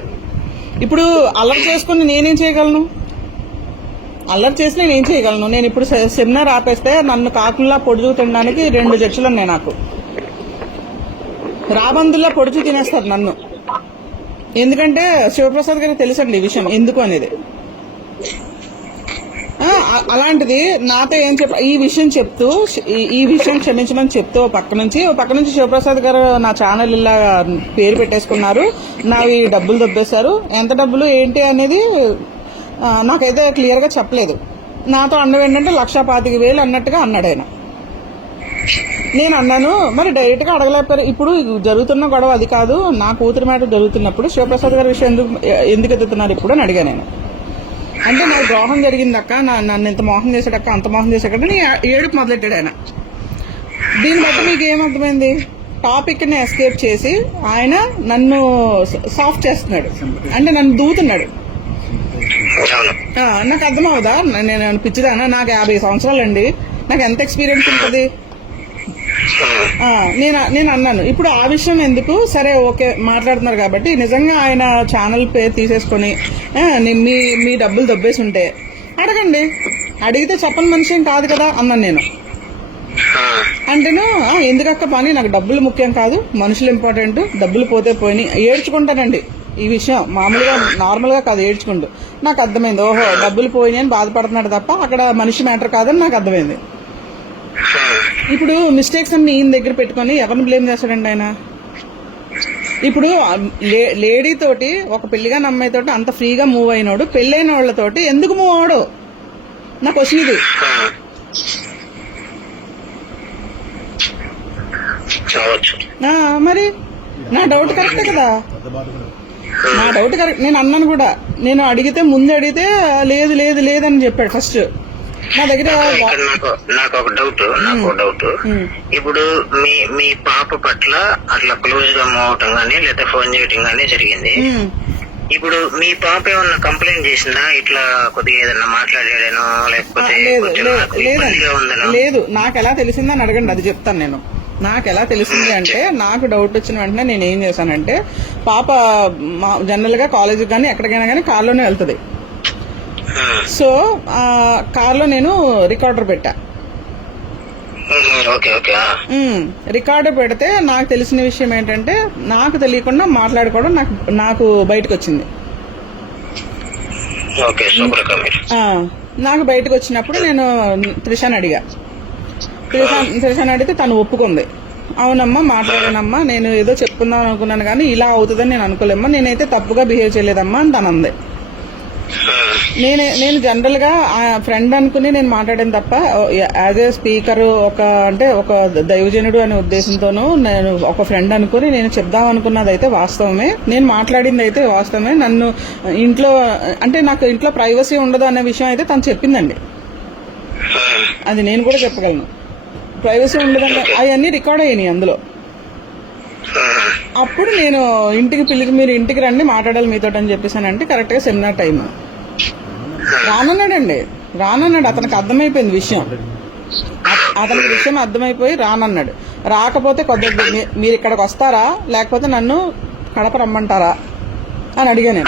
ఇప్పుడు అల్లరి చేసుకుని నేనేం చేయగలను? అల్లరి చేసి నేనేం చేయగలను? నేను ఇప్పుడు సెమినార్ ఆపేస్తే నన్ను కాకుల్లా పొడుచు తినడానికి 2 జడ్జిలు ఉన్నాయి నాకు. రాబందుల్లా పొడుచు తినేస్తారు నన్ను. ఎందుకంటే శివప్రసాద్ గారికి తెలుసండి ఈ విషయం ఎందుకు అనేది. అలాంటిది నాతో ఏం ఈ విషయం చెప్తూ ఈ విషయం క్షమించమని చెప్తూ ఓ పక్క నుంచి శివప్రసాద్ గారు నా ఛానల్ ఇలా పేరు పెట్టేసుకున్నారు, నావి డబ్బులు దొబ్బేశారు, ఎంత డబ్బులు ఏంటి అనేది నాకైతే క్లియర్ గా చెప్పలేదు. నాతో అన్నవి ఏంటంటే 1,25,000 అన్నట్టుగా అన్నాడు ఆయన. నేను అన్నాను మరి డైరెక్ట్ గా అడగలేకపోయారు. ఇప్పుడు జరుగుతున్న గొడవ అది కాదు, నా కూతురు మాట జరుగుతున్నప్పుడు శివప్రసాద్ గారి విషయం ఎందుకు ఎత్తుతున్నారు ఇప్పుడు అని అడిగా నేను. అంటే నాకు ద్రోహం జరిగిందక్క, నన్ను ఇంత మోహం చేశాడక్క, అంత మోహం చేశాడని ఏడుపు మొదలెట్టాడు ఆయన. దీన్ని బట్టి మీకు ఏమర్థమైంది? టాపిక్ ని ఎస్కేప్ చేసి ఆయన నన్ను సాఫ్ట్ చేస్తున్నాడు, అంటే నన్ను దూతున్నాడు. నాకు అర్థమవుదా? నేను పిచ్చిదానా? నాకు 50 సంవత్సరాలు అండి, నాకు ఎంత ఎక్స్పీరియన్స్ ఉంటుంది? నేను అన్నాను ఇప్పుడు ఆ విషయం ఎందుకు, సరే ఓకే మాట్లాడుతున్నారు కాబట్టి నిజంగా ఆయన ఛానల్ పేరు తీసేసుకొని మీ డబ్బులు దొబ్బేసి ఉంటే అడగండి, అడిగితే చెప్పని మనిషి ఏం కాదు కదా అన్నాను నేను. అంటేను ఎందుకక్క పని, నాకు డబ్బులు ముఖ్యం కాదు, మనుషులు ఇంపార్టెంట్, డబ్బులు పోతే పోయి ఏడ్చుకుంటానండి ఈ విషయం, మామూలుగా నార్మల్ గా కాదు, ఏడ్చుకుంటూ. నాకు అర్థమైంది, ఓహో డబ్బులు పోయినాయి అని బాధపడుతున్నాడు తప్ప అక్కడ మనిషి మ్యాటర్ కాదని నాకు అర్థమైంది. ఇప్పుడు మిస్టేక్స్ అన్ని ఈయన దగ్గర పెట్టుకొని ఎవరిని బ్లేమ్ చేస్తాడండి ఆయన? ఇప్పుడు లేడీ తోటి, ఒక పెళ్లిగా అమ్మాయి తోటి అంత ఫ్రీగా మూవ్ అయినోడు పెళ్ళైన వాళ్ళతోటి ఎందుకు మూవ్ అవడు? నా క్వశ్చన్ ఇది. మరి నా డౌట్ కరెక్టే కదా, నా డౌట్ కరెక్ట్. నేను అన్నాను కూడా, నేను అడిగితే ముందు అడిగితే లేదు లేదు లేదని చెప్పాడు ఫస్ట్ నా దగ్గర. నాకు ఒక డౌట్, ఇప్పుడు మీ పాప పట్ల అట్లా క్లోజ్ గా మూవ్ అవటం గానీ లేదా ఫోన్ చేయటం గానీ జరిగింది. ఇప్పుడు మీ పాప ఏమన్నా కంప్లైంట్ చేసిందా, ఇట్లా కొద్దిగా ఏదన్నా మాట్లాడాను లేకపోతే లేదు? నాకు ఎలా తెలిసిందని అడగండి, అది చెప్తాను నేను. నాకు ఎలా తెలిసింది అంటే, నాకు డౌట్ వచ్చిన వెంటనే నేను ఏం చేశానంటే, పాప జనరల్ గా కాలేజీకి కానీ ఎక్కడికైనా కానీ కార్లోనే వెళ్తుంది. సో కార్లో నేను రికార్డర్ పెట్టా. రికార్డర్ పెడితే నాకు తెలిసిన విషయం ఏంటంటే, నాకు తెలియకుండా మాట్లాడుకోవడం నాకు బయటకు వచ్చింది. నాకు బయటకు వచ్చినప్పుడు నేను త్రిషాని అడిగా. త్రిషాని అడిగితే తను ఒప్పుకుంది. అవునమ్మా మాట్లాడానమ్మా, నేను ఏదో చెప్పుకుందాం అనుకున్నాను కానీ ఇలా అవుతుందని నేను అనుకోలేమ్మా, నేనైతే తప్పుగా బిహేవ్ చేయలేదమ్మా అని తను అంది. నేను జనరల్ గా ఫ్రెండ్ అనుకుని నేను మాట్లాడాను తప్ప యాజ్ ఏ స్పీకర్ ఒక దైవజనుడు అనే ఉద్దేశంతోనూ నేను ఒక ఫ్రెండ్ అనుకుని నేను చెప్దాం అనుకున్నది అయితే వాస్తవమే, నేను మాట్లాడింది అయితే వాస్తవమే. నన్ను ఇంట్లో అంటే నాకు ఇంట్లో ప్రైవసీ ఉండదు అనే విషయం అయితే తను చెప్పిందండి, అది నేను కూడా చెప్పగలను. ప్రైవసీ ఉండదంటే అవన్నీ రికార్డ్ అయినాయి అందులో. అప్పుడు నేను ఇంటికి పిలిచి మీరు ఇంటికి రండి మాట్లాడాలి మీతో అని చెప్పేసానంటే కరెక్ట్ గా సెమినార్ టైం రానన్నాడు. అతనికి అర్థమైపోయింది విషయం, అతనికి విషయం అర్థమైపోయి రానన్నాడు. రాకపోతే కొద్దిగా మీరు ఇక్కడికి వస్తారా లేకపోతే నన్ను కడప రమ్మంటారా అని అడిగా నేను.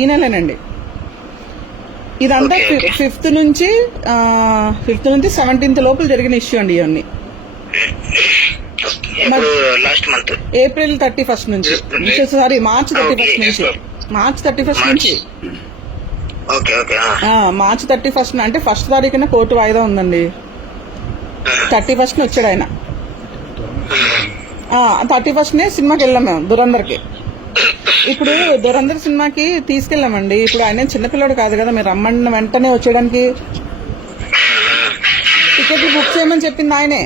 ఈ నెలేనండి. ఇదంతా 5th నుంచి 17th లోపల జరిగిన ఇష్యూ అండి ఇవన్నీ. ఏప్రిల్ 31st నుంచి, సారీ మార్చ్ 31st నుంచి. మార్చ్ 31st అంటే 1st తారీఖున కోర్టు వాయిదా ఉందండి. 31st వచ్చాడు ఆయన. 31st సినిమాకి వెళ్ళాం మేము దురందర్కి. ఇప్పుడు దురందర్ సినిమాకి తీసుకెళ్ళామండి. ఇప్పుడు ఆయన చిన్నపిల్లడు కాదు కదా, మీరు రమ్మన్న వెంటనే వచ్చేయడానికి. టికెట్లు బుక్ చేయమని చెప్పింది ఆయనే.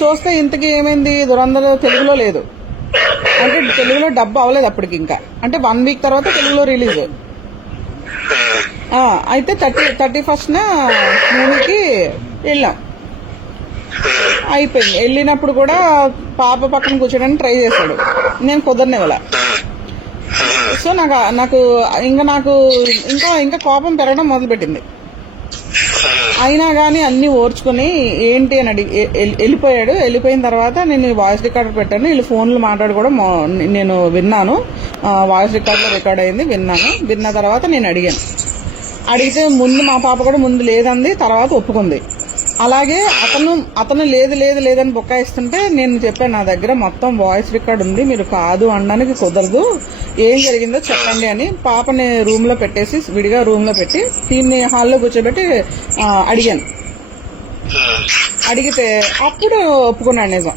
చూస్తే ఇంతకీ ఏమైంది, దురందర్ తెలుగులో లేదు అంటే తెలుగులో డబ్బు అవ్వలేదు అప్పటికి, ఇంకా అంటే 1 వీక్ తర్వాత తెలుగులో రిలీజ్. అయితే 31st మూవీకి వెళ్ళాం. అయిపోయింది. వెళ్ళినప్పుడు కూడా పాప పక్కన కూర్చోడానికి ట్రై చేశాడు, నేను కుదరనివ్వాల. సో నాకు ఇంకా కోపం పెరగడం మొదలుపెట్టింది. అయినా కానీ అన్ని ఓర్చుకుని ఏంటి అని అడిగి వెళ్ళిపోయాడు. వెళ్ళిపోయిన తర్వాత నేను వాయిస్ రికార్డర్ పెట్టాను. వీళ్ళు ఫోన్లు మాట్లాడుకోవడం నేను విన్నాను, వాయిస్ రికార్డులో రికార్డ్ అయింది విన్నాను. విన్న తర్వాత నేను అడిగితే ముందు మా పాప కూడా ముందు లేదంది, తర్వాత ఒప్పుకుంది. అలాగే అతను లేదు లేదు లేదని బుక్కాయిస్తుంటే నేను చెప్పాను, నా దగ్గర మొత్తం వాయిస్ రికార్డ్ ఉంది, మీరు కాదు అనడానికి కుదరదు, ఏం జరిగిందో చెప్పండి అని. పాపని రూమ్ లో పెట్టేసి విడిగా రూమ్ లో పెట్టి దీన్ని హాల్లో కూర్చోబెట్టి అడిగాను. అడిగితే అప్పుడు ఒప్పుకున్నాడు నిజం.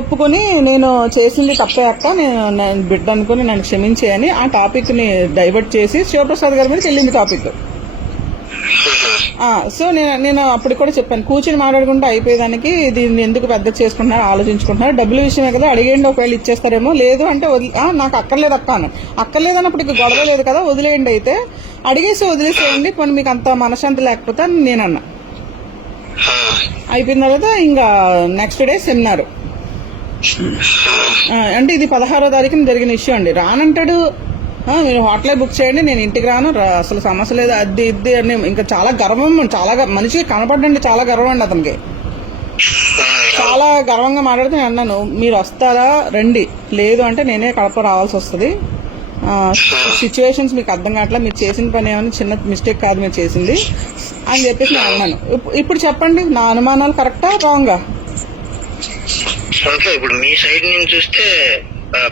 ఒప్పుకొని నేను చేసింది తప్పే అక్క, నేను బిడ్డ అనుకుని నన్ను క్షమించేయని ఆ టాపిక్ ని డైవర్ట్ చేసి శివప్రసాద్ గారి మీద చెల్లింది టాపిక్. సో నేను అప్పుడు కూడా చెప్పాను, కూర్చొని మాట్లాడుకుంటే అయిపోయేదానికి దీన్ని ఎందుకు పెద్ద చేసుకుంటున్నారు, ఆలోచించుకుంటున్నారు, డబ్బుల విషయమే కదా, అడిగేయండి, ఒకవేళ ఇచ్చేస్తారేమో, లేదు అంటే నాకు అక్కర్లేదు అక్క అన్నాను. అక్కర్లేదన్నప్పుడు ఇక గొడవ లేదు కదా, వదిలేయండి, అయితే అడిగేసి వదిలేసేయండి, పోనీ మీకు అంత మనశ్శాంతి లేకపోతే అని నేనన్నా. అయిపోయిన తర్వాత ఇంకా నెక్స్ట్ డే సెమినార్ అంటే ఇది 16వ తారీఖున జరిగిన ఇష్యూ అండి. రానంటాడు, మీరు హోటలే బుక్ చేయండి, నేను ఇంటికి రాను, అసలు సమస్య లేదు, అది ఇది అని. ఇంకా చాలా గర్వం, మనిషికి కనపడండి, చాలా గర్వం అండి అతనికి. చాలా గర్వంగా మాట్లాడితే నేను అన్నాను, మీరు వస్తారా రండి, లేదు అంటే నేనే కడప రావాల్సి వస్తుంది. సిచ్యువేషన్స్ మీకు అర్థం కావట్లా, మీరు చేసిన పని ఏమైనా చిన్న మిస్టేక్ కాదు మీరు చేసింది అని చెప్పేసి నేను అన్నాను. ఇప్పుడు చెప్పండి, నా అనుమానాలు కరెక్టా రాంగా? ఇప్పుడు మీ సైడ్ నుంచి చూస్తే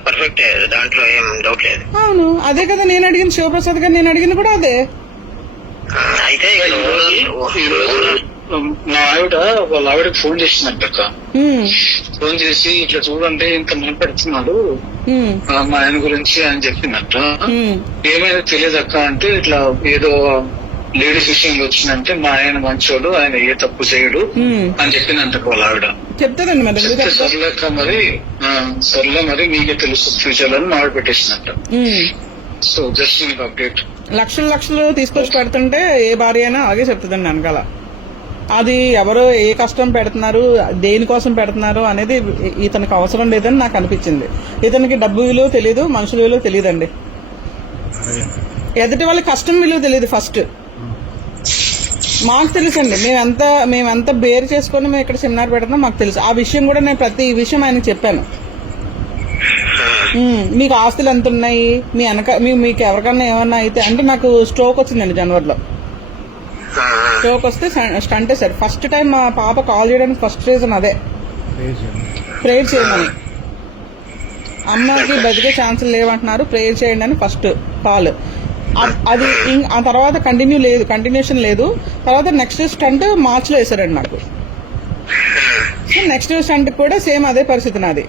పర్ఫెక్ట్, దాంట్లో ఏం డౌట్ లేదు. అవును, అదే కదా నేను అడిగింది, శివప్రసాద్ గారు నేను అడిగింది కూడా అదే. అయితే మా ఆవిడ వాళ్ళ ఆవిడకి ఫోన్ చేసిందంట అక్క. ఫోన్ చేసి ఇట్లా చూడండి ఇంత మాట్లాడుతున్నాడు మా ఆయన గురించి అని చెప్పిందంట. ఏమైనా తెలియదు అక్క అంటే, ఇట్లా ఏదో లేడీస్ విషయంలో వచ్చిందంటే మా ఆయన మంచోడు, ఆయన ఏ తప్పు చేయడు అని చెప్పిందంట వాళ్ళ ఆవిడ. చెప్తారండి మరి, చెప్తే సర్లేక సర్లే మరి మీకే తెలుసు ఫ్యూచర్ అని ఆవిడ పెట్టేసిందంట. సో జస్ట్ మీకు అప్డేట్. లక్షలు తీసుకొచ్చి పెడుతుంటే ఏ భార్య అయినా అలాగే చెప్తుందండి వెనకాల. అది ఎవరో ఏ కష్టం పెడుతున్నారు, దేనికోసం పెడుతున్నారు అనేది ఇతనికి అవసరం లేదని నాకు అనిపించింది. ఇతనికి డబ్బు విలువ తెలియదు, మనుషుల విలువ తెలియదండి. ఎదుటి వాళ్ళ కష్టం విలువ తెలియదు ఫస్ట్. మాకు తెలుసండి, మేమెంత బేర్ చేసుకుని మేము ఇక్కడ సెమినార్ పెడుతున్నాం మాకు తెలుసు. ఆ విషయం కూడా నేను ప్రతి విషయం ఆయనకు చెప్పాను. మీకు ఆస్తులు ఎంత ఉన్నాయి, మీకు ఎవరికన్నా ఏమన్నా అయితే అంటే, నాకు స్ట్రోక్ వచ్చిందండి జనవరిలో. స్ట్రోక్ వస్తే స్టంట్ వేశారు. ఫస్ట్ టైం మా పాప కాల్ చేయడానికి ఫస్ట్ రీజన్ అదే, ప్రేయర్ చేయమని. అమ్మకి బతికే ఛాన్సులు లేవంటున్నారు, ప్రేయర్ చేయండి అని ఫస్ట్ కాల్. అది ఆ తర్వాత కంటిన్యూషన్ లేదు. తర్వాత నెక్స్ట్ స్టంట్ మార్చిలో వేశారండి నాకు. సో నెక్స్ట్ స్టంట్ కూడా సేమ్ అదే పరిస్థితి నాది.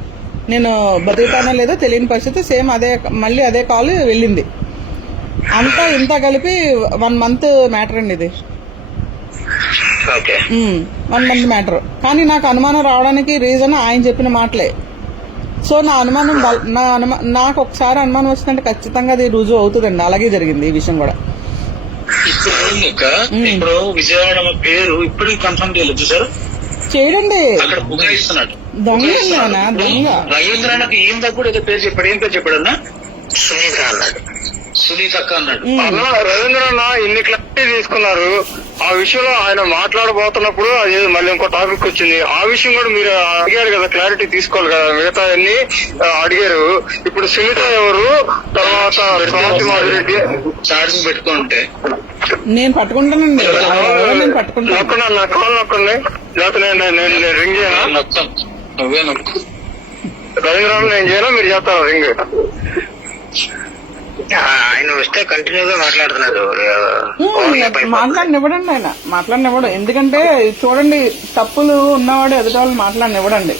నేను బతుకుతానో లేదో తెలియని పరిస్థితి, సేమ్ అదే, మళ్ళీ అదే కాల్ వెళ్ళింది. అంతా ఇంత కలిపి 1 month మ్యాటర్ అండి ఇది. 1 month మ్యాటర్. కానీ నాకు అనుమానం రావడానికి రీజన్ ఆయన చెప్పిన మాటలే. సో నా అనుమానం నాకు ఒకసారి అనుమానం వచ్చిందంటే ఖచ్చితంగా అది రుజువు అవుతుందండి. అలాగే జరిగింది ఈ విషయం కూడా. ఇప్పుడు విజయవాడ పేరు ఇప్పుడు కన్ఫర్మ్ చేయలేదు సార్, చేయడండి. అక్కడ బుగాయిస్తున్నాడు దొంగ రవీంద్రనాథ్ ఏం కూడా ఏదో పేరు చెప్పాడు. ఏం పేరు చెప్పాడన్నా? సునీత అన్నాడు. సునీత అక్క అన్నాడు. రవీంద్రన్న ఇన్ని క్లారిటీ తీసుకున్నారు. ఆ విషయంలో ఆయన మాట్లాడబోతున్నప్పుడు అది మళ్ళీ ఇంకో టాపిక్ వచ్చింది. ఆ విషయం కూడా మీరు అడిగారు కదా, క్లారిటీ తీసుకోవాలి కదా, మిగతా అన్ని అడిగారు. ఇప్పుడు సునీత ఎవరు, తర్వాత స్వాతి మాధురెడ్డి ఛార్జింగ్ పెట్టుకుంటే నేను పట్టుకుంటానండి, నేను పట్టుకుంటాను. నొక్కన్నా నా కాల్ నొక్కండి, లేకపోతే నేను రింగ్ చేయనా? నువ్వే నొక్కు. రవీంద్రన్న నేను చేయనా, మీరు చేస్తారా రింగ్? ఆయన వస్తే కంటిన్యూగా మాట్లాడుతున్నారు. మాట్లాడనివ్వడండి, ఆయన మాట్లాడనివ్వడు. ఎందుకంటే చూడండి, తప్పులు ఉన్నవాడు ఎదుటి వాళ్ళు మాట్లాడనివ్వడండి.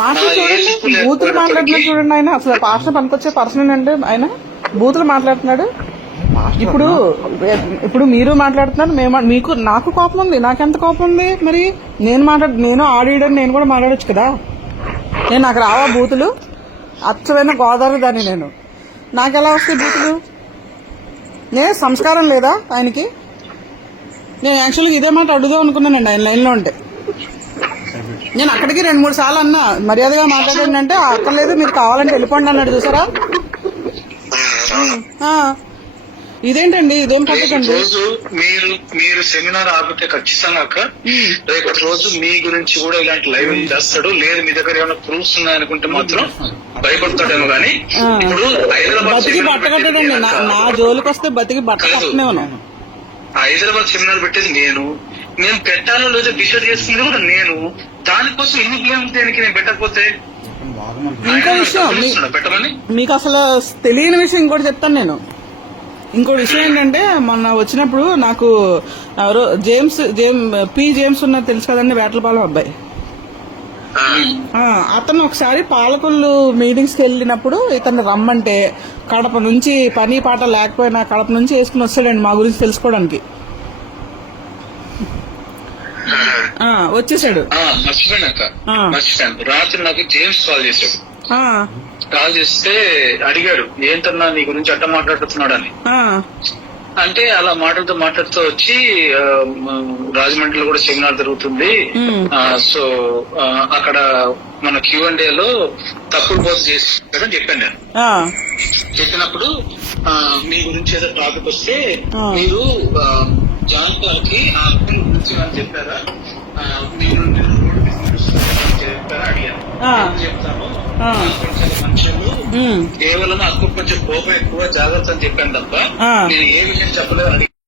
మాటలు చూడండి, బూతులు మాట్లాడుతున్నాడు చూడండి. ఆయన అసలు పాస్టర్ పనికొచ్చే పర్సన్ అండి. ఆయన బూతులు మాట్లాడుతున్నాడు. ఇప్పుడు మీరు మాట్లాడుతున్నారు, మీకు నాకు కోపం ఉంది. నాకెంత కోపం ఉంది మరి? నేను ఆడియడం నేను కూడా మాట్లాడొచ్చు కదా. నాకు రావా బూతులు? అచ్చమైన గోదావరి దాన్ని నేను. నాకెలా వస్తాయి బూతులు? సంస్కారం లేదా ఆయనకి? నేను యాక్చువల్గా ఇదే మాట అడుగుదాం అనుకున్నానండి ఆయన లైన్లో ఉంటే. నేను అక్కడికి 2-3 సార్లు అన్నా, మర్యాదగా మాట్లాడండి అంటే అక్కర్లేదు, మీరు కావాలంటే వెళ్ళిపోండి అన్నాడు. చూసారా? ఇదేంటండి, ఇదేం పద్ధతండి? రోజు మీరు సెమినార్ ఆపితే ఖచ్చితంగా అక్క రేపటి రోజు మీ గురించి కూడా ఇలాంటి లైవ్ చేస్తాడు. లేదు మీ దగ్గర ఏమైనా ప్రూఫ్స్ ఉన్నాయనుకుంటే మాత్రం భయపడతాడేమో. కానీ ఇప్పుడు బతికి బట్టకట్టడండి, నా జోలికి వస్తే బతికి బట్ట కట్టనేమో. హైదరాబాద్ సెమినార్ పెట్టేది నేను పెట్టాలో లేదో డిసైడ్ చేస్తుంది కూడా నేను. దానికోసం ఎన్ని బ్లేమ్ దేనికి నేను పెట్టకపోతే? ఇంకో విషయం పెట్టమని మీకు అసలు తెలియని విషయం ఇంకోటి చెప్తాను నేను. ఇంకో విషయం ఏంటంటే, మొన్న వచ్చినప్పుడు నాకు ఎవరో జేమ్స్ ఉన్నారు తెలుసు కదండి, వేటలపాలెం అబ్బాయి. అతను ఒకసారి పాలకొల్లు మీటింగ్స్ కి వెళ్ళినప్పుడు ఇతను రమ్మంటే కడప నుంచి పని పాట లేకపోయినా కడప నుంచి వేసుకుని వస్తాడండి మా గురించి తెలుసుకోవడానికి. వచ్చేసాడు. మర్చిపోయాను. రాత్రి నాకు జేమ్స్ కాల్ చేశాడు. కాల్ చేస్తే అడిగాడు, ఏంటన్నా నీ గురించి అట్ట మాట్లాడుతున్నాడు అని. అంటే అలా మాట్లాడుతూ వచ్చి రాజమండ్రిలో కూడా సెమినార్ జరుగుతుంది, సో అక్కడ మన Q&A లో తప్పుడు పోస్ట్ చేసి చెప్పాను నేను. ఆ, చెప్పినప్పుడు మీ గురించి ఏదో టాపిక్ వస్తే ఆ. మీరు జాన్ గారికి ఆ అబ్బాయి గురించి అని చెప్పారా, మీరు రోడ్డు మీద నడుస్తున్నారని చెప్పారా అడిగాను. ఆ. ఏం చెప్తాను, ఆ. కొంచెం మనుషులు ఉమ్, కేవలం అక్కడ కొంచెం కోపం ఎక్కువ, జాగ్రత్త అని చెప్పాను తప్ప ఆ. మీరు ఏ విషయం చెప్పలేదు అని